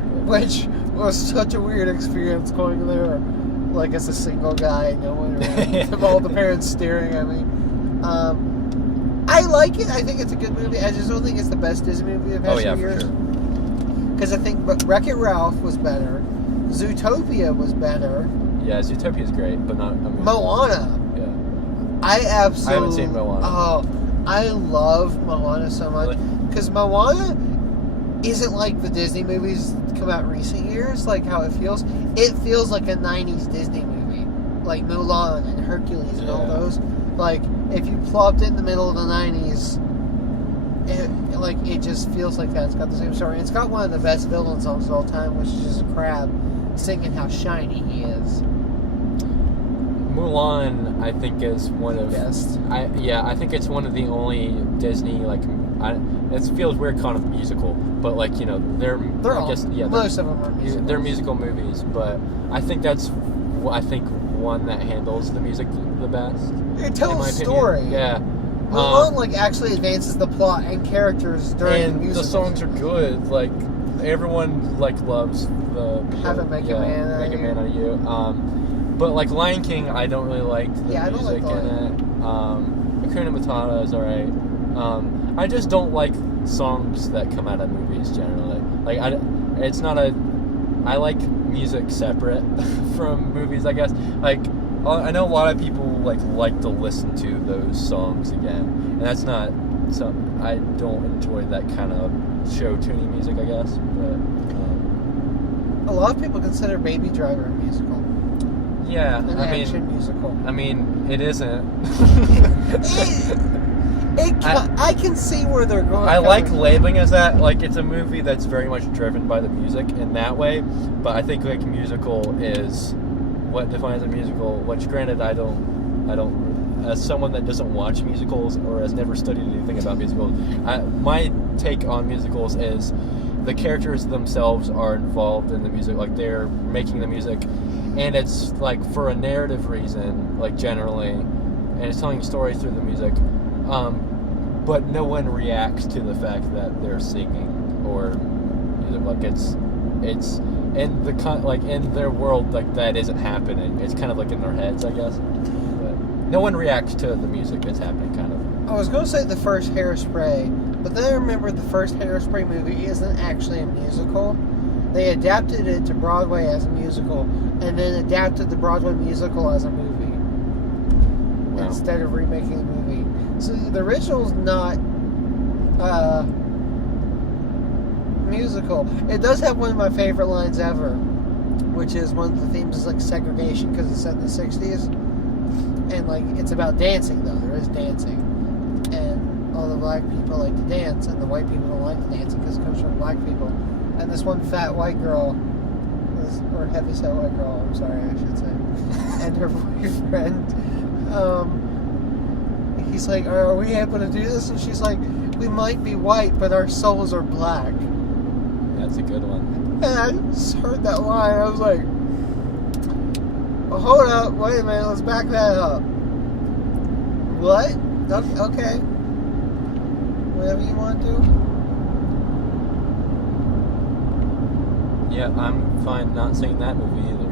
was such a weird experience going there, like as a single guy, no one around, with all the parents staring at me. I like it. I think it's a good movie. I just don't think it's the best Disney movie of the past few for years. sure. Because I think Wreck-It Ralph was better, Zootopia was better, Yeah, Zootopia is great, but not. I mean, Moana. Yeah. I absolutely. I haven't seen Moana. Oh, I love Moana so much Really? because Moana isn't like the Disney movies that come out in recent years. Like how it feels. It feels like a '90s Disney movie, like Mulan and Hercules and all Yeah. those. Like if you plopped it in the middle of the '90s, it just feels like that. It's got the same story. It's got one of the best villain songs of all time, which is just a crab singing how shiny he is. Mulan, I think, is one of Best. I think it's one of the only Disney it feels weird calling it musical, but like they're They're I guess, all, yeah, most of them are musicals. they're musical movies, but I think that's one that handles the music the best. It in tells my a opinion. story. Yeah. Mulan actually advances the plot and characters during the And musical. the songs are good. Like everyone loves the Have a Make a Man Out of Make a You. Man Out of You. But like Lion King, I don't really like the Yeah, I don't like music in it. Hakuna Matata is alright. I just don't like songs that come out of movies generally. It's not a. I like music separate from movies, I guess. Like I know a lot of people like to listen to those songs again, and that's not. So I don't enjoy that kind of show tuning music, I guess. But A lot of people consider Baby Driver a musical, yeah, an action musical. I mean, it isn't. I can see where they're going. I like labeling as that. Like, it's a movie that's very much driven by the music in that way. But I think musical is what defines a musical. Which, granted, I don't. As someone that doesn't watch musicals or has never studied anything about musicals, my take on musicals is the characters themselves are involved in the music. Like, they're making the music, and it's for a narrative reason, generally, and it's telling a story through the music. But no one reacts to the fact that they're singing or it's in the in their world that isn't happening. It's kind of in their heads, I guess. But no one reacts to the music that's happening, kind of. I was going to say the first Hairspray, but then I remembered the first Hairspray movie isn't actually a musical. They adapted it to Broadway as a musical, and then adapted the Broadway musical as a movie. Wow. Instead of remaking the movie. So the original's not musical. It does have one of my favorite lines ever, which is one of the themes is segregation because it's set in the 60s. And it's about dancing though. There is dancing. And all the black people like to dance and the white people don't like the dancing because it comes from black people. And this one fat white girl, or heavyset white girl, I'm sorry I should say, and her boyfriend, he's like, are we able to do this? And she's like, we might be white, but our souls are black. That's a good one. And I just heard that line, I was like, well, hold up, wait a minute, let's back that up. What? Okay. Whatever you want to do. Yeah, I'm fine not seeing that movie either.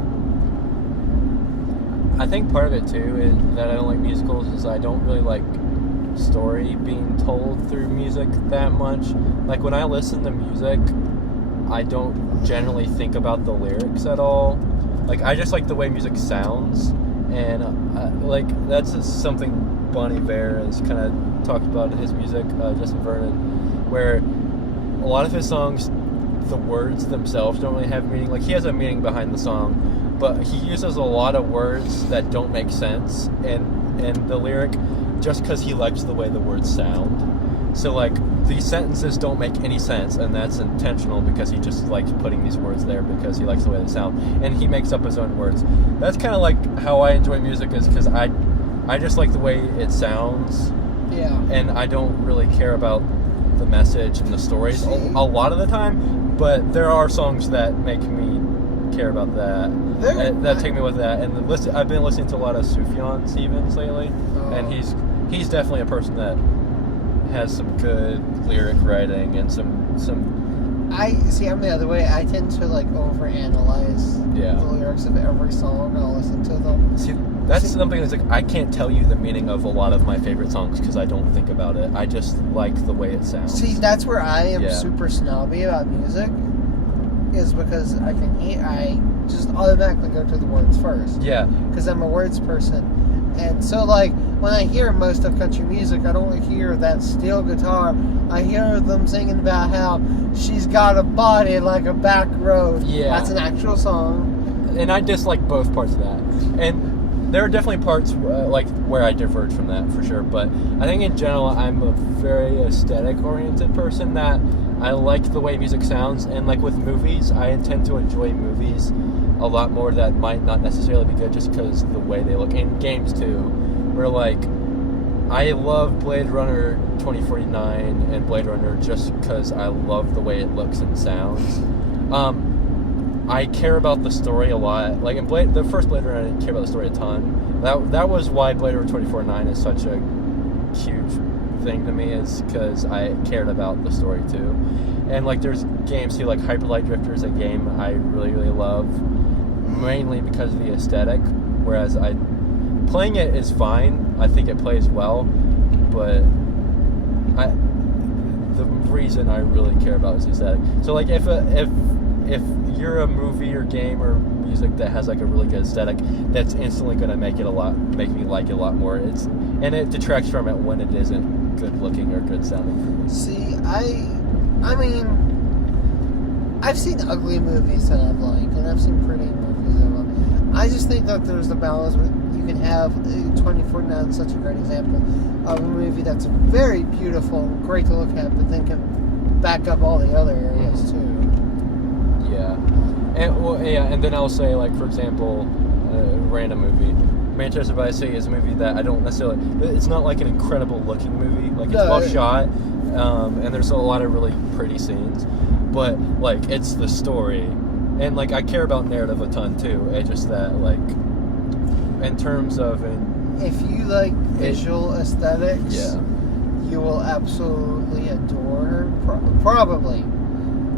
I think part of it too is that I don't like musicals is I don't really like story being told through music that much. Like when I listen to music, I don't generally think about the lyrics at all. Like I just like the way music sounds, and that's just something Bon Iver has kind of talked about in his music, Justin Vernon, where a lot of his songs, the words themselves don't really have meaning. Like he has a meaning behind the song, but he uses a lot of words that don't make sense in the lyric just because he likes the way the words sound. So these sentences don't make any sense, and that's intentional because he just likes putting these words there because he likes the way they sound, and he makes up his own words. That's kind of how I enjoy music, is because I just like the way it sounds. Yeah. And I don't really care about the message and the stories a lot of the time, but there are songs that make me care about that. That take me with that. And I've been listening to a lot of Sufjan Stevens lately, and he's definitely a person that has some good lyric writing and some. I'm the other way. I tend to like overanalyze the lyrics of every song. I'll listen to them. That's something that's like I can't tell you the meaning of a lot of my favorite songs because I don't think about it. I just like the way it sounds. See, that's where I am super snobby about music, is because I just automatically go to the words first. Yeah. Because I'm a words person. And so, like, when I hear most of country music, I don't hear that steel guitar. I hear them singing about how she's got a body like a back road. Yeah. That's an actual song. And I dislike both parts of that. And there are definitely parts like where I diverge from that for sure. But I think in general, I'm a very aesthetic-oriented person that I like the way music sounds. And like with movies, I intend to enjoy movies a lot more that might not necessarily be good just because the way they look. And games too, where like I love Blade Runner 2049 and Blade Runner just because I love the way it looks and sounds. I care about the story a lot. Like in the first Blade Runner, I didn't care about the story a ton. That was why Blade Runner 2049 is such a huge thing to me, is because I cared about the story too. And like there's games too, like Hyper Light Drifter is a game I really, really love, mainly because of the aesthetic, whereas playing it is fine. I think it plays well, but the reason I really care about is the aesthetic. So like if you're a movie or game or music that has like a really good aesthetic, that's instantly going to make me like it a lot more. And it detracts from it when it isn't good looking or good sounding for me. See, I mean, I've seen ugly movies that I've liked, and I've seen pretty movies that I love. I just think that there's the balance where you can have 2049 is such a great example of a movie that's very beautiful, great to look at, but then can back up all the other areas too. Yeah, and then I'll say, like, for example, a random movie. Manchester by the Sea is a movie that I don't necessarily. It's not like an incredible looking movie. Like it's well shot, and there's a lot of really pretty scenes, but like it's the story, and like I care about narrative a ton too. It's just that like, in terms of if you like visual aesthetics, you will absolutely adore her.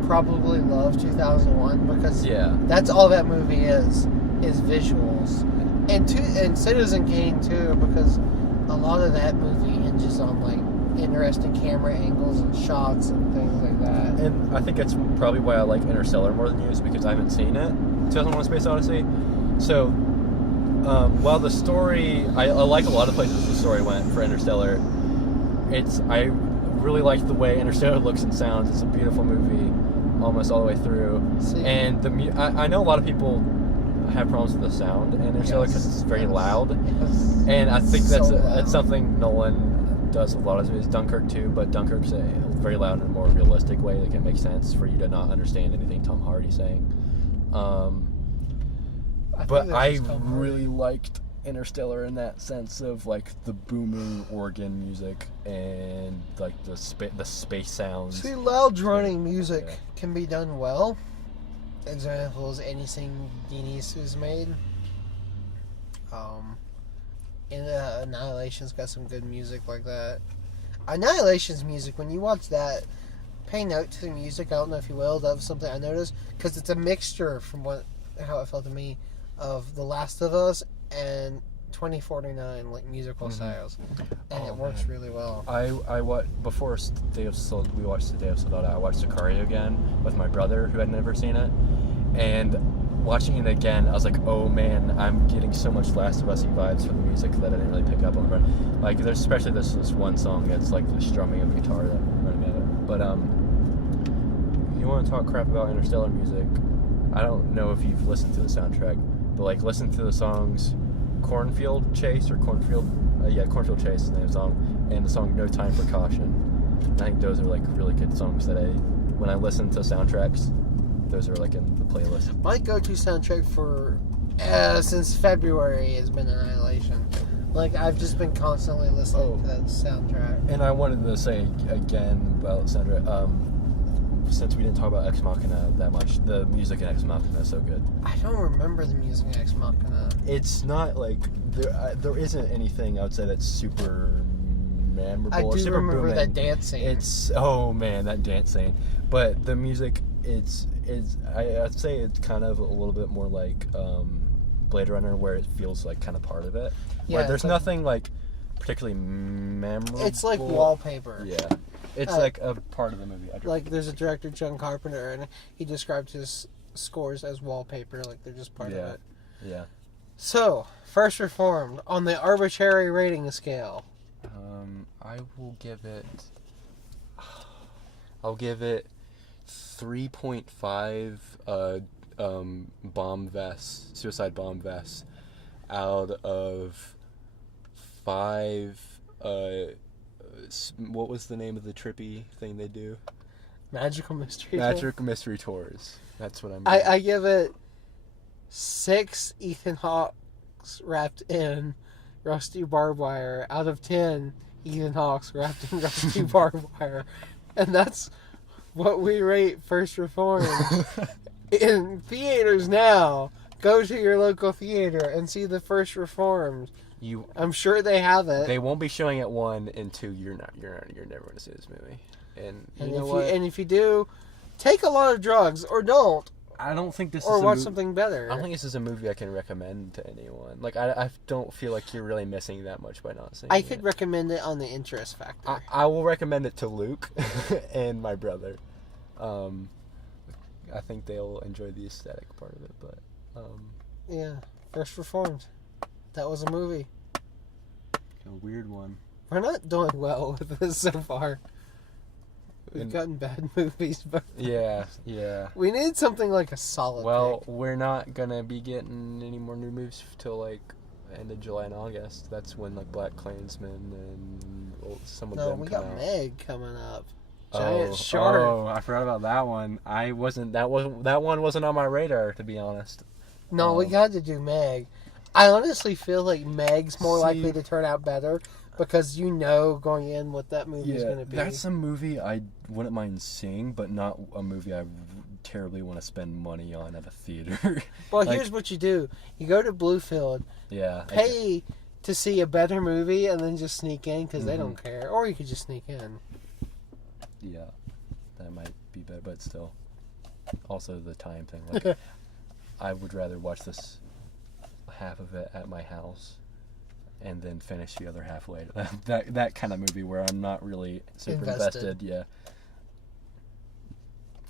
Probably love 2001 because that's all that movie is visuals. And Citizen Kane too, because a lot of that movie hinges on like interesting camera angles and shots and things like that. And I think that's probably why I like Interstellar more than you, is because I haven't seen it. 2001: Space Odyssey. So while the story, I like a lot of places the story went for Interstellar. I really like the way Interstellar looks and sounds. It's a beautiful movie, almost all the way through. And I know a lot of people have problems with the sound in Interstellar because it's very loud, and I think that's something Nolan does a lot of his Dunkirk too, but Dunkirk's very loud in a more realistic way that can make sense for you to not understand anything Tom Hardy's saying. But I really liked Interstellar in that sense of like the booming organ music and like the space sounds. See, loud droning music can be done well. Examples anything Diniz has made. Annihilation's got some good music like that. Annihilation's music, when you watch that, pay note to the music. I don't know if you will. That was something I noticed because it's a mixture from how it felt to me of The Last of Us and 2049 like musical styles, and it works really well. Before Day of Soldado, we watched the Day of Soldado. I watched Sicario again with my brother who had never seen it, and watching it again, I was like, oh man, I'm getting so much Last of Us vibes from the music that I didn't really pick up on. Like there's especially this one song that's like the strumming of the guitar that reminded me of it. But you want to talk crap about Interstellar music? I don't know if you've listened to the soundtrack, but like listen to the songs. Cornfield Chase Cornfield Chase is the name of the song, and the song No Time for Caution. I think those are like really good songs that when I listen to soundtracks, those are like in the playlist. My go-to soundtrack for since February has been Annihilation. Like I've just been constantly listening to that soundtrack. And I wanted to say again about the soundtrack. since we didn't talk about Ex Machina that much, the music in Ex Machina is so good. I don't remember the music in Ex Machina. It's not like there isn't anything I would say that's super memorable. I or do super remember booming. that dance scene. It's that dance scene. But the music, I'd say it's kind of a little bit more like Blade Runner, where it feels like kind of part of it. Yeah, Where there's it's like- nothing like particularly memorable. It's like wallpaper. Yeah, it's like a part of the movie. Like there's a director, John Carpenter, and he described his scores as wallpaper, like they're just part of it. Yeah. So, First Reformed on the arbitrary rating scale. I will give it. I'll give it 3.5 suicide bomb vests out of 5. What was the name of the trippy thing they do? Magical Mystery. Magic Mystery Tours. That's what I mean. I give it 6 Ethan Hawks wrapped in rusty barbed wire out of 10 Ethan Hawks wrapped in rusty barbed wire. And that's what we rate First Reformed. In theaters now, go to your local theater and see the First Reformed. I'm sure they have it. They won't be showing it 1 and 2. You're never going to see this movie. And you know what? If you do, take a lot of drugs or don't, I don't think this or is watch something better. I don't think this is a movie I can recommend to anyone. Like, I don't feel like you're really missing that much by not seeing it. I could recommend it on the interest factor. I will recommend it to Luke and my brother. I think they'll enjoy the aesthetic part of it, but Yeah, First Reformed. That was a movie. a weird one. We're not doing well with this so far. We've gotten bad movies, but Yeah. we need something like a solid Well, pick. we're not gonna be getting any more new movies till like end of July and August. That's when like Black Klansman and some of No, them we come got out. Meg coming up. Giant Shark. Oh, I forgot about that one. That one wasn't on my radar, to be honest. No, we got to do Meg. I honestly feel like Meg's more See- likely to turn out better because you know going in what that movie's going to be. That's a movie I wouldn't mind seeing, but not a movie I terribly want to spend money on at a theater. Well, like- here's what you do. You go to Bluefield, Yeah. pay to see a better movie, and then just sneak in because they Mm-hmm. don't care. Or you could just sneak in. Yeah. That might be better, but still. Also the time thing. Like, I would rather watch this half of it at my house and then finish the other half later. That kind of movie where I'm not really super Invested. Yeah.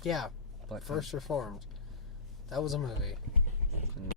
Yeah, Black First Reformed. That was a movie.